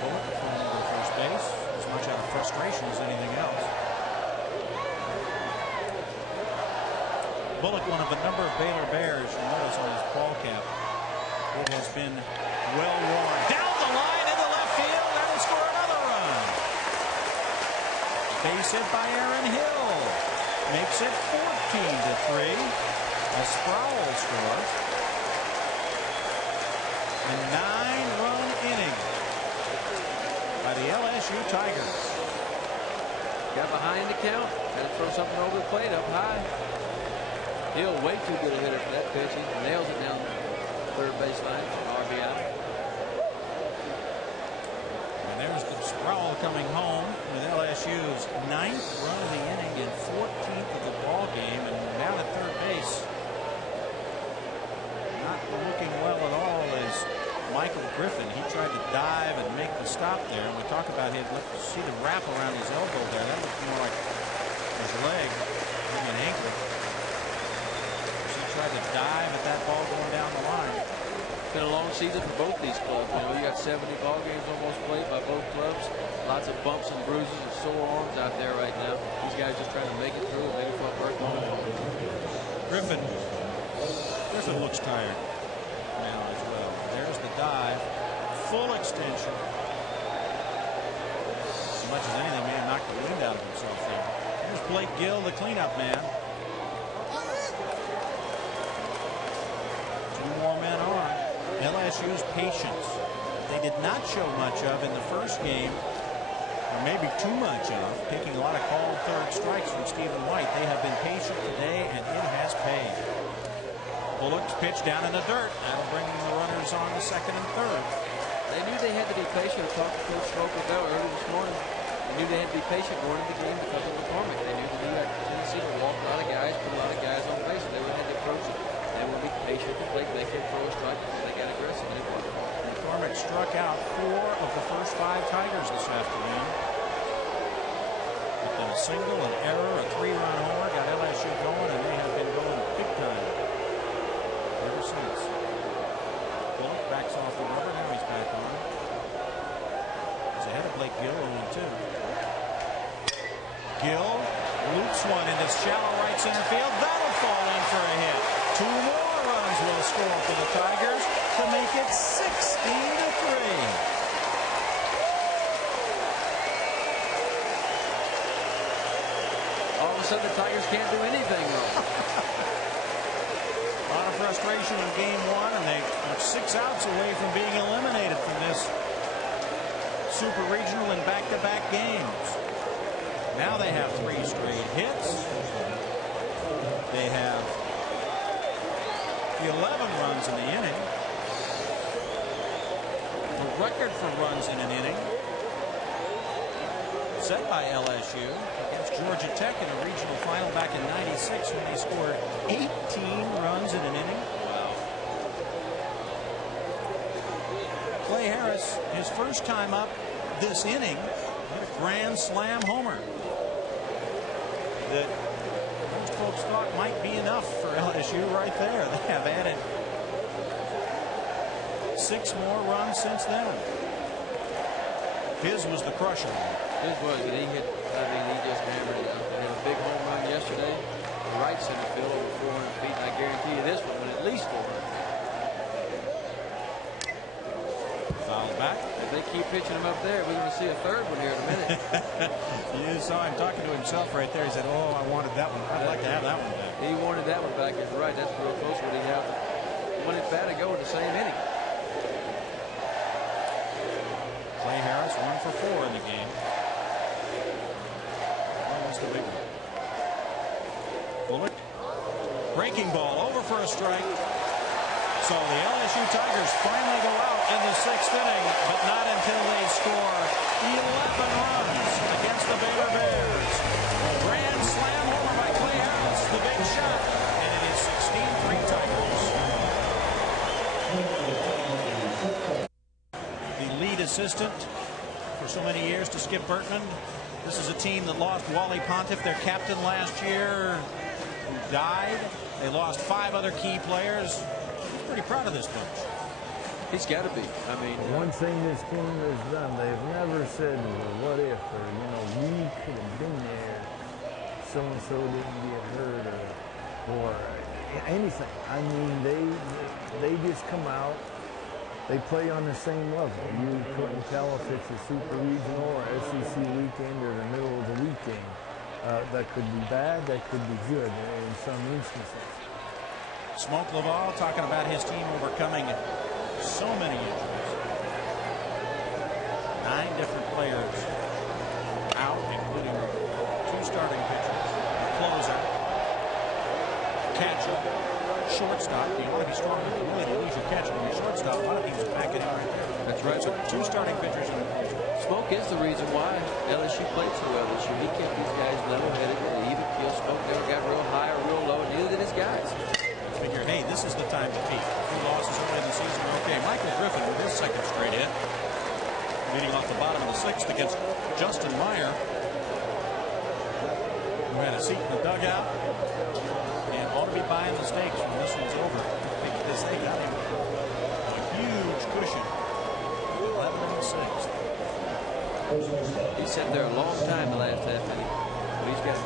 Bullock thrown over to first base, as much out of frustration as anything else. Bullock, one of a number of Baylor Bears, you notice on his ball cap, it has been well worn. Down the line into left field, and will score another run. Base hit by Aaron Hill. Makes it 14-3. A Sproul scores. A 9-run inning by the LSU Tigers. Got behind the count. Had to throw something over the plate up high. Hill, way too good a hitter for that pitch. He nails it down the third baseline. RBI. And there's the Sproul coming home with LSU's 9th run of the inning and 14th of the ball game. And down at third base, not looking well at all is Michael Griffin. He tried to dive and make the stop there. And we talk about him. Let's see the wrap around his elbow there. That looks more like his leg, maybe an ankle. Tried to dive at that ball going down the line. It's been a long season for both these clubs. You know, you got 70 ball games almost played by both clubs. Lots of bumps and bruises and sore arms out there right now. These guys just trying to make it through and make it for a first one. Griffin looks tired now as well. There's the dive. Full extension. As much as anything, may have knocked the wind out of himself there. There's Blake Gill, the cleanup man. 2 more men on. LSU's patience. They did not show much of in the first game, or maybe too much of, taking a lot of called third strikes from Stephen White. They have been patient today, and it has paid. Bullock's pitch down in the dirt. That'll bring the runners on to second and third. They knew they had to be patient. I talked to Coach Smoker Bell early this morning. They knew they had to be patient going into the game because of McCormick. They knew they had a tendency to walk a lot of guys, put a lot of guys on base. So they would have to approach it. They will be patient to play, make him throw a strike before they got aggressive. And it was. McCormick struck out 4 of the first 5 Tigers this afternoon. With a single, an error, a 3-run homer, got LSU going, and they have been going big time ever since. Bullock backs off the rubber. Now he's back on. He's ahead of Blake Gill, 0-2. Gill loops one into shallow right right center field. That'll fall in for a hit. 2 more runs will score for the Tigers to make it 16-3. All of a sudden, the Tigers can't do anything wrong. A lot of frustration in game 1, and they are 6 outs away from being eliminated from this Super Regional in back-to-back games. Now they have 3 straight hits. They have 11 runs in the inning. The record for runs in an inning set by LSU against Georgia Tech in a regional final back in '96 when they scored 18 runs in an inning. Wow. Clay Harris, his first time up this inning, hit a grand slam homer that most folks thought might be enough for LSU right there. They have added 6 more runs since then. His was the crusher. His was, but he hit, I mean, he just hammered it out. He had a big home run yesterday, the right center field over 400 feet, and I guarantee you this one went at least 400. Foul back. If they keep pitching him up there, we're going to see a third one here in a minute. You saw him talking to himself right there. He said, "Oh, I wanted that one. I'd like to have that one back." He wanted that one back. He's right. That's real close to what he had. One at bat to go in the same inning. Clay Harris 1 for 4 in the game. That's the big one. Bullock. Breaking ball over for a strike. So the LSU Tigers finally go out in the 6th inning, but not until they score 11 runs against the Baylor Bears. A grand slam homer by Clay Harris, the big shot, and it is 16-3 Tigers. The lead assistant for so many years to Skip Bertman. This is a team that lost Wally Pontiff, their captain last year, who died. They lost 5 other key players. He's pretty proud of this bunch. He's got to be. I mean, one thing this team has done, they've never said, well, what if, or, you know, we could have been there, so-and-so didn't get hurt, or anything. I mean, they just come out, they play on the same level. You couldn't tell if it's a super regional or SEC weekend or the middle of the weekend. That could be bad, that could be good in some instances. Smoke Laval talking about his team overcoming so many injuries. 9 different players out, including 2 starting pitchers, a closer, catcher, shortstop. You want to be strong enough really to lose your catcher when you're shortstop. A lot of teams are packing in right there. That's right. So 2 starting pitchers and a closer. Smoke is the reason why LSU played so well this year. He kept these guys level-headed, even keel. Smoke never got real high or real low, neither did his guys. Figure, hey, this is the time to peak. 2 losses early in the season. Okay, Michael Griffin with his 2nd straight hit, leading off the bottom of the 6th against Justin Meyer, who had a seat in the dugout and ought to be buying the steaks when this one's over, because they got him a huge cushion. 11 in the 6th. He sat there a long time the last half inning. But he's got,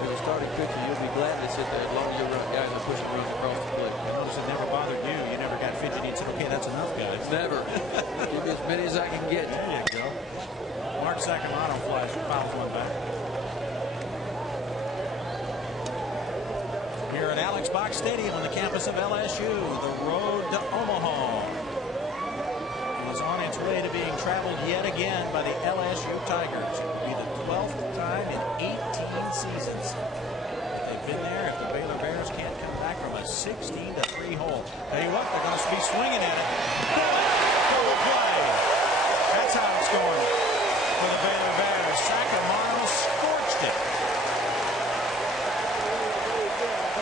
as a starting pitcher, you'll be glad to sit there as long as your guys are pushing runs across the plate. I noticed it never bothered you. You never got fidgety and said, okay, that's enough, guys. Never. Give me as many as I can get. There you go. Mark Sacramento fouls one back. Here at Alex Box Stadium on the campus of LSU, the road to Omaha is on its way to being traveled yet again by the LSU Tigers. It will be the 12th time in 18 seasons they've been there if the Baylor Bears can't come back from a 16-3 hole. Tell you what, they're going to be swinging at it. Double play. That's how it's going for the Baylor Bears. Sacramento scorched it.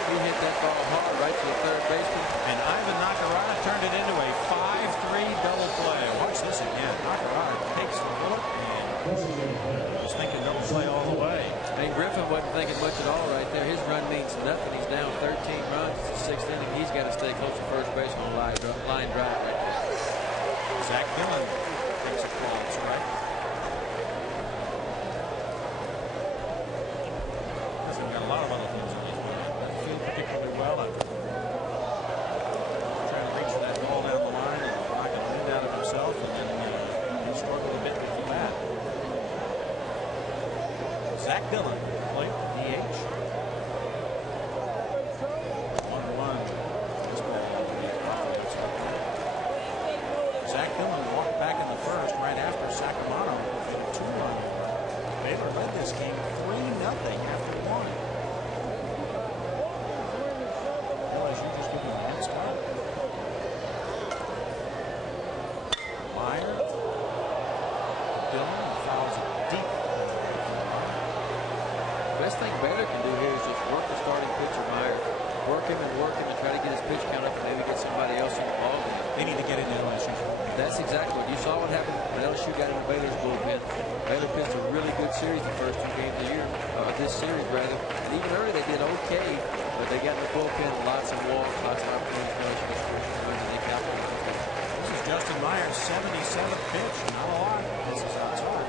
He hit that ball hard right to the 3rd baseman. And Ivan Nakarada turned it into a 5-3 double play. Watch this again. Nakarada takes the bullet and was thinking double play all the way. And Griffin wasn't thinking much at all right there. His run means nothing. He's down 13 runs. It's the 6th inning. He's got to stay close to first base on a line drive right there. Zach Dillon takes a call. That's right. Listen, we've got a lot of other things in this Nacarada. Trying to reach for that ball down the line and knocking the wind out of himself, and then he struggled a bit with the bat. Zach Dillon, plate, DH. 1-1. Zach Dillon walked back in the first right after Sacramento with a 2-run. Baylor led this game 3-0 after 1. LSU just giving him a head start. Meyer. Dillon fouls it deep. Best thing Baylor can do here is just work the starting pitcher, Meyer. Work him and try to get his pitch count up and maybe get somebody else in the ball game. They need to get into LSU. That's exactly what you saw what happened when LSU got into Baylor's bullpen. Baylor pitched a really good series the first 2 games of the year, this series rather. And even early they did okay, but they got in the bullpen, lots of walks, lots of opportunities for LSU to score runs, and they capitalized. This is Justin Meyer's 77th pitch. Not a lot. This is outside.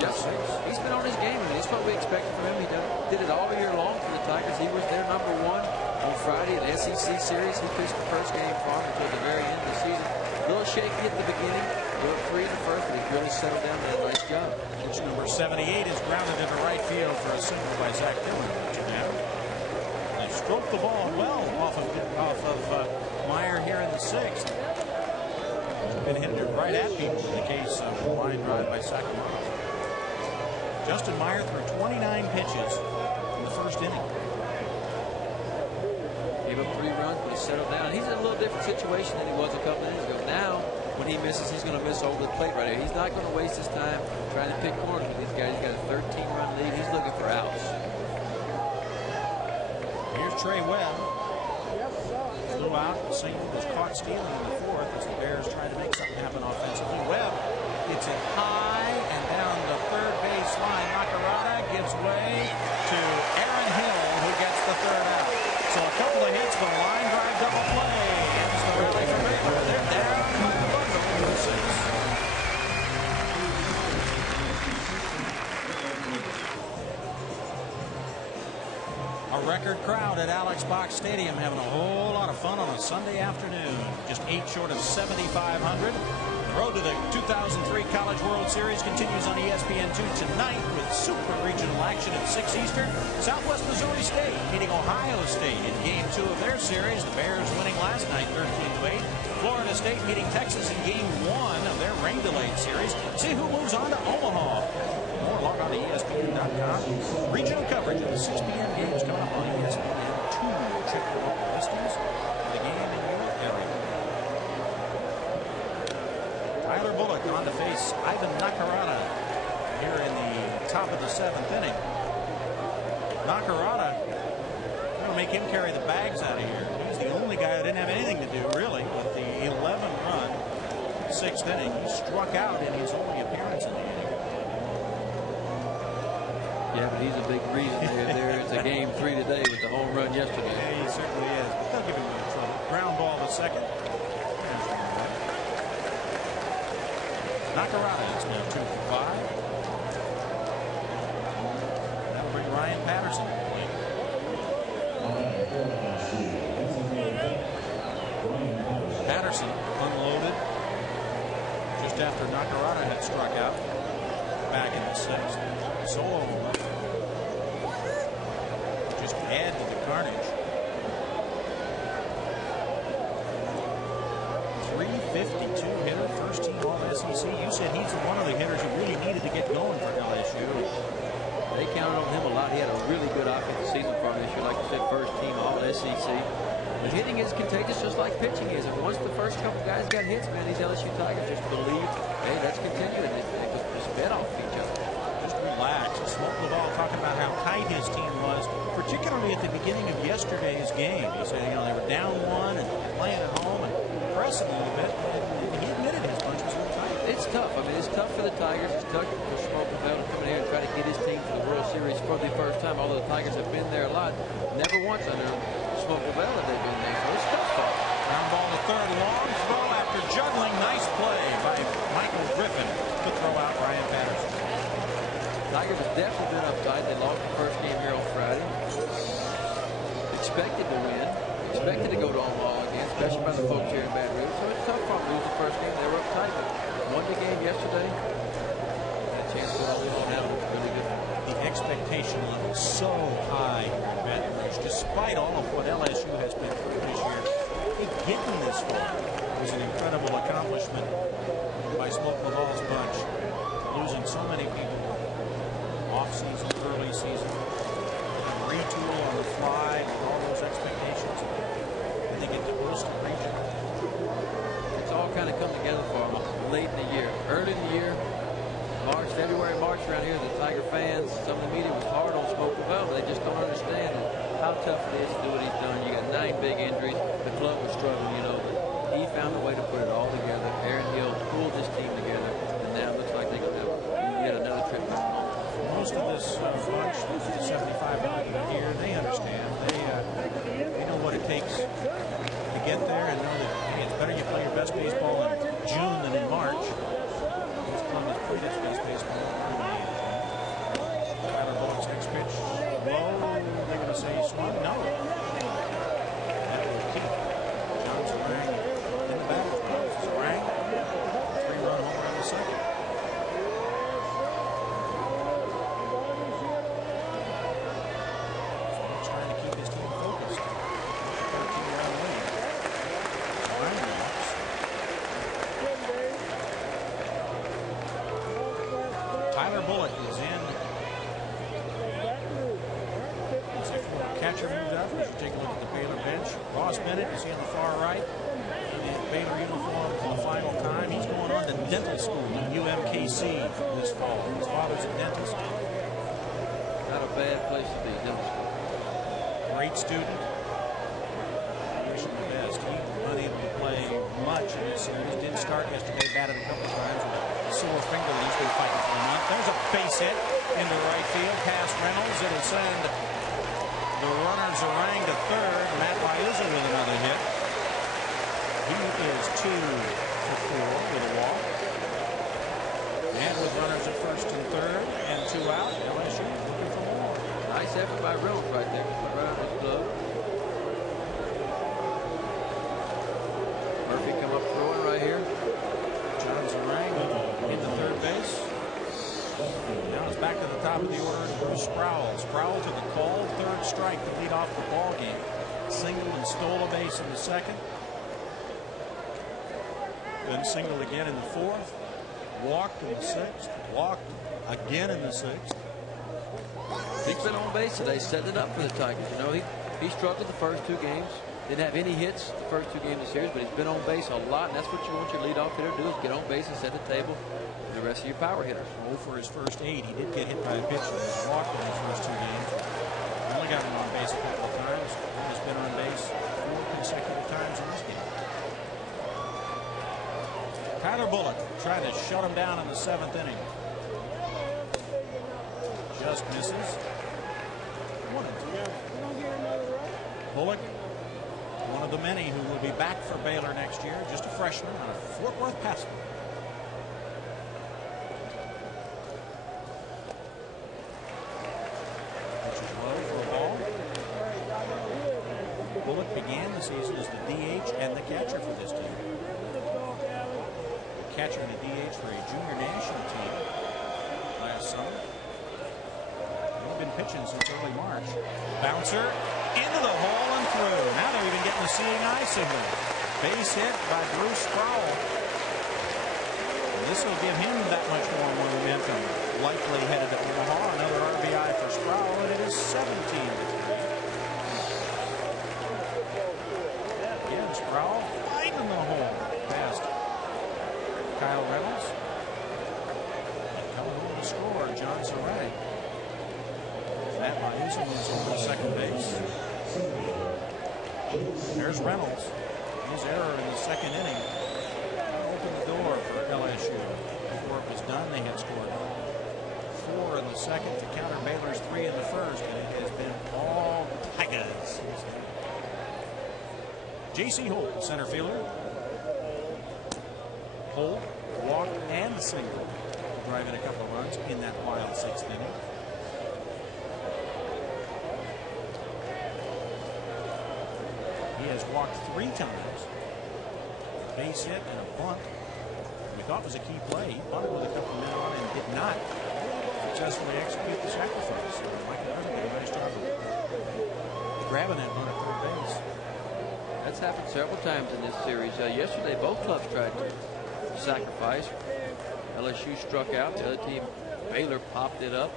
Yes, he's been on his game, and it's what we expected from him. He did it all year long for the Tigers. He was their #1 on Friday in the SEC series. He pitched the first game for him until the very end of the season. A little shaky at the beginning, a little free in the first, but he really settled down and did a nice job. Pitch number 78 is grounded into right field for a single by Zach Dillon. They stroked the ball well off of Meyer here in the 6th. Been hitting it right at people in the case of a line drive by Sacramento. Justin Meyer threw 29 pitches in the first inning. Gave up 3 runs, but he settled down. He's in a little different situation than he was a couple innings ago. Now, when he misses, he's going to miss over the plate right here. He's not going to waste his time trying to pick corners with these guys. He's got a 13-run lead. He's looking for outs. Here's Trey Webb. Flew out. Single was caught stealing in the 4th as the Bears tried to make something happen offensively. Webb gets it high and down the third base line. Nacarada gives way to Aaron Hill, who gets the 3rd out. So a couple of hits, but a line drive double play. Ends the rally for Baylor. They're down by the bundle in the 6th. A record crowd at Alex Box Stadium having a whole lot of fun on a Sunday afternoon. Just 8 short of 7,500. The road to the 2003 College World Series continues on ESPN2 tonight with super regional action at 6 Eastern. Southwest Missouri State meeting Ohio State in Game 2 of their series. The Bears winning last night 13-8. Florida State meeting Texas in Game 1 of their rain-delayed series. See who moves on to Omaha. More log on to ESPN.com. Regional coverage of the 6 p.m. games coming up on ESPN2. Check the local listings for the game in your area. Tyler Bullock on to face Ivan Nacarada here in the top of the 7th inning. Nacarada going to make him carry the bags out of here. He's the only guy that didn't have anything to do really with the 11-run 6th inning. He struck out in his only appearance in the inning. Yeah, but he's a big reason there is a Game 3 today with the home run yesterday. Yeah, he certainly is. They'll give him a little trouble. Ground ball to second. Nacarada is now 2 for 5. That'll bring Ryan Patterson to the plate. Patterson unloaded just after Nacarada had struck out back in the 6th. Solo just add to the carnage. 352 hitter, first team All-SEC. You said he's one of the hitters who really needed to get going for LSU. They counted on him a lot. He had a really good offensive season for him this year. Like you said, first team All-SEC. But hitting is contagious just like pitching is. And once the first couple guys got hits, man, these LSU Tigers just believed, hey, let's continue. And they just fed off each other. Just relax. Smoke Laval talking about how tight his team was, particularly at the beginning of yesterday's game. He said, they were down 1 and playing at home and pressing a little bit. And he admitted his bunch was a little tight. It's tough. I mean, it's tough for the Tigers. It's tough for Smoke Laval to come in here and try to get his team to the World Series for the first time. Although the Tigers have been there a lot, never once under Smoke Laval have they been there. So it's tough. Ground ball to third, long throw after juggling. Nice play by Michael Griffin to throw out Ryan Patterson. Tigers have definitely been uptight. They lost the first game here on Friday. The expected to win, expected to go to Omaha again, especially by the folks here in Baton Rouge. So it's tough for them to lose the first game. They were up tight, but won the game yesterday. Had a chance to go on out. Really good. The expectation level so high here in Baton Rouge, despite all of what LSU has been through this year. Getting this far was an incredible accomplishment by Smoke Mahall's bunch. Losing so many people off season, early season, retool on the fly with all those expectations, and they get to host a region. It's all kind of come together for them late in the year. Early in the year, February, March around here, the Tiger fans, some of the media was hard on Smoke Mahall, but they just don't understand how tough it is to do what he's done. You got 9 big injuries. The club was struggling, you know, but he found a way to put it all together. Aaron Hill pulled this team together, and now it looks like they're going to have yet another trip back home. Most of this bunch, the 75 here, they understand. They know what it takes to get there and know that, hey, it's better you play your best baseball in June than in March. He's Columbus played its best baseball in May. Tyler Bullock's next pitch. Low. They're going to say he swung. No. That was Keith. John Zarang in the batter's box. Zarang, 3-run homer in the second. Trying to keep his team focused. 13-run lead. Tyler Bullock is in. Catcher moved up. You should take a look at the Baylor bench. Ross Bennett, you see on the far right, in the Baylor uniform for the final time. He's going on to dental school at UMKC this fall. His father's a dentist. Not a bad place to be, dental school. Great student. I wish him the best. He was unable to play much in this series. Did start yesterday, batted a couple times with a sore finger that he's been fighting for a month. There's a base hit into right field past Reynolds. It'll send the runner Zarang to third. Matt Liuzza with another hit. He is 2 for 4 with a walk. And with runners at first and third and 2 out, LSU looking for more. Nice effort by Reynolds right there. Right on his glove. Murphy come up throwing right here. John Zarang in the third base. Now it's back to the top of the order to Bruce Sproul. Sproul to the called third strike to lead off the ball game. Singled and stole a base in the second. Then singled again in the fourth. Walked in the sixth. Walked again in the sixth. He's been on base today, setting it up for the Tigers. You know, he struggled the first 2 games. Didn't have any hits the first 2 games of the series, but he's been on base a lot, and that's what you want your leadoff hitter to do, is get on base and set the table for the rest of your power hitters. 0 for his first 8. He did get hit by a pitch that was walked in his first 2 games. Only got him on base a couple of times. He's been on base 4 consecutive times in this game. Tyler Bullock trying to shut him down in the 7th inning. Just misses. 1-2. Bullock, one of the many who will be back for Baylor next year, just a freshman out of Fort Worth Pasco. Which is low for a ball. Bullock began the season as the DH and the catcher for this team. The catcher and the DH for a junior national team last summer. He's been pitching since early March. Bouncer into the hole and through. Now they're even getting the seeing eye signal. Base hit by Bruce Sproul. This will give him that much more momentum. Likely headed to Omaha. Another RBI for Sproul, and it is 17-3. Again, Sproul fighting the hole past Kyle Reynolds. Coming home to score, John Zarang. Matt Liuzza moves over to second base. There's Reynolds. His error in the second inning opened the door for LSU. Before it was done, they had scored 4 in the second to counter Baylor's 3 in the first, and it has been all Tigers. J.C. Holt, center fielder. Holt walked and singled, driving a couple of runs in that wild 6th inning. has walked 3 times. Base hit and a bunt. We thought was a key play. He bunted with a couple men on and did not successfully execute the sacrifice. So Michael Irvin did a nice job of grabbing that bunt at third base. That's happened several times in this series. Yesterday, both clubs tried to sacrifice. LSU struck out. The other team, Baylor, popped it up.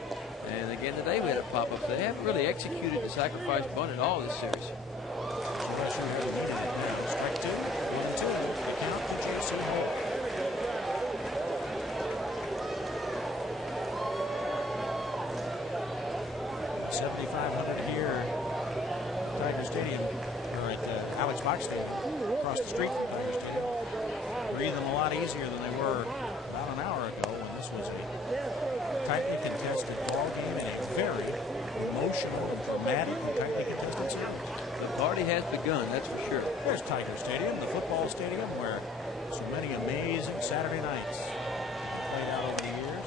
And again today we had a pop-up. They haven't really executed the sacrifice bunt at all this series. LSU really needed it now. Strike 2, 1-2. The count to J.C. Hall. $7,500 here at Tiger Stadium, or at Alex Box Stadium, across the street from Tiger Stadium. Breathing a lot easier than they were about an hour ago when this was a tightly contested ball game and a very emotional and dramatic and tightly contested series. The party has begun, that's for sure. There's Tiger Stadium, the football stadium where so many amazing Saturday nights played out over the years.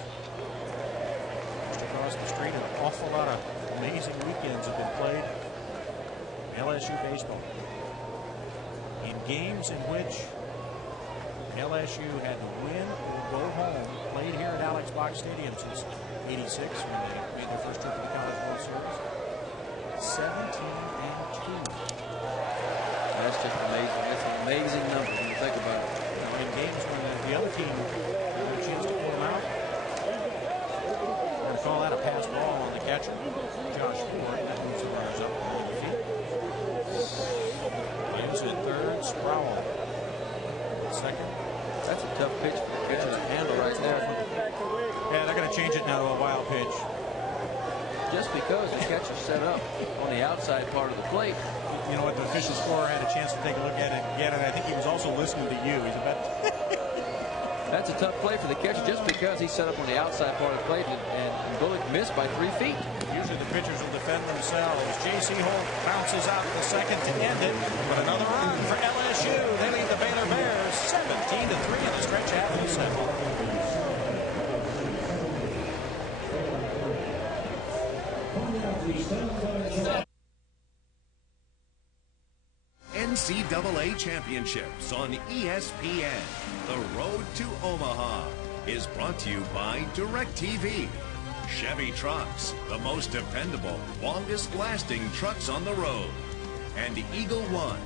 Just across the street, an awful lot of amazing weekends have been played. LSU baseball. In games in which LSU had to win or go home, played here at Alex Box Stadium since '86 when they made their first trip to the College World Series. 17-2. That's just amazing. That's an amazing number when you think about it. In games when the other team had a chance to pull them out. We're going to call that a pass ball on the catcher, Josh Ford. That moves the runners up 90 feet. Gives it third, Sproul. Second. That's a tough pitch for the catcher to handle right there. Yeah, they're going to change it now to a wild pitch. Just because the catcher set up on the outside part of the plate. You know what? The official scorer had a chance to take a look at it again, and I think he was also listening to you. He's about. That's a tough play for the catcher just because he set up on the outside part of the plate and Bullock missed by 3 feet. Usually the pitchers will defend themselves. J.C. Holt bounces out the second to end it, but another run for LSU. They lead the Baylor Bears 17-3 in the stretch half of the seventh. NCAA Championships on ESPN. The Road to Omaha is brought to you by DirecTV. Chevy Trucks, the most dependable, longest-lasting trucks on the road. And Eagle One.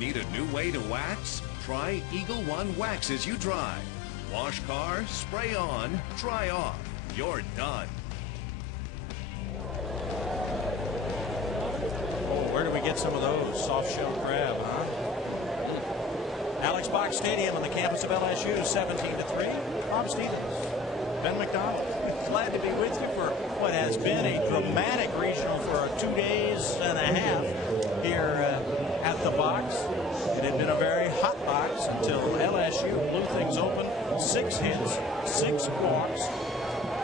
Need a new way to wax? Try Eagle One Wax as you drive. Wash car, spray on, dry off. You're done. Where do we get some of those? Soft shell crab, huh? Alex Box Stadium on the campus of LSU, 17-3. Bob Stevens, Ben McDonald. Glad to be with you for what has been a dramatic regional for 2 days and a half here at the box. It had been a very hot box until LSU blew things open. 6 hits, 6 walks,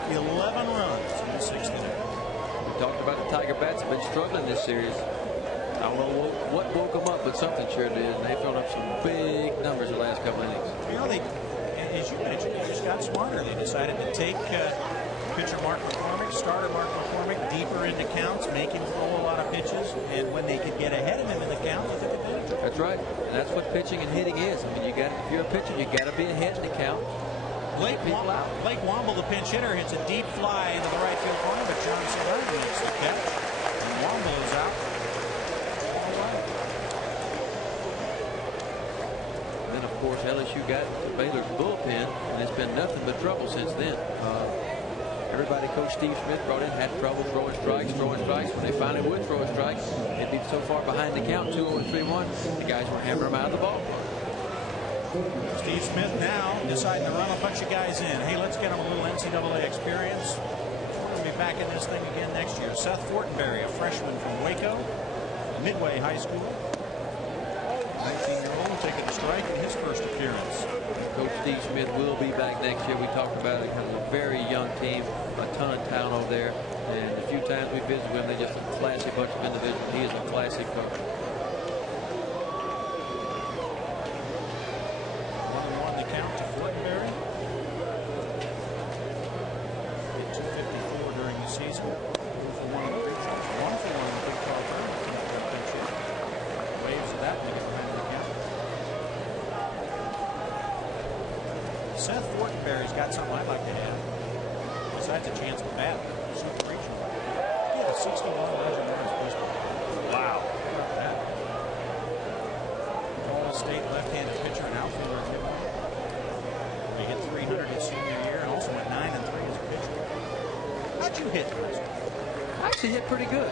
11 runs in the 6th inning. We talked about the Tiger Bats have been struggling this series. I don't know what woke them up, but something sure did. And they filled up some big numbers the last couple innings. You know, they, as you mentioned, they just got smarter. They decided to take pitcher Mark McCormick, starter Mark McCormick, deeper into counts, make him throw a lot of pitches, and when they could get ahead of him in the count, they took advantage of it. That's right, and that's what pitching and hitting is. I mean, if you're a pitcher, you got to be ahead in the count. Blake Womble, the pinch hitter, hits a deep fly into the right field corner, but John Savard makes the catch. And Womble is out. And then, of course, LSU got Baylor's bullpen, and it's been nothing but trouble since then. Everybody Coach Steve Smith brought in had trouble throwing strikes. When they finally would throw a strike, they'd be so far behind the count, 2-0 and 3-1, the guys were hammering them out of the ballpark. Steve Smith now deciding to run a bunch of guys in. Hey, let's get them a little NCAA experience. We're going to be back in this thing again next year. Seth Fortenberry, a freshman from Waco, Midway High School. 19-year-old taking a strike in his first appearance. Coach Steve Smith will be back next year. We talked about it, kind of a very young team, a ton of talent over there. And the few times we visited with him, they're just a classy bunch of individuals. He is a classy coach. 1-1 the count to Fortenberry. Hit 254 during the season. 2 for 1 in the big shots. 1 for 1 in the big 12 tournament. Waves of that. Seth Fortenberry's got something I'd like to have. Besides a chance to bat. Super regional. He had a 61-100 baseball. Wow. That. All-state left-handed pitcher and outfielder at Hillman. He hit 300 his senior year and also went 9-3 as a pitcher. How'd you hit in high school? I actually hit pretty good.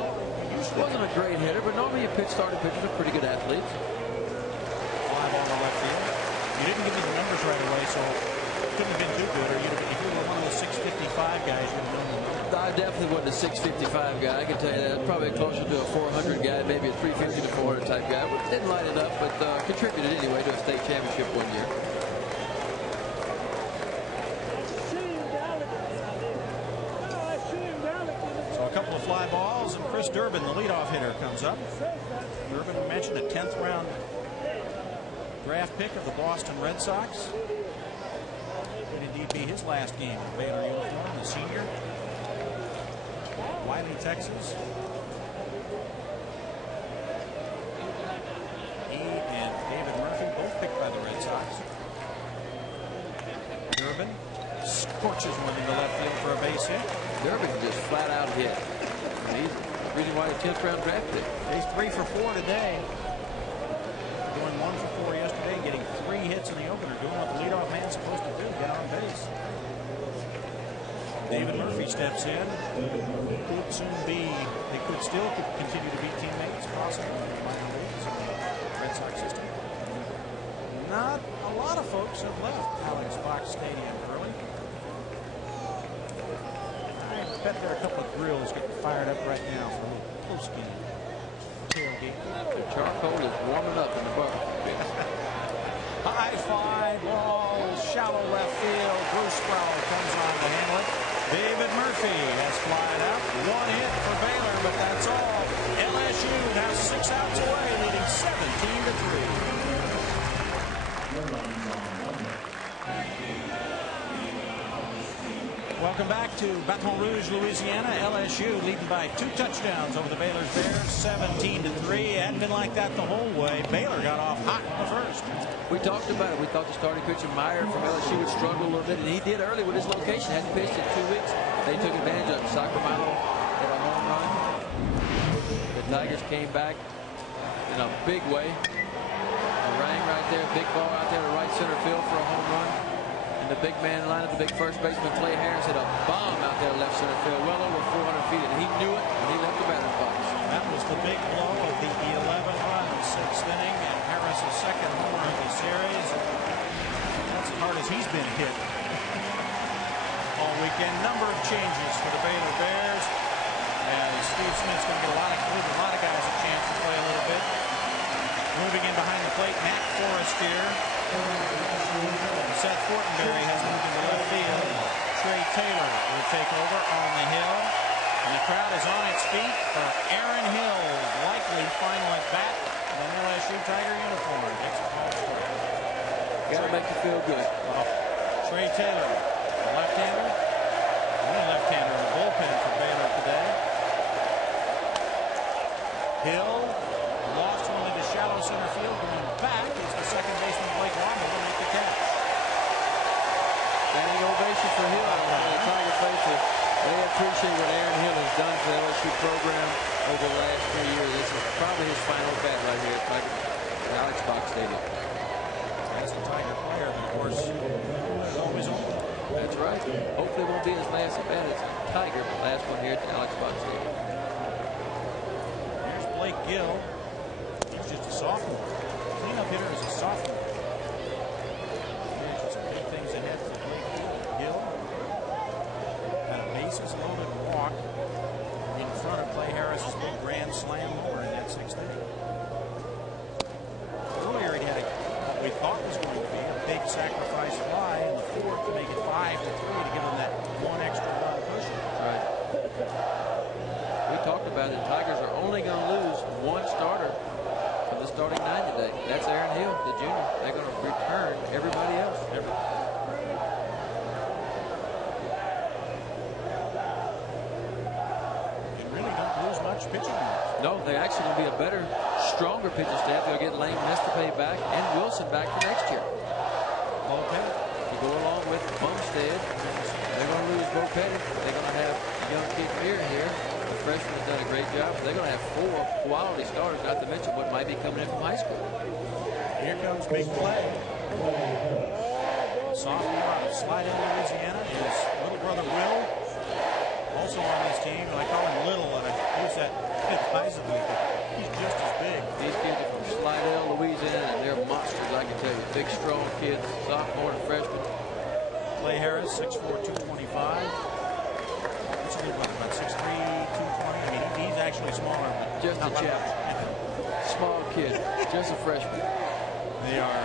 Wasn't a great hitter, but normally you starting pitchers are pretty good athletes. Fly ball to left field. You didn't give me the numbers right away, so it couldn't have been too good. Or if you were one of the 655 guys, you'd have known the numbers. I definitely wasn't a 655 guy. I can tell you that. Probably closer to a 400 guy, maybe a 350 to 400 type guy. Didn't light it up, but contributed anyway to a state championship one year. So a couple of fly balls, and Chris Durbin, the leadoff hitter, comes up. Durbin, we mentioned, a 10th round draft pick of the Boston Red Sox. Would indeed be his last game in Baylor uniform, the senior. Wiley, Texas. He and David Murphy, both picked by the Red Sox. Durbin scorches one into left field for a base hit. Durbin just flat out hit. He's the reason why the 10th round draft pick. He's 3 for 4 today. Going 1 for 4 yesterday, getting 3 hits in the opener, doing what the leadoff man's supposed to do, get on base. David Murphy steps in. Could soon be, they could still continue to be teammates, possibly in the minor leagues in the Red Sox system. Not a lot of folks have left Alex Box Stadium early. I bet there are a couple of grills getting fired up right now for a little post-game tailgate. The charcoal is warming up in the barbecue. High fly ball, shallow left field. Bruce Sproul comes on to handle it. David Murphy has flied out. 1 hit for Baylor, but that's all. LSU now 6 outs away, leading 17-3. Welcome back to Baton Rouge, Louisiana. LSU leading by 2 touchdowns over the Baylor's Bears, 17-3. Hadn't been like that the whole way. Baylor got off hot in the first. We talked about it. We thought the starting pitcher Meyer from LSU would struggle a little bit, and he did early with his location. Hadn't pitched in 2 weeks. They took advantage of it. Sacramento hit a home run. The Tigers came back in a big way. A rang right there, big ball out there to right center field for a home run. And the big man lined up, the big first baseman Clay Harris hit a bomb out there left center field, well over 400 feet, and he knew it, and he left the batter's box. That was the big blow of the 11 runs, 6th inning, and Harris' second homer of the series. That's as hard as he's been hit all weekend. Number of changes for the Baylor Bears, and Steve Smith's going to get a lot of guys a chance to play a little bit. Moving in behind the plate, Matt Forrestier. Seth Fortenberry has moved into left field. Trey Taylor will take over on the hill. And the crowd is on its feet for Aaron Hill's likely final at bat in an LSU Tiger uniform. It's a false start. Got to make you feel good. Trey Taylor, the left-hander. Only left-hander in the bullpen for Baylor today. Hill lost one into shallow center field. Going back is the second baseman Blake Wanda will make the catch. Standing ovation for Hill. The Tiger faithful, they appreciate what Aaron Hill has done for the LSU program over the last 3 years. This is probably his final bat right here at Alex Box Stadium. That's the Tiger player, but of course, always open. That's right. Hopefully it won't be his last at bat as a Tiger, but last one here at the Alex Box Stadium. Here's Blake Gill. He's just a sophomore. Cleanup hitter is a sophomore. There's just big things ahead for Blake Gill. Had a bases loaded walk in front of Clay Harris's big grand slam homer in that 6th inning. Earlier he had what we thought was going to be a big sacrifice fly in the 4th to make it 5-3 to give them that 1 extra run push. Right. We talked about it. Tigers are only going to lose 1 starter from the starting 9 today. That's Aaron Hill, the junior. They're going to return everybody else. And really don't lose much pitching. No, they're actually going to be a better, stronger pitching staff. They'll get Lane Mestepe back and Wilson back for next year. Okay. to go along with Bumstead. They're going to lose Bo Pettit. They're going to have a young kid Mir here. The freshman has done a great job. They're going to have 4 quality starters, not to mention what might be coming in from high school. Here comes big play. Sophomore out of Slidell, Louisiana. His little brother Will, also on this team. I call him Little, and I use that advisedly. He's just as big. These kids are from Slidell, Louisiana, and they're monsters, I can tell you. Big, strong kids, sophomore and freshman. Clay Harris, 6'4", 225. What's a good one? About 6'3", 220. I mean, he's actually smaller, but just a chap. Small kid, just a freshman. They are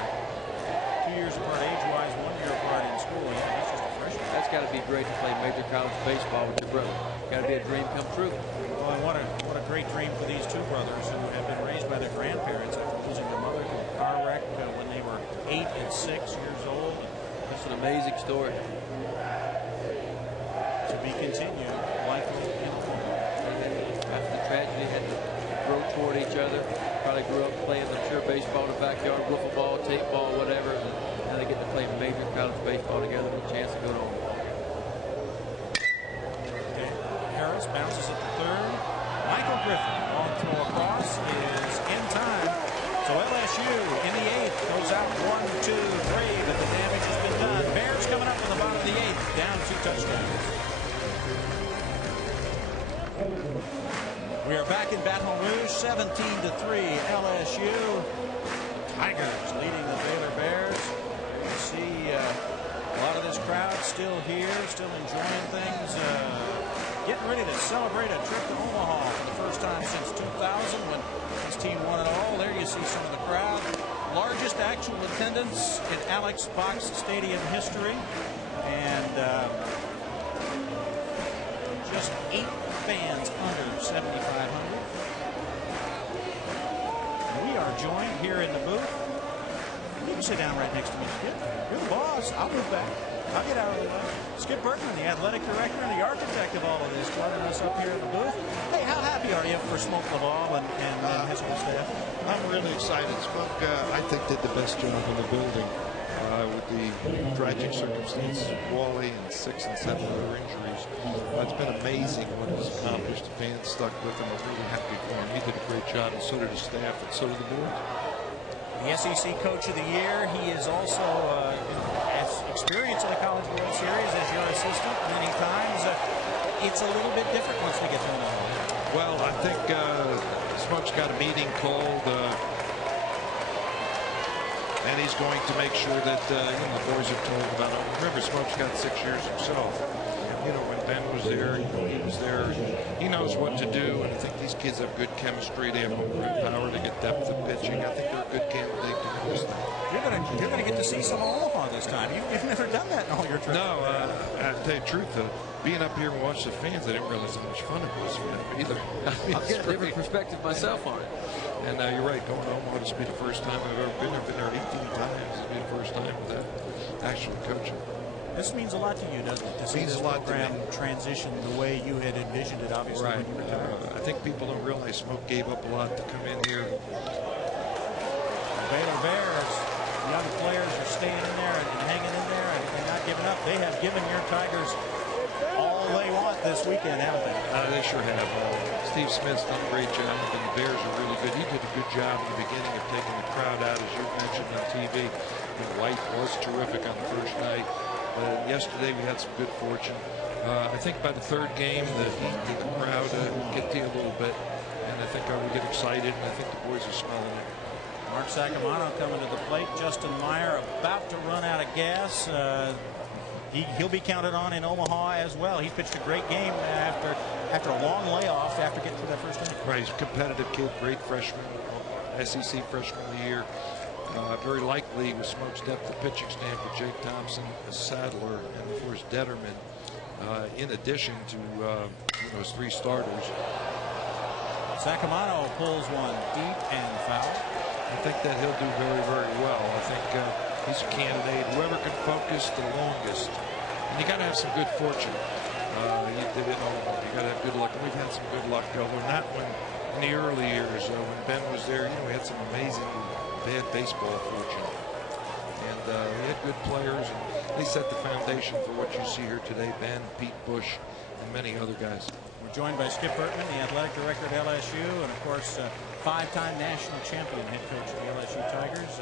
2 years apart age-wise, 1 year apart in school. Yeah, he's just a freshman. That's got to be great to play major college baseball with your brother. Got to be a dream come true. Well, and what a great dream for these two brothers who have been raised by their grandparents after losing their mother to a car wreck when they were 8 and 6 years old. That's an amazing story. To be continued, likely in the fall. After the tragedy, had to grow toward each other. Probably grew up playing, I'm sure, baseball in the backyard, wiffle ball, tape ball, whatever. And now they get to play major college baseball together with a chance to go to Omaha. Okay. Harris bounces at the third. Michael Griffin, long throw across, is in time. So LSU in the 8th goes out 1, 2, 3, but the damage has been done. Bears coming up in the bottom of the 8th, down 2 touchdowns. We are back in Baton Rouge, 17-3, LSU. Tigers leading the Baylor Bears. You see a lot of this crowd still here, still enjoying things, getting ready to celebrate a trip to Omaha for the first time since 2000 when this team won it all. There you see some of the crowd. Largest actual attendance in Alex Box Stadium history. And just 8 fans under 7,500. We are joined here in the booth. You can sit down right next to me, Skip. You're the boss. I'll move back. I'll get out of the way. Skip Berkman, the athletic director and the architect of all of this, joining us up here in the booth. Hey, how happy are you for Smoke Laval and his whole staff? I'm really excited. Smoke, I think, did the best job in the building with the tragic circumstances of Wally and 6 and 7 other injuries. It's been amazing what he's accomplished. The fans stuck with him. I'm really happy for him. He did a great job, and so did his staff, and so did the board. The SEC Coach of the Year. He is also has experience in the College World Series as your assistant many times. It's a little bit different once they get to Omaha. Well, I think Smoke's got a meeting called, and he's going to make sure that the boys are told about it. Remember, Smoke's got 6 years himself. When Ben was there, he was there. He knows what to do, and I think these kids have good chemistry. They have home run power. They get depth of pitching. I think they're a good candidate to win this thing. You're gonna get to see some of Omaha this time. You've never done that in all your trips. No, I'll tell you the truth. Being up here and watching the fans, I didn't realize how much fun it was for them either. I'll get a different perspective myself on it. And you're right, going to Omaha, this will be the first time I've ever been there. I've been there 18 times. This will be the first time with that actual coaching. This means a lot to you, doesn't it? To see this program transition the way you had envisioned it, obviously, right. when you retired. I think people don't realize Smoke gave up a lot to come in here. Baylor Bears, young players are staying in there and hanging in there and not giving up. They have given your Tigers all they want this weekend, haven't they? They sure have. Steve Smith's done a great job, and the Bears are really good. He did a good job in the beginning of taking the crowd out, as you mentioned on TV. And White was terrific on the first night. Yesterday we had some good fortune. I think by the third game, the heat and the crowd get to you a little bit, and I think we get excited, and I think the boys are smelling it. Mark Sacamano coming to the plate. Justin Meyer about to run out of gas. He'll be counted on in Omaha as well. He pitched a great game after a long layoff after getting through that first inning. Right, he's a competitive kid, great freshman, SEC freshman of the year. Very likely with Smoke's depth of pitching stand for Jake Thompson, Sadler, and of course Detterman, in addition to his 3 starters. Sacamano pulls one deep and foul. I think that he'll do very, very well. I think he's a candidate. Whoever can focus the longest. And you got to have some good fortune. You got to have good luck. And we've had some good luck, although not in the early years. When Ben was there, we had some amazing bad baseball fortune. And we had good players. And they set the foundation for what you see here today. Ben, Pete Bush, and many other guys. We're joined by Skip Bertman, the athletic director at LSU, and of course, five-time national champion head coach of the LSU Tigers.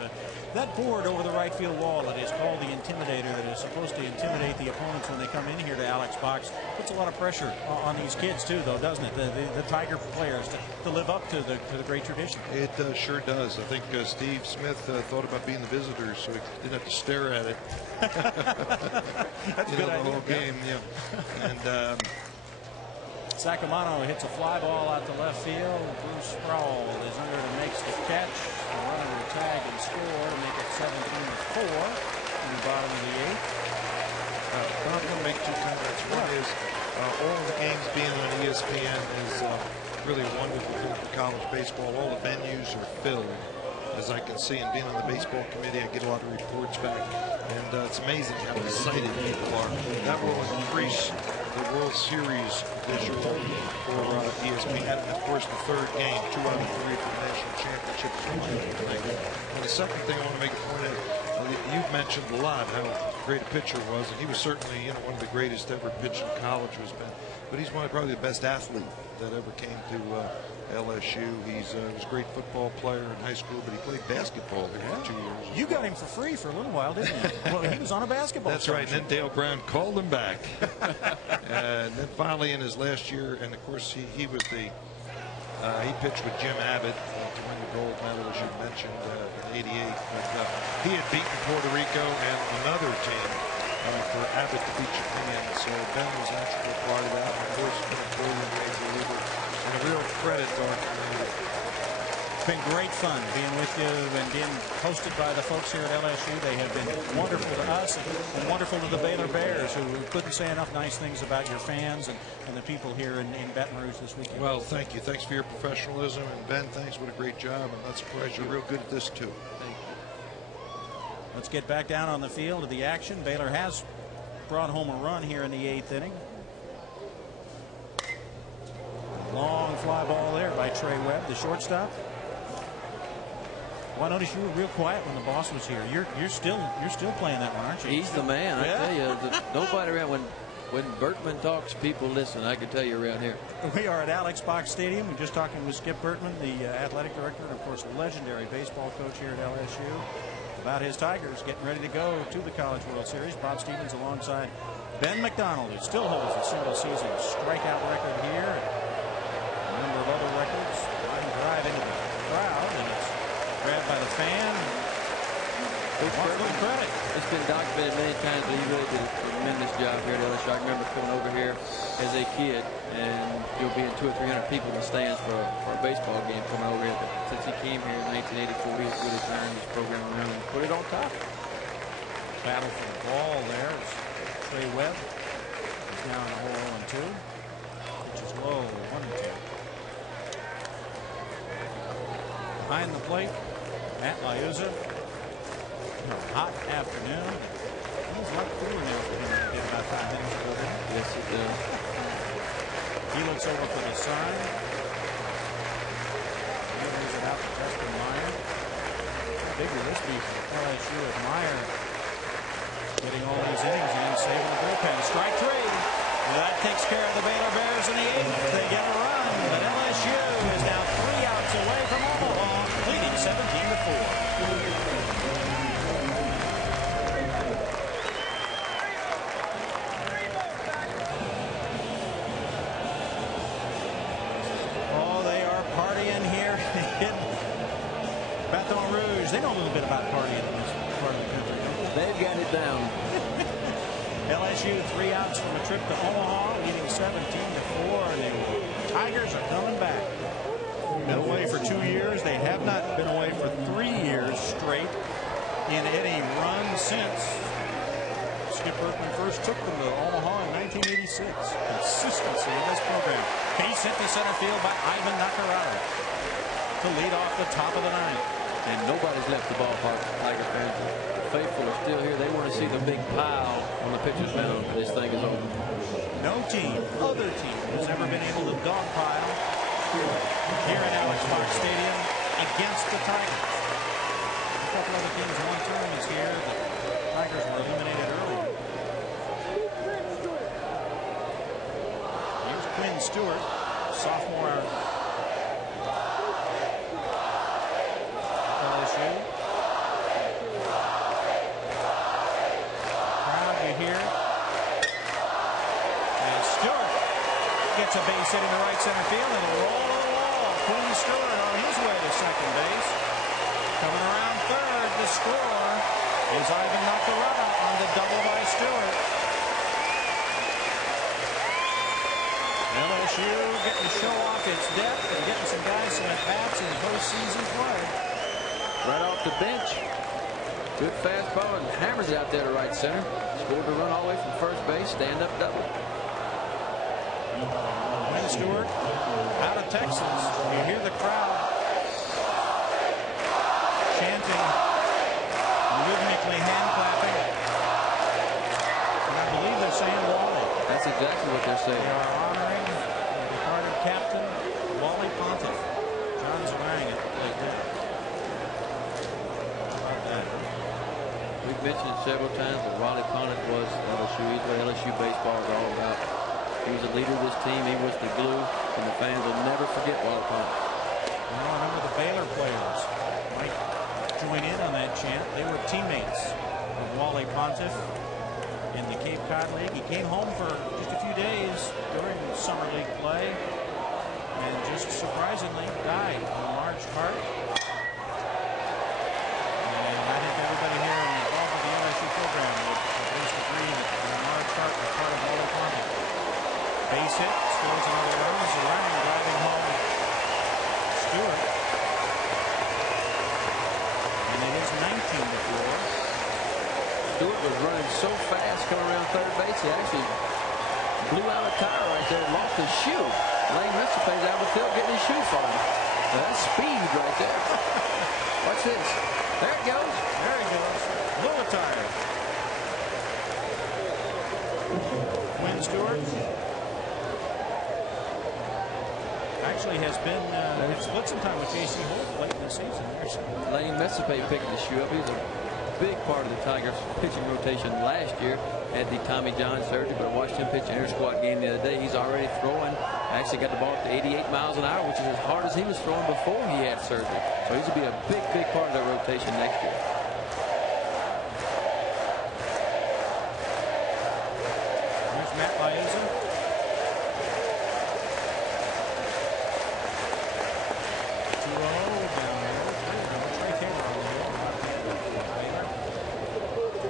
That board over the right field wall that is called the Intimidator, that is supposed to intimidate the opponents when they come in here to Alex Box, puts a lot of pressure on these kids too, though, doesn't it? The Tiger players to live up to the great tradition. It sure does. I think Steve Smith thought about being the visitors, so he didn't have to stare at it. That's a good idea. The whole game, yeah. And Sacramento hits a fly ball out to left field. Bruce Sproul is under and makes the catch. The runner will tag and score to make it 17-4 in the bottom of the eighth. I'm going to make two comments. One is all the games being on ESPN is really a wonderful thing for college baseball. All the venues are filled, as I can see, and being on the baseball committee, I get a lot of reports back, and it's amazing how excited people are. That will increase the World Series visual for ESPN. And of course, the third game, 2 out of 3 for the national championship is a wonderful thing. And the second thing I want to make a point of, you've mentioned a lot how great a pitcher was, and he was certainly, one of the greatest ever pitched in college was Ben. But he's probably the best athlete that ever came to LSU. He was a great football player in high school, but he played basketball there for 2 years. You got him for free for a little while, didn't you? Well, he was on a basketball. That's right. And then Dale Brown called him back. And then finally in his last year, and of course he was he pitched with Jim Abbott to win the gold medal, as you mentioned, in '88. But he had beaten Puerto Rico and another team for Abbott to beat Japan. So Ben was actually a part of that. And of course, been a brilliant major leaguer and a real credit to our community. It's been great fun being with you and being hosted by the folks here at LSU. They have been wonderful to us and wonderful to the Baylor Bears, who couldn't say enough nice things about your fans and the people here in Baton Rouge this weekend. Well, thank you. Thanks for your professionalism. And Ben, thanks. What a great job. I'm not surprised you're real good at this, too. Thank you. Let's get back down on the field of the action. Baylor has brought home a run here in the 8th inning. Long fly ball there by Trey Webb, the shortstop. Well, I noticed you were real quiet when the boss was here. You're still playing that one, aren't you? He's the man. I tell you, nobody around when Bertman talks, people listen. I can tell you around here. We are at Alex Box Stadium. We're just talking with Skip Bertman, the athletic director, and of course, legendary baseball coach here at LSU, about his Tigers getting ready to go to the College World Series. Bob Stevens alongside Ben McDonald, who still holds a single-season strikeout record here. A number of other records. Line drive into the crowd, and it's grabbed by the fan. Credit. It's been documented many times that he really did a tremendous job here at LSU. I remember coming over here as a kid, and you'll be in 200 or 300 people in the stands for a baseball game coming over here. But since he came here in 1984, he's really turned his program around and put it on top. Battle for the ball there. It's Trey Webb. He's now in a hole 0-2. Pitch is low, 1-2. Behind the plate, Matt Liuzza. Hot afternoon. Feels a lot cooler now for him than it did about 5 minutes ago. Yes, it does. He looks over for the sign. He moves it out to Justin Meyer. How big will this be for LSU if Meyer getting all these innings in, saving the bullpen? Strike 3. That takes care of the Baylor Bears in the 8th. They get a run, but LSU is now 3 outs away from Omaha, leading 17-4. Baton Rouge, they know a little bit about partying in this part of the country, don't they? They've got it down. LSU 3 outs from a trip to Omaha, leading 17-4, and the Tigers are coming back. Been away for 2 years. They have not been away for 3 years straight in any run since Skip Bertman first took them to Omaha in 1986. Consistency in this program. Base hit to center field by Ivan Nakarada to lead off the top of the ninth. And nobody's left the ballpark. Tiger fans, the faithful are still here. They want to see the big pile on the pitcher's mound. This thing is over. No other team has ever been able to dogpile here at Alex Box Stadium against the Tigers. A couple other teams won tournaments here. The Tigers were eliminated early. Stewart, sophomore out of LSU. Crowd, you hear. And Stewart gets a base hit in the right center field, and a roll to the wall. Quinn Stewart on his way to second base. Coming around third, the score is Ivan Nakarada on the double by Stewart. LSU getting to show off its depth and getting some guys some at-bats in postseason play. Right off the bench. Good fastball and hammers it out there to right center. Scored the run all the way from first base. Stand up double. Quinn Stewart out of Texas. You hear the crowd chanting, rhythmically hand clapping. And I believe they're saying Wally. That's exactly what they're saying. They are honoring the departed captain, Wally Pontiff. John Zarang at the plate. How about that? We've mentioned it several times, but Wally Pontiff was LSU. He's what LSU baseball is all about. He was the leader of this team. He was the glue, and the fans will never forget Wally Pontiff. Well, a number of the Baylor players might join in on that chant. They were teammates of Wally Pontiff in the Cape Cod League. He came home for just a few days during summer league play and just surprisingly died of a large heart. And I think everybody here involved with the LSU program would at least agree that the large heart was part of Wally Pontiff. Base hit, scores another run. Zarang driving home Stewart. And it is 19 to 4. Stewart was running so fast coming around third base, he actually blew out a tire right there and lost his shoe. Lane Mistopay's out of the field getting his shoe for him. Now that's speed right there. Watch this. There it goes. There he goes. Blew a tire. Quinn Stewart actually has been split some time with J.C. Holt late in the season. Lane Mistopay picked the shoe up. He's a big part of the Tigers pitching rotation last year. Had the Tommy John surgery, but I watched him pitch an inter-squad game the other day. He's already throwing. Actually got the ball up to 88 miles an hour, which is as hard as he was throwing before he had surgery. So he's going to be a big, big part of their rotation next year. Here's Matt Liuzza.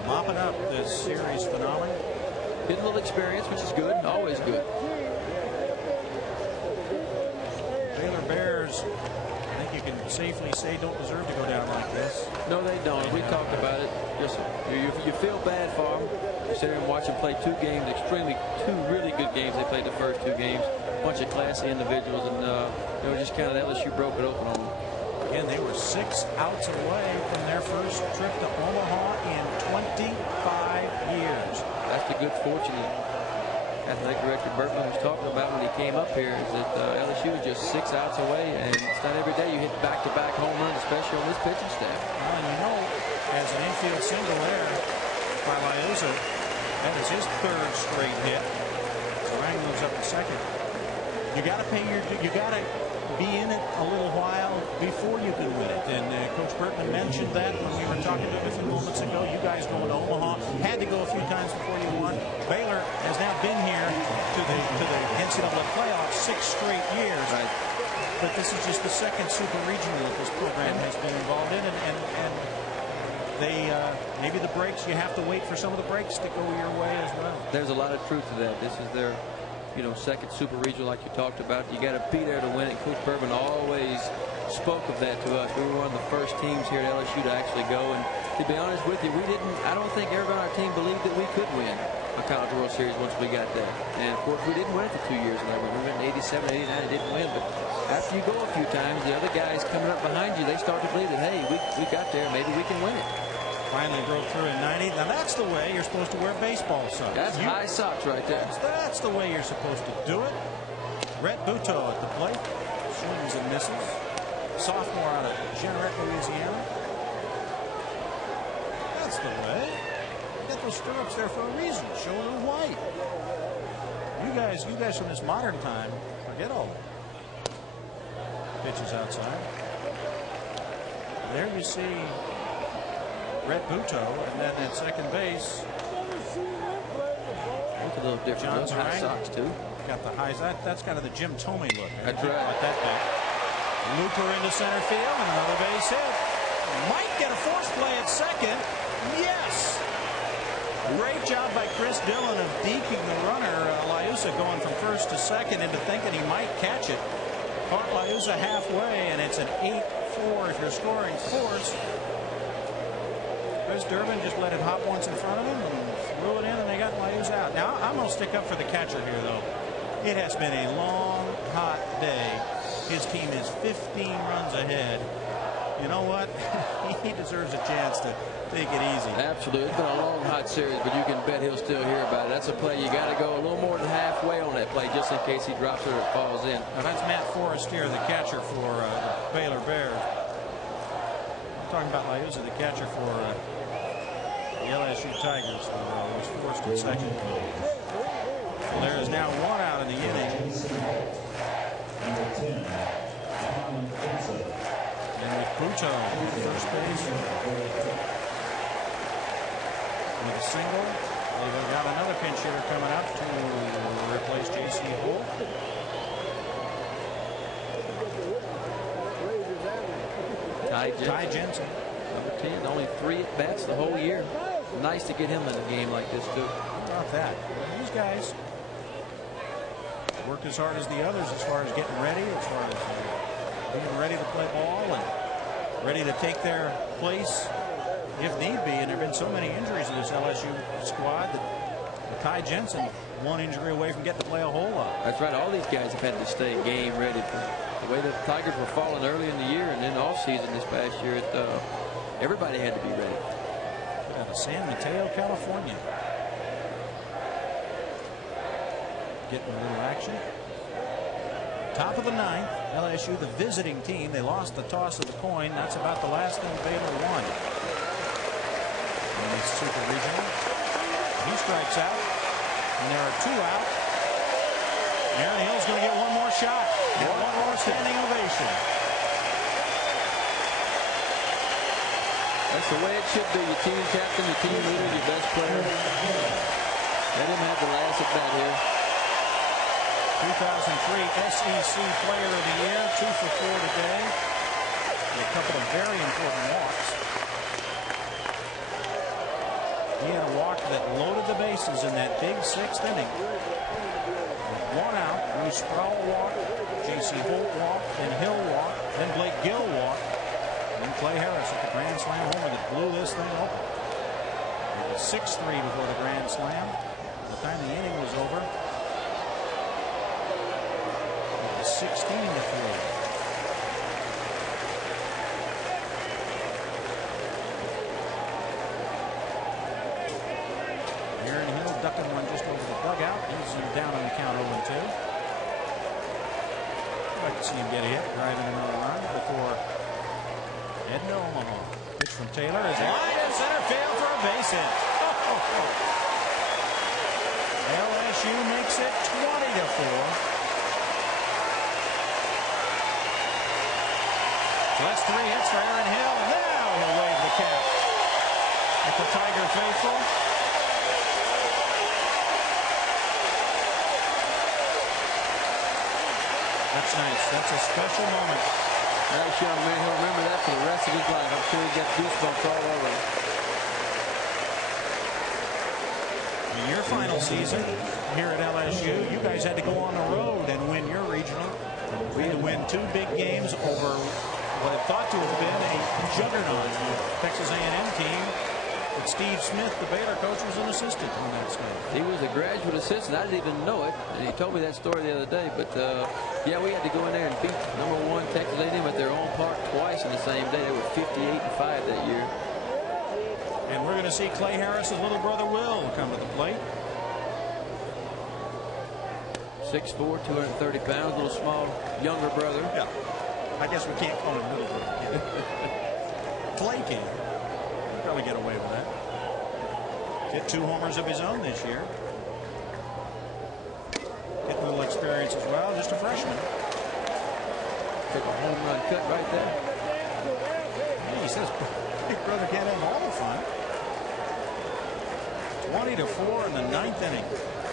Mopping up this series finale. Getting a little experience, which is good, always good. Baylor Bears, I think you can safely say, don't deserve to go down like this. No, they don't. We talked about it. Just you feel bad for them. You sit there and watch them play two really good games. They played the first two games. A bunch of classy individuals, and just kind of LSU broke it open on them. Again, they were 6 outs away from their first trip to Omaha in 25 years. That's the good fortune that Athletic Director Bertman was talking about when he came up here, is that LSU is just 6 outs away, and it's not every day you hit back-to-back home runs, especially on this pitching staff. Well, and as an infield single there by Liuzza, that is his 3rd straight hit. Zarang moves up to second. You got to be in it a little while before you can win it. And Coach Bertman mentioned that when we were talking to him a few moments ago. You guys going to Omaha had to go a few times before you won. Baylor has now been here to the NCAA playoffs 6 straight years. Right. But this is just the 2nd super regional that this program has been involved in, and they maybe the breaks, you have to wait for some of the breaks to go your way as well. There's a lot of truth to that. This is their 2nd super regional, like you talked about. You got to be there to win it. Coach Bertman always spoke of that to us. We were one of the first teams here at LSU to actually go, and to be honest with you, I don't think everyone on our team believed that we could win a College World Series once we got there. And of course we didn't win it for 2 years in a row. We went in 87, 89 and didn't win, but after you go a few times, the other guys coming up behind you, they start to believe that, hey, we got there, maybe we can win it. Finally broke through in 90. Now that's the way you're supposed to wear baseball socks. That's high socks right there. That's the way you're supposed to do it. Rhett Buteau at the plate. Swings and misses. Sophomore out of Jeanneret, Louisiana. That's the way. You got those stirrups there for a reason. Shoulder white. You guys from this modern time pitches outside. There you see Red Buto, and then at second base. Look a little different. John Those high Zarang. socks too. Got the highs. That's kind of the Jim Tomey look. That's right. Like that big. Looper into center field and another base hit. Might get a force play at second. Yes. Great job by Chris Dillon of deking the runner. Liusa going from first to second into thinking he might catch it. Caught Liusa halfway, and it's an 8-4 if you're scoring fours. Chris Durbin just let it hop once in front of him and threw it in, and they got Liusa out. Now, I'm going to stick up for the catcher here, though. It has been a long, hot day. His team is 15 runs ahead. You know what? He deserves a chance to take it easy. Absolutely. It's been a long, hot series, but you can bet he'll still hear about it. That's a play you got to go a little more than halfway on that play just in case he drops it or it falls in. Now, that's Matt Forestier, the catcher for the Baylor Bears. I'm talking about Liusa, the catcher for the LSU Tigers, who was forced at second. Well, there is now one out in the inning. And with Buto first base with a single, they've got another pinch hitter coming up to replace J.C. Holt. Ty Jensen. Number 10, only 3 at-bats the whole year. Nice to get him in a game like this, too. How about that? These guys work as hard as the others as far as getting ready, as far as being ready to play ball and ready to take their place if need be. And there have been so many injuries in this LSU squad that Ty Jensen, one injury away from getting to play a whole lot. That's right. All these guys have had to stay game ready. The way the Tigers were falling early in the year and then off season this past year, everybody had to be ready. Out of San Mateo, California. Getting a little action. Top of the ninth, LSU, the visiting team. They lost the toss of the coin. That's about the last thing Baylor won in this super regional. He strikes out, and there are 2 out. Aaron Hill's going to get one more shot. And one more standing ovation. That's the way it should be. Your team captain, your team leader, your best player. Let him have the last at bat here. 2003 SEC Player of the Year, 2 for 4 today. A couple of very important walks. He had a walk that loaded the bases in that big 6th inning. With 1 out, Bruce Sproul walked, J.C. Holt walked, then Hill walked, then Blake Gill walked, and then Clay Harris at the grand slam homer that blew this thing open. It was 6-3 before the grand slam. By the time the inning was over, 16-3. Aaron Hill ducking one just over the dugout. He's down on the count 0-2. I'd like to see him get a hit, driving another run before heading to Omaha. Pitch from Taylor is line in center field for a base hit. LSU makes it 20-4. So that's 3 hits for Aaron Hill. Now he'll wave the cap at the Tiger faithful. That's nice. That's a special moment. Nice young man. He'll remember that for the rest of his life. I'm sure he got goosebumps all over him. In your final season here at LSU, you guys had to go on the road and win your regional. We had to win 2 big games over what had thought to have been a juggernaut Texas A&M team. But Steve Smith, the Baylor coach, was an assistant on that squad. He was a graduate assistant. I didn't even know it. And he told me that story the other day. But, yeah, we had to go in there and beat #1 Texas A&M at their own park twice in the same day. They were 58-5 that year. And we're going to see Clay Harris's little brother Will come to the plate. 6'4", 230 pounds, little small, younger brother. Yeah. I guess we can't call him little brother. Clay can. Probably get away with that. Hit 2 homers of his own this year. Getting a little experience as well, just a freshman. Took a home run cut right there. He says Big Brother can't have all the fun. 20-4 in the 9th inning.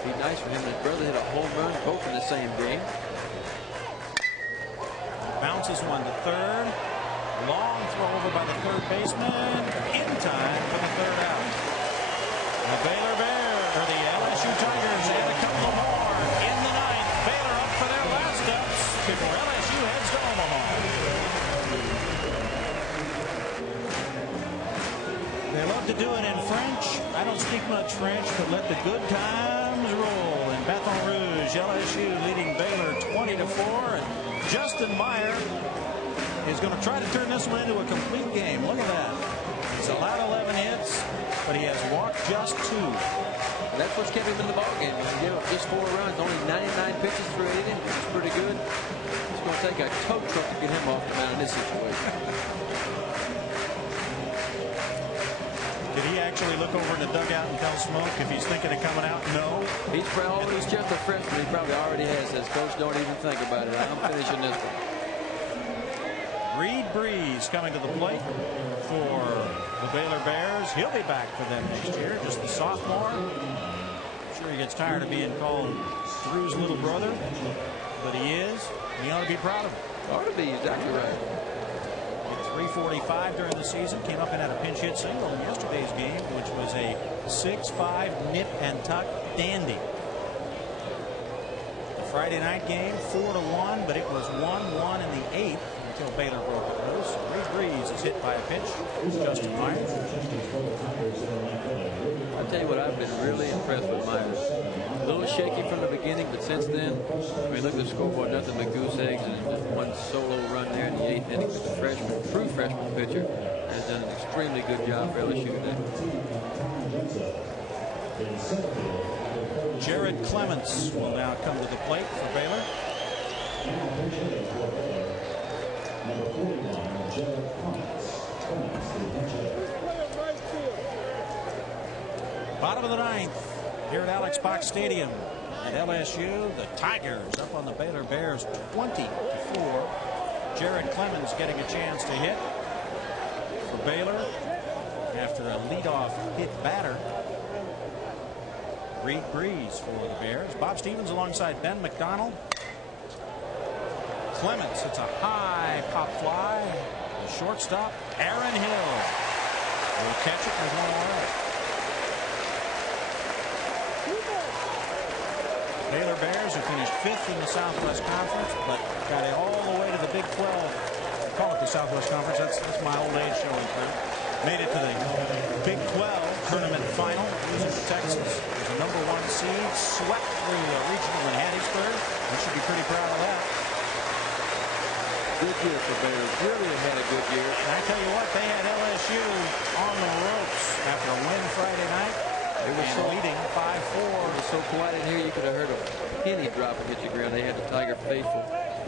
Be nice for him. His brother hit a home run, both in the same game. Bounces one to third. Long throw over by the third baseman. In time for the third out. The Baylor Bears, or the LSU Tigers, add a couple more in the 9th. Baylor up for their last steps before LSU heads to Omaha. They love to do it in French. I don't speak much French, but let the good times roll. In Baton Rouge, LSU leading Baylor 20-4. And Justin Meyer is going to try to turn this one into a complete game. Look at that. He's allowed 11 hits, but he has walked just 2. That's what's kept him in the ballgame. He gave up just 4 runs, only 99 pitches for 80, which is pretty good. It's going to take a tow truck to get him off the mound in this situation. Did he actually look over in the dugout and tell Smoke if he's thinking of coming out? No. He's probably just a freshman. He probably already has. Says, Coach, don't even think about it. I'm finishing this one. Reed Breeze coming to the plate for the Baylor Bears. He'll be back for them next year. Just the sophomore. I'm sure he gets tired of being called Drew's little brother, but he is. He ought to be proud of it. Ought to be, exactly right. Hit .345 during the season. Came up and had a pinch hit single in yesterday's game, which was a 6-5 nip and tuck dandy. The Friday night game 4-1, but it was 1-1 in the 8th. Until Baylor broke it loose. Reed Breeze is hit by a pitch. Justin Meyer. I'll tell you what, I've been really impressed with Myers. A little shaky from the beginning, but since then, I mean, look at the scoreboard, nothing but goose eggs, and just one solo run there in the 8th inning. But the freshman, true freshman pitcher, has done an extremely good job for LSU today. Jared Clements will now come to the plate for Baylor. Bottom of the 9th here at Alex Box Stadium at LSU. The Tigers up on the Baylor Bears 20-4. Jared Clemens getting a chance to hit for Baylor after a leadoff hit batter. Reed Breeze for the Bears. Bob Stevens alongside Ben McDonald. Clements, it's a high pop fly. The shortstop, Aaron Hill, will catch it with one more out. Baylor Bears, who finished 5th in the Southwest Conference, but got it all the way to the Big 12. I call it the Southwest Conference. That's my old age showing through. Made it to the Big 12 tournament final, losing to Texas. Was the #1 seed, swept through a regional in Hattiesburg. We should be pretty proud of that. Good year for Baylor. Really had a good year. And I tell you what, they had LSU on the ropes after a win Friday night. They were so leading 5-4. It was so quiet in here you could have heard a penny drop and hit the ground. They had the Tiger faithful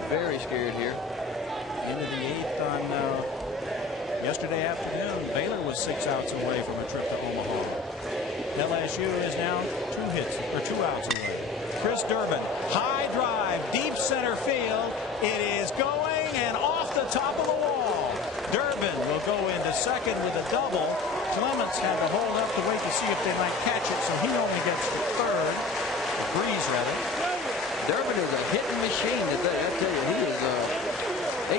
very scared here. Into the 8th on yesterday afternoon. Baylor was 6 outs away from a trip to Omaha. LSU is now 2 outs away. Chris Durbin, high drive, deep center field. It is going and off the top of the wall. Durbin will go into second with a double. Clements had to hold up to wait to see if they might catch it, so he only gets to third. Breeze, rather. Durbin is a hitting machine today. I tell you, he is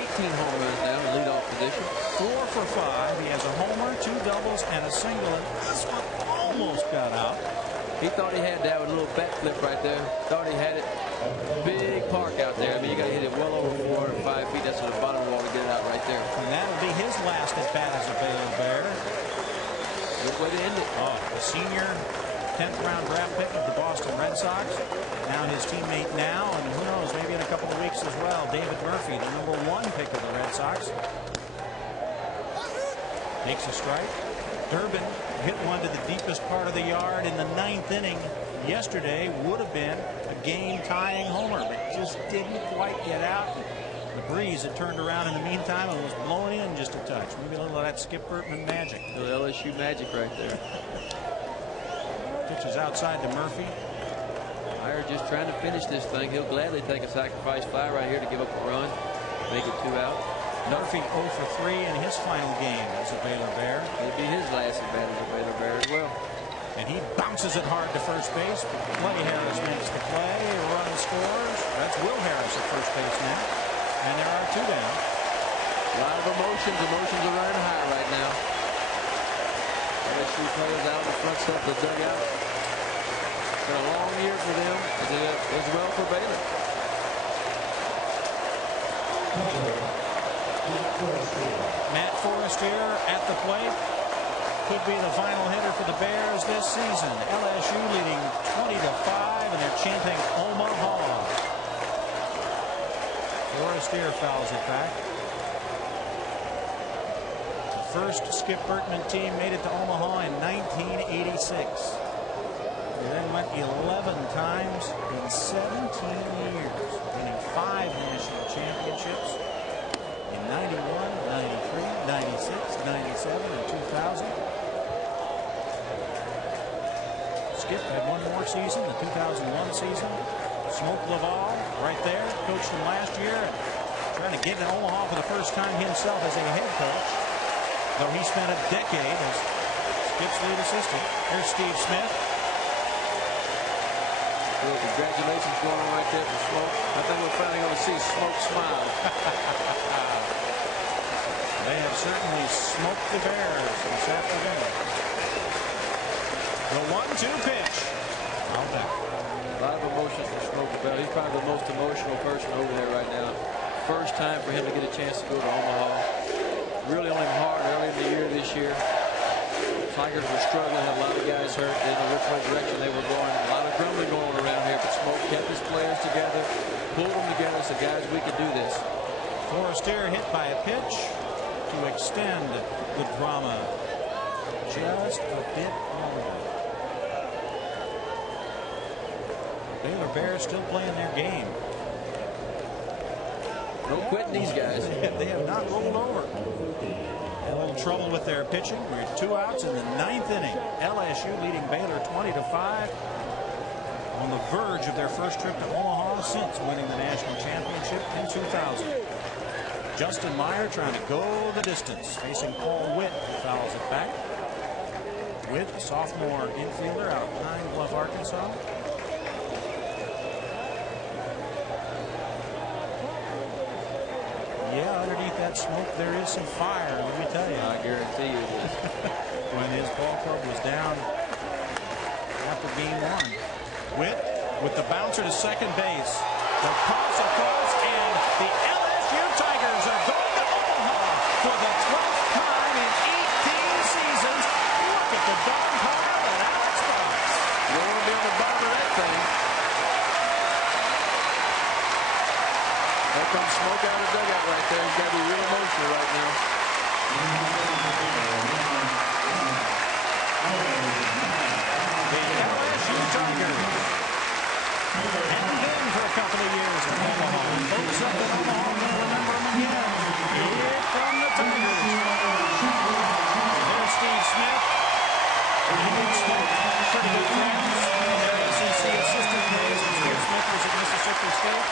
18 home runs now in leadoff position. 4 for 5. He has a homer, 2 doubles, and a single. And this one almost got out. He thought he had that with a little bat flip right there. Thought he had it. Big park out there. I mean, you got to hit it well over 405 feet. That's to the bottom wall to get it out right there. And that'll be his last at bat as a Baylor Bear. Good way to end it. Oh, the senior 10th round draft pick of the Boston Red Sox. Now his teammate now, and who knows, maybe in a couple of weeks as well, David Murphy, the #1 pick of the Red Sox. Makes a strike. Durbin hit one to the deepest part of the yard in the 9th inning. Yesterday would have been a game-tying homer, but just didn't quite get out. The Breeze had turned around in the meantime and was blowing in just a touch. Maybe a little of that Skip Bertman magic. The LSU magic right there. Pitches outside to Murphy. Meyer just trying to finish this thing. He'll gladly take a sacrifice fly right here to give up a run. make it 2 out. Murphy 0 for 3 in his final game as a Baylor Bear. Maybe his last at bat as a Baylor Bear as well. And he bounces it hard to first base. Clay Harris makes the play. Run scores. That's Will Harris at first base now. And there are 2 down. A lot of emotions. Emotions are running high right now. LSU players out in the front step of the dugout. It's been a long year for them as well for Baylor. Matt Forestier at the plate. Could be the final hitter for the Bears this season. LSU leading 20-5, and they're chanting Omaha. Forestier fouls it back. The first Skip Bertman team made it to Omaha in 1986. They then went 11 times in 17 years, winning 5 national championships in 91, 93, 96, 97, and 2000. Skip had one more season, the 2001 season. Smoke Laval right there, coached him last year, and trying to get to Omaha for the first time himself as a head coach, though he spent a decade as Skip's lead assistant. Here's Steve Smith. Well, congratulations going on right there for Smoke. I think we're finally going to see Smoke smile. They have certainly smoked the Bears this afternoon. The 1-2 pitch. Out back. A lot of emotions for Smoke Bell. He's probably the most emotional person over there right now. First time for him to get a chance to go to Omaha. Really on him hard early in the year this year. Tigers were struggling, had a lot of guys hurt. They didn't know which way direction they were going. A lot of grumbling going on around here, but Smoke kept his players together, pulled them together, said, guys, we can do this. Forestier hit by a pitch to extend the drama just a bit longer. Baylor Bears still playing their game. No quitting these guys. They have not rolled over. A little trouble with their pitching. We're 2 outs in the 9th inning. LSU leading Baylor 20-5. On the verge of their first trip to Omaha since winning the national championship in 2000. Justin Meyer trying to go the distance, facing Paul Witt, who fouls it back. Witt, a sophomore infielder out of Pine Bluff, Arkansas. Yeah, underneath that smoke, there is some fire, let me tell you. I guarantee you it is. When his ball club was down after game 1. Witt with the bouncer to second base. The toss across, and the LSU Tigers are going to Omaha for the 12th time in 18 seasons. Look at the dog pile at Alex Box. You don't want to be on the bottom of that thing. There comes Smoke out of the dugout right there. He's got to be real emotional right now. The LSU Tigers hadn't been for a couple of years in Omaha. Folks up in Omaha will remember them again. Here come the Tigers. There's Steve Smith. Pretty good friends. Their SEC assistant days when Steve Smith was at Mississippi State.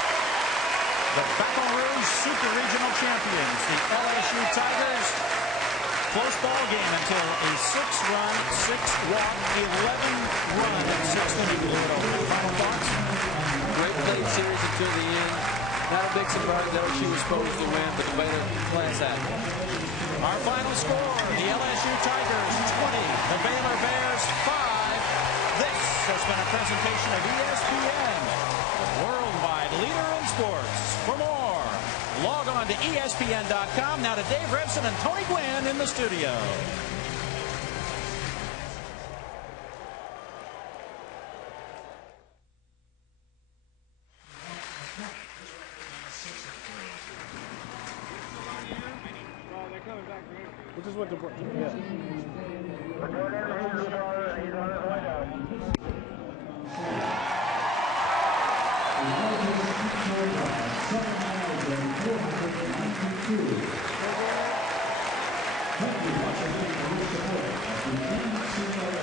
The Baton Rouge Super Regional Champions, the LSU Tigers. Close ball game until a 6-run, 6-walk, 11-run, 6th inning blew it over. Final thoughts? Great late series until the end. Not a big surprise that LSU was supposed to win, but the Baylor class act. Our final score, the LSU Tigers 20, the Baylor Bears 5. This has been a presentation of ESPN, the worldwide leader in sports. For more, log on to ESPN.com. Now to Dave Revson and Tony Gwynn in the studio. Which is what the yeah.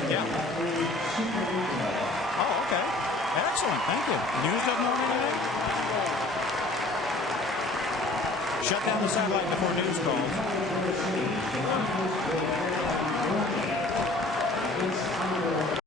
Yeah. Oh, okay. Excellent. Thank you. News doesn't know anything? Shut down the satellite before news calls.